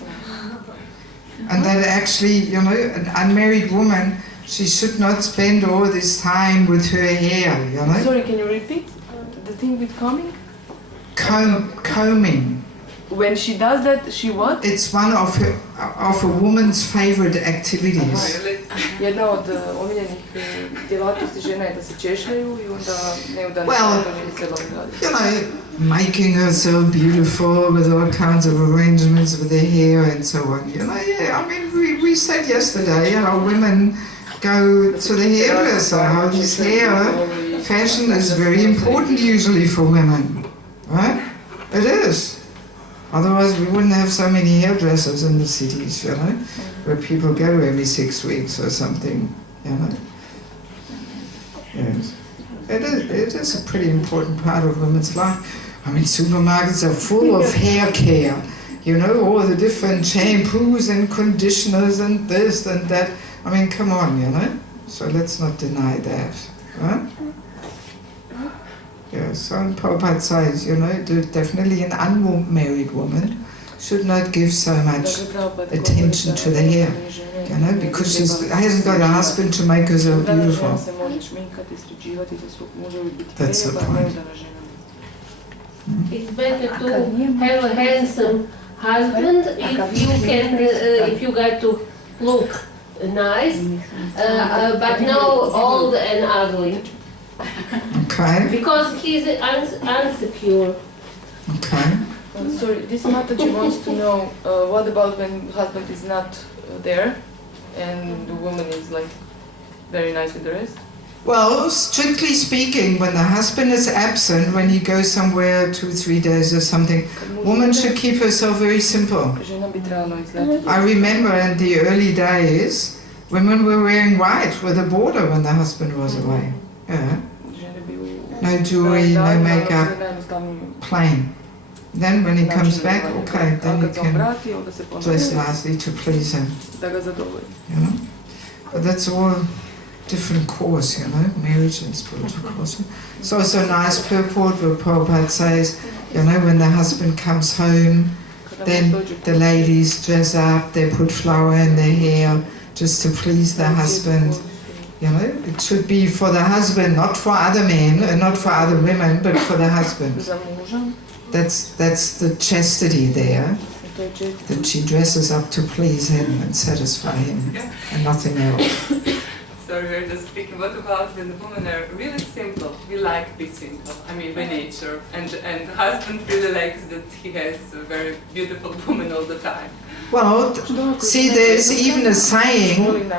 And that actually, you know, an unmarried woman, she should not spend all this time with her hair, you know. Sorry, can you repeat the thing with combing? Combing. When she does that, she what? It's one of a woman's favorite activities. Jedna od omiljenih djelatnosti žena je da se češljaju I onda neudane you know, making herself beautiful with all kinds of arrangements with their hair and so on. You know, yeah, I mean, we said yesterday how women go to the hairdresser, how this hair fashion is very important usually for women, right? It is. Otherwise we wouldn't have so many hairdressers in the cities, you know, where people go every 6 weeks or something, you know. Yes. It is a pretty important part of women's life. I mean, supermarkets are full of hair care, you know, all the different shampoos and conditioners and this and that. I mean, come on, you know. So let's not deny that, right? Yes, so Prabhupada says, you know, definitely an unmarried woman should not give so much attention to the hair, you know, because she hasn't got a husband to make herself beautiful. That's the point. It's better to have a handsome husband if you get to look nice, but no old and ugly. Okay. Because he's insecure. Okay. Sorry, this Mataji wants to know what about when husband is not there and the woman is like very nice with the rest? Well, strictly speaking, when the husband is absent, when he goes somewhere 2-3 days or something, woman should keep herself very simple. I remember in the early days, women were wearing white with a border when the husband was away. Yeah. No jewelry, no makeup, plain. Then when he comes back, okay, then you can dress nicely to please him. You know? But that's all different course, you know, marriage and spiritual course. It's also nice purport where Prabhupada says, you know, when the husband comes home, then the ladies dress up, they put flower in their hair just to please the husband. You know, it should be for the husband, not for other men, and not for other women, but for the husband. That's the chastity there, that she dresses up to please him and satisfy him, and nothing else. sorry, we're just speaking. What about when the women are really simple? We like to be simple. I mean, by nature. And the husband really likes that he has a very beautiful woman all the time. Well, see, there's even a saying,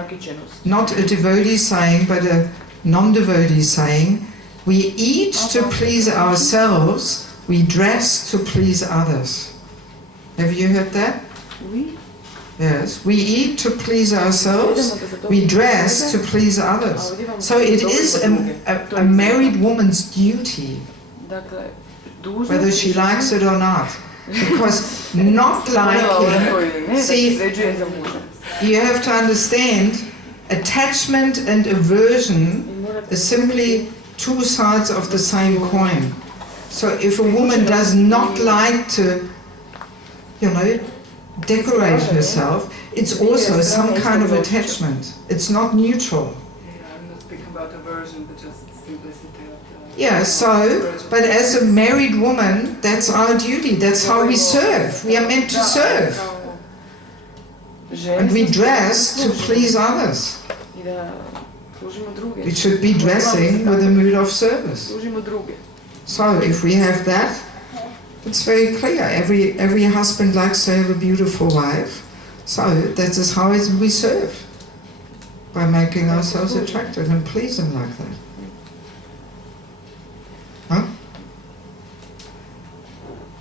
not a devotee saying, but a non-devotee saying, we eat to please ourselves, we dress to please others. Have you heard that? Yes, we eat to please ourselves, we dress to please others. So it is a married woman's duty, whether she likes it or not. Because not liking, see, you have to understand, attachment and aversion are simply two sides of the same coin. So if a woman does not like to, you know, decorate herself, it's also some kind of attachment. It's not neutral. Yeah, I'm not speaking about aversion, but just simplicity of the... Yeah, so, but as a married woman, that's our duty. That's how we serve. We are meant to serve. And we dress to please others. We should be dressing with a mood of service. So if we have that, it's very clear. Every husband likes to have a beautiful wife. So that is how we serve. By making ourselves attractive and please them like that. Huh?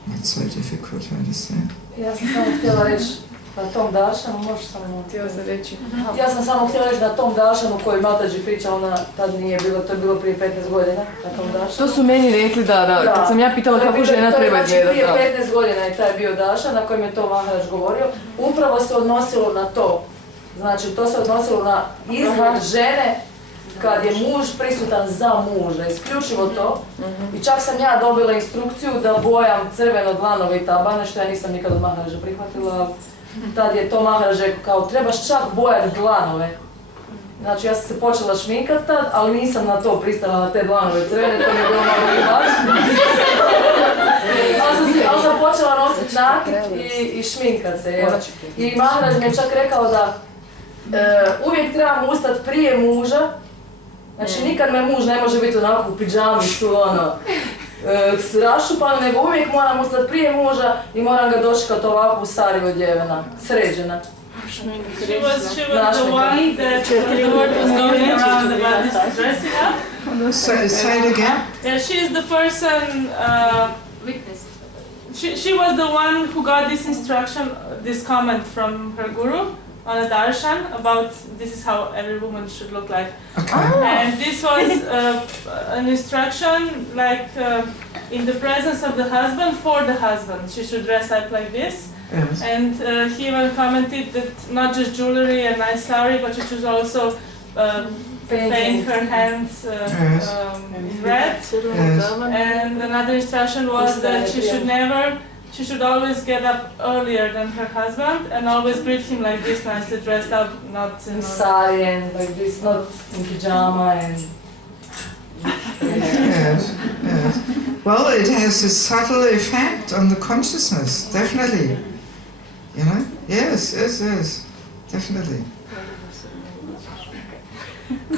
Not so difficult to understand. Ja sam samo htjela reći na tom daršanu, možeš samo... Htjela sam reći. Ja sam samo htjela reći na tom daršanu koji Mataji priča, ona tad nije bilo, to je bilo prije 15 godina, na tom daršanu. To su meni rekli da, kad sam ja pitala kako žena treba izgledati. Prije 15 godina je taj bio daršan na kojem je to Maharač govorio. Upravo se odnosilo na to. Znači, to se odnosilo na izgled žene kad je muž prisutan za muža, isključivo to. I čak sam ja dobila instrukciju da bojam crveno dlanove i tabane, što ja nisam nikad od Maharaža prihvatila. Tad je to Maharaž rekao kao trebaš čak bojati dlanove. Znači ja sam se počela šminkat tad, ali nisam na to pristala na te dlanove crvene, to mi je bilo malo i baš. Ali sam počela nositi nakit i šminkat se. I Maharaž mi je čak rekao da uvijek trebam ustati prije muža. Znači nikad me muž ne može biti onako u pidžamicu, ono, rašupan, nego uvijek moram ustati prije muža i moram ga dočekati ovako u stari odjevena, sređena. She was the one that the Lord was going around about this dressing up. Say it again. Yeah, she is the person, Witness. she was the one who got this instruction, this comment from her guru on a darshan about this is how every woman should look like. Okay. And this was an instruction like in the presence of the husband, for the husband. She should dress up like this. Yes. And he even commented that not just jewelry and nice sari, but she should also paint her hands in red. Yes. And another instruction was that she should always get up earlier than her husband and always greet him like this, nicely dressed up, not in sari and like this, not in pyjama and... Yes, yes. Well, it has a subtle effect on the consciousness, definitely. You know? Yes, yes, yes, definitely.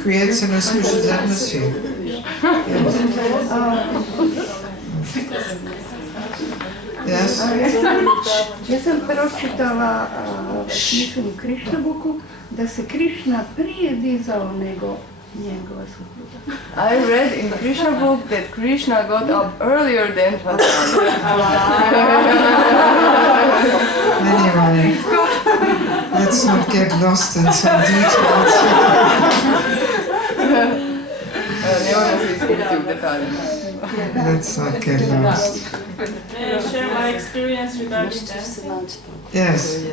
Creates an auspicious atmosphere. Yes. Ja sam pročitala mislim u Krišnabuku da se Krišna prije dizao nego njegova supruga. I read in Krishna book that Krishna got up earlier than Balaram. Anyway, let's not get lost in some details. Let's not get lost. May I share my experience regarding dancing? Yes.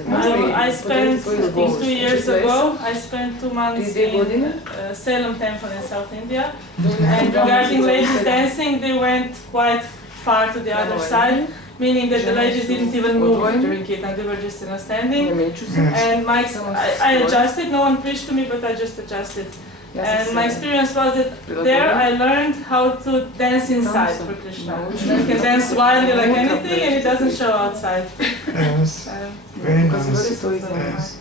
I spent, I think 2 years ago, I spent 2 months in Salem Temple in South India. And regarding ladies dancing, they went quite far to the other side, meaning that the ladies didn't even move during it, and they were just standing. And I adjusted, no one preached to me, but I just adjusted. And my experience was that there I learned how to dance inside for Krishna. You can dance wildly like anything and it doesn't show outside. Yes. Very nice. Yes.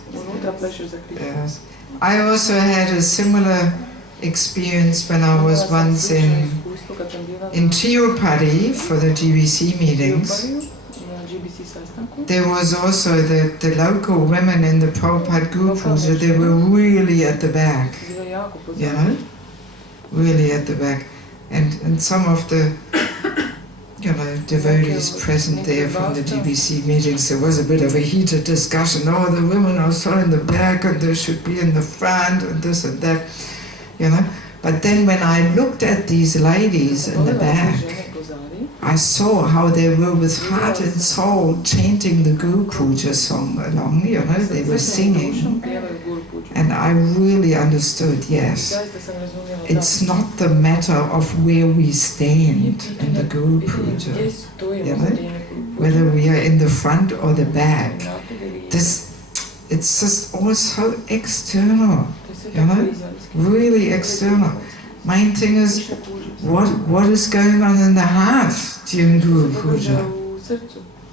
Yes. I also had a similar experience when I was once in Tirupati for the GBC meetings. There was also the local women in the Prabhupada Guru Puja, they were really at the back, you know, really at the back. And some of the, you know, devotees present there from the GBC meetings, there was a bit of a heated discussion. Oh, the women are so in the back and they should be in the front and this and that, you know. But then when I looked at these ladies in the back, I saw how they were with heart and soul chanting the Guru Puja song along, you know, they were singing. And I really understood, yes, it's not the matter of where we stand in the Guru Puja, you know, whether we are in the front or the back. It's just all so external, you know, really external. Main thing is, what is going on in the heart during Guru Puja?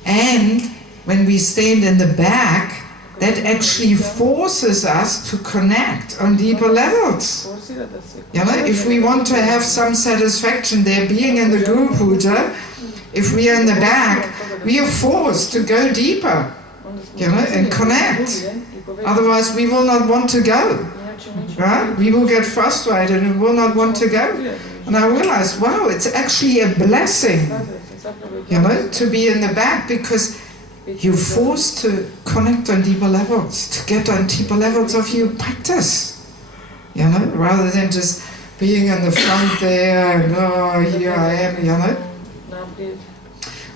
And when we stand in the back, that actually forces us to connect on deeper levels. You know, if we want to have some satisfaction there being in the Guru Puja, if we are in the back, we are forced to go deeper, you know, and connect. Otherwise we will not want to go. Right? We will get frustrated and will not want to go. And I realized, wow, it's actually a blessing, you know, to be in the back, because you're forced to connect on deeper levels, to get on deeper levels of your practice, you know, rather than just being in the front there and, oh, here I am, you know.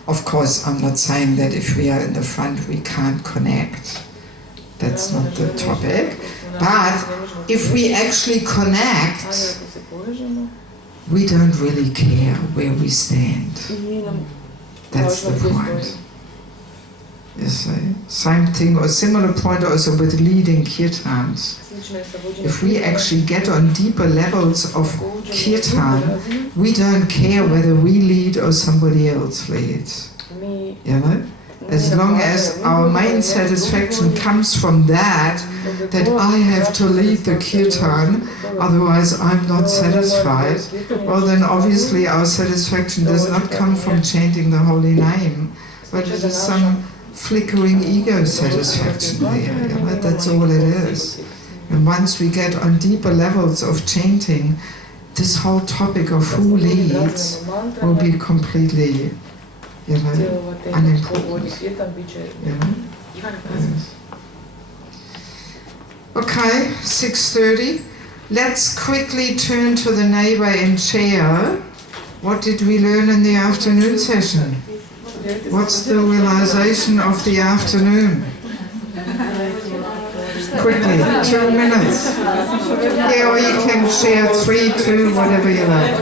Of course, I'm not saying that if we are in the front we can't connect. That's not the topic. But if we actually connect, we don't really care where we stand. That's the point. You see? Same thing or similar point also with leading kirtans. If we actually get on deeper levels of kirtan, we don't care whether we lead or somebody else leads. You know? As long as our main satisfaction comes from that I have to lead the kirtan, otherwise I'm not satisfied, well then obviously our satisfaction does not come from chanting the holy name, but it is some flickering ego satisfaction there, you know? That's all it is. And once we get on deeper levels of chanting, this whole topic of who leads will be completely, you know, unimportant. You know? Yes. Okay, 6:30. Let's quickly turn to the neighbor in chair. What did we learn in the afternoon session? What's the realization of the afternoon? Quickly, 2 minutes. Yeah, or you can share 3, 2, whatever you like.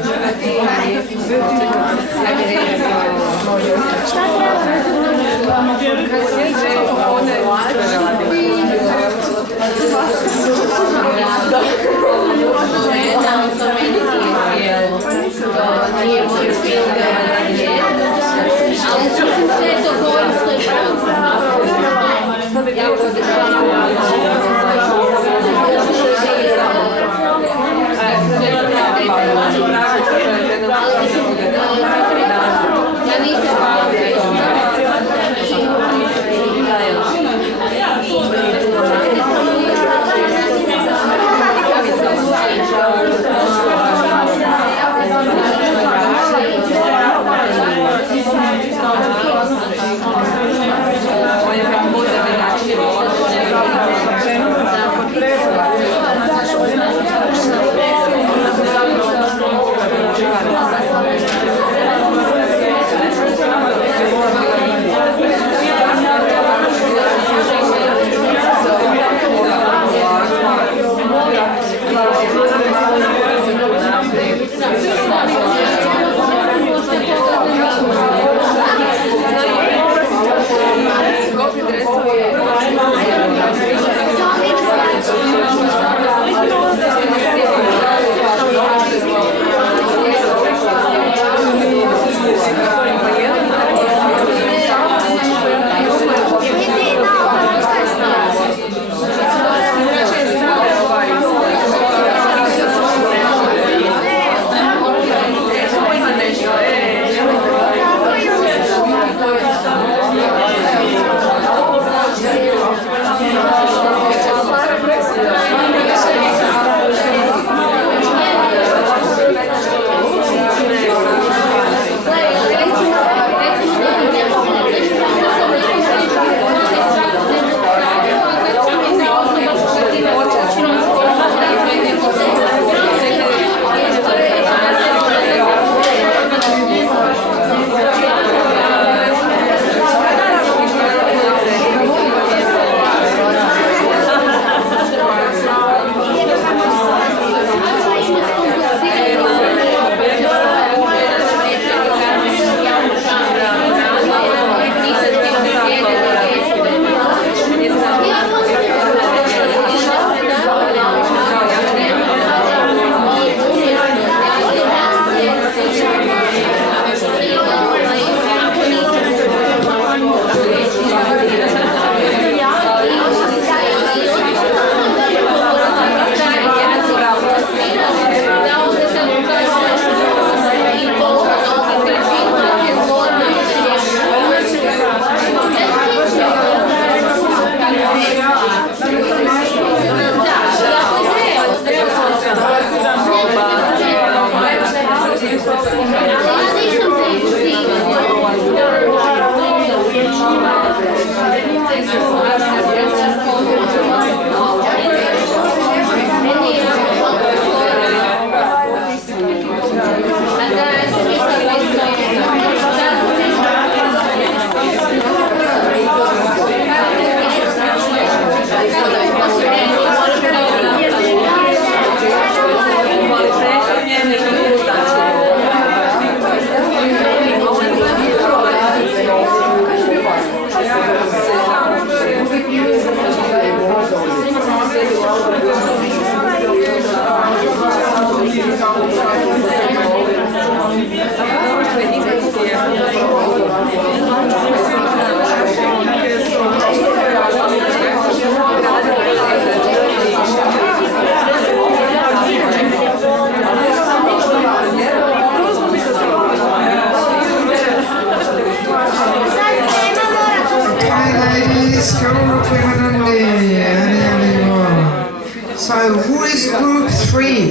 So who is group 3?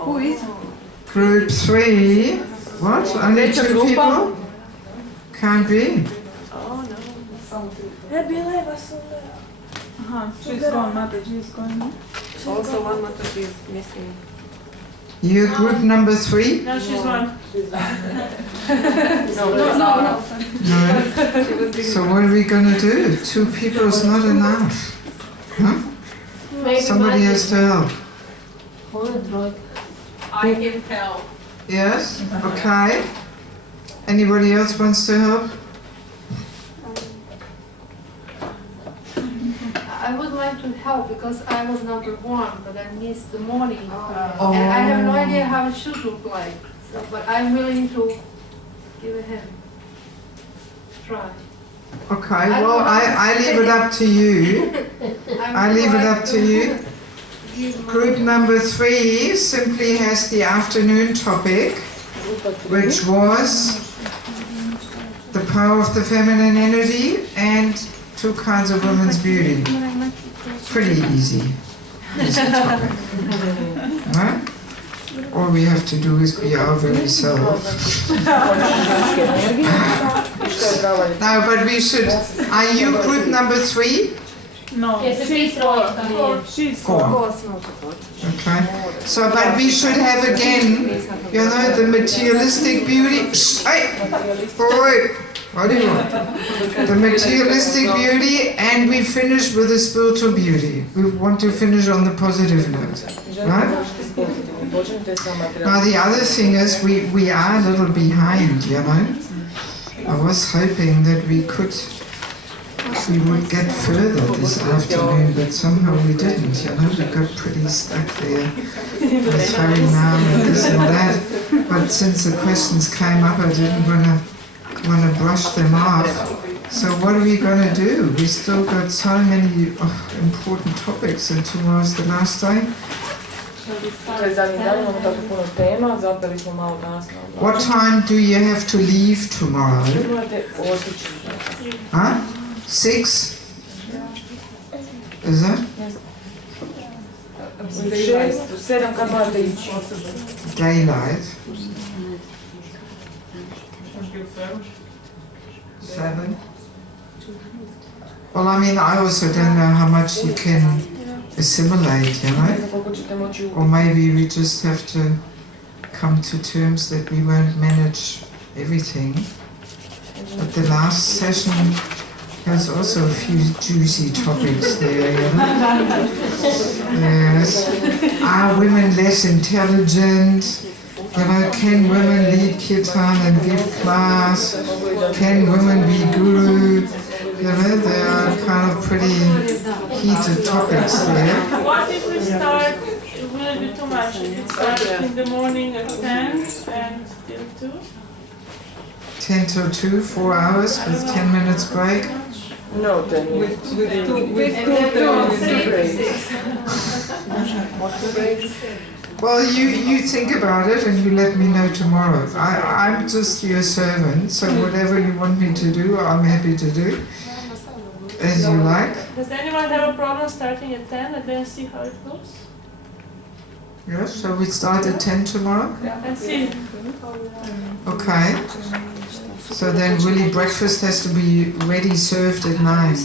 Who is? Group 3. What? Only 2 people? Can't be. She's gone, Mataji is gone. Also one Mataji is missing. You group number 3? No, she's one. No. So what are we going to do? 2 people is not enough. Huh? Maybe Somebody has to help. I can help. Yes? Okay. Anybody else wants to help? I would like to help because I was number 1, but I missed the morning. And I have no idea how it should look like. So, but I'm willing to give a hand. Try. Okay, well, I leave it up to you. I leave it up to you. Group number 3 simply has the afternoon topic, which was the power of the feminine energy and 2 kinds of women's beauty. Pretty easy. Easy topic. Right? All we have to do is be our very self. No, but we should. Are you group number 3? No, she's 4. She's 4. Okay. So, but we should have again, you know, the materialistic beauty. Hey! Boy! What do you want? The materialistic beauty, and we finish with the spiritual beauty. We want to finish on the positive note. Right? Now the other thing is we are a little behind, you know. I was hoping that we would get further this afternoon, but somehow we didn't, you know. We got pretty stuck there with hurry now and this and that. But since the questions came up, I didn't want to brush them off. So what are we going to do? We still got so many important topics, and tomorrow's the last day. What time do you have to leave tomorrow? Huh? 6? Is it? Daylight. 7? Well, I mean, I also don't know how much you can assimilate, you know? Or maybe we just have to come to terms that we won't manage everything. But the last session has also a few juicy topics there, you know? Yes. Are women less intelligent? You know, can women lead kirtan and give class? Can women be guru? You know, they are kind of pretty heated topics there. What if we start, will it be too much? If it starts in the morning at 10 and till 2? 10 till 2, 4 hours with 10 minutes break? No, 10 minutes. With 2 breaks. Well, you think about it and you let me know tomorrow. I'm just your servant, so whatever you want me to do, I'm happy to do. As you like. Does anyone have a problem starting at 10 and then see how it goes? Yes, shall we start at 10 tomorrow? And see. Okay. So then really breakfast has to be ready, served at 9.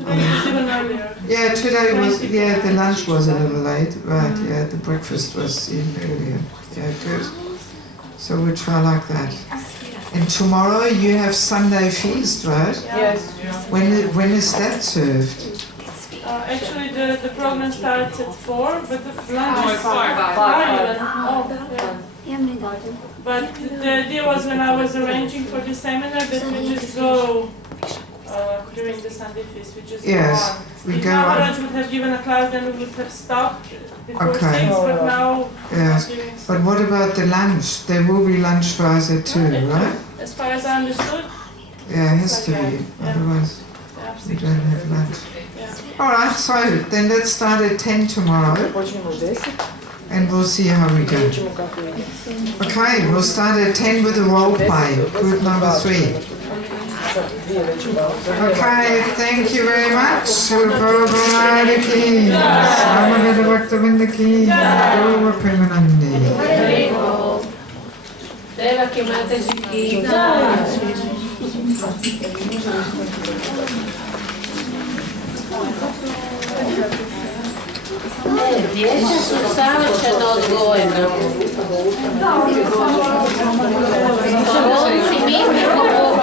Even earlier. Yeah, today was, the lunch was a little late, right, the breakfast was even earlier. Yeah, good. So we'll try like that. And tomorrow you have Sunday feast, right? Yes. When is that served? Actually, the program starts at 4, but the lunch is 5. But the idea was when I was arranging for the seminar that we just go during the Sunday feast. We just go on. We go Maharaj on. would have given a class, then we would have stopped before 6, Okay. but now Yes. giving But what about the lunch? There will be lunch for us at 2, right? as far as I understood, Yeah, it has to be, otherwise we don't have lunch. Alright, so then let's start at 10 tomorrow and we'll see how we go. Okay, we'll start at 10 with a role play, group number 3. Okay, thank you very much. Devaki, Guru Premanandi. Devaki Mataji ki. Djeca su savršeno odgojena. Volci mi kako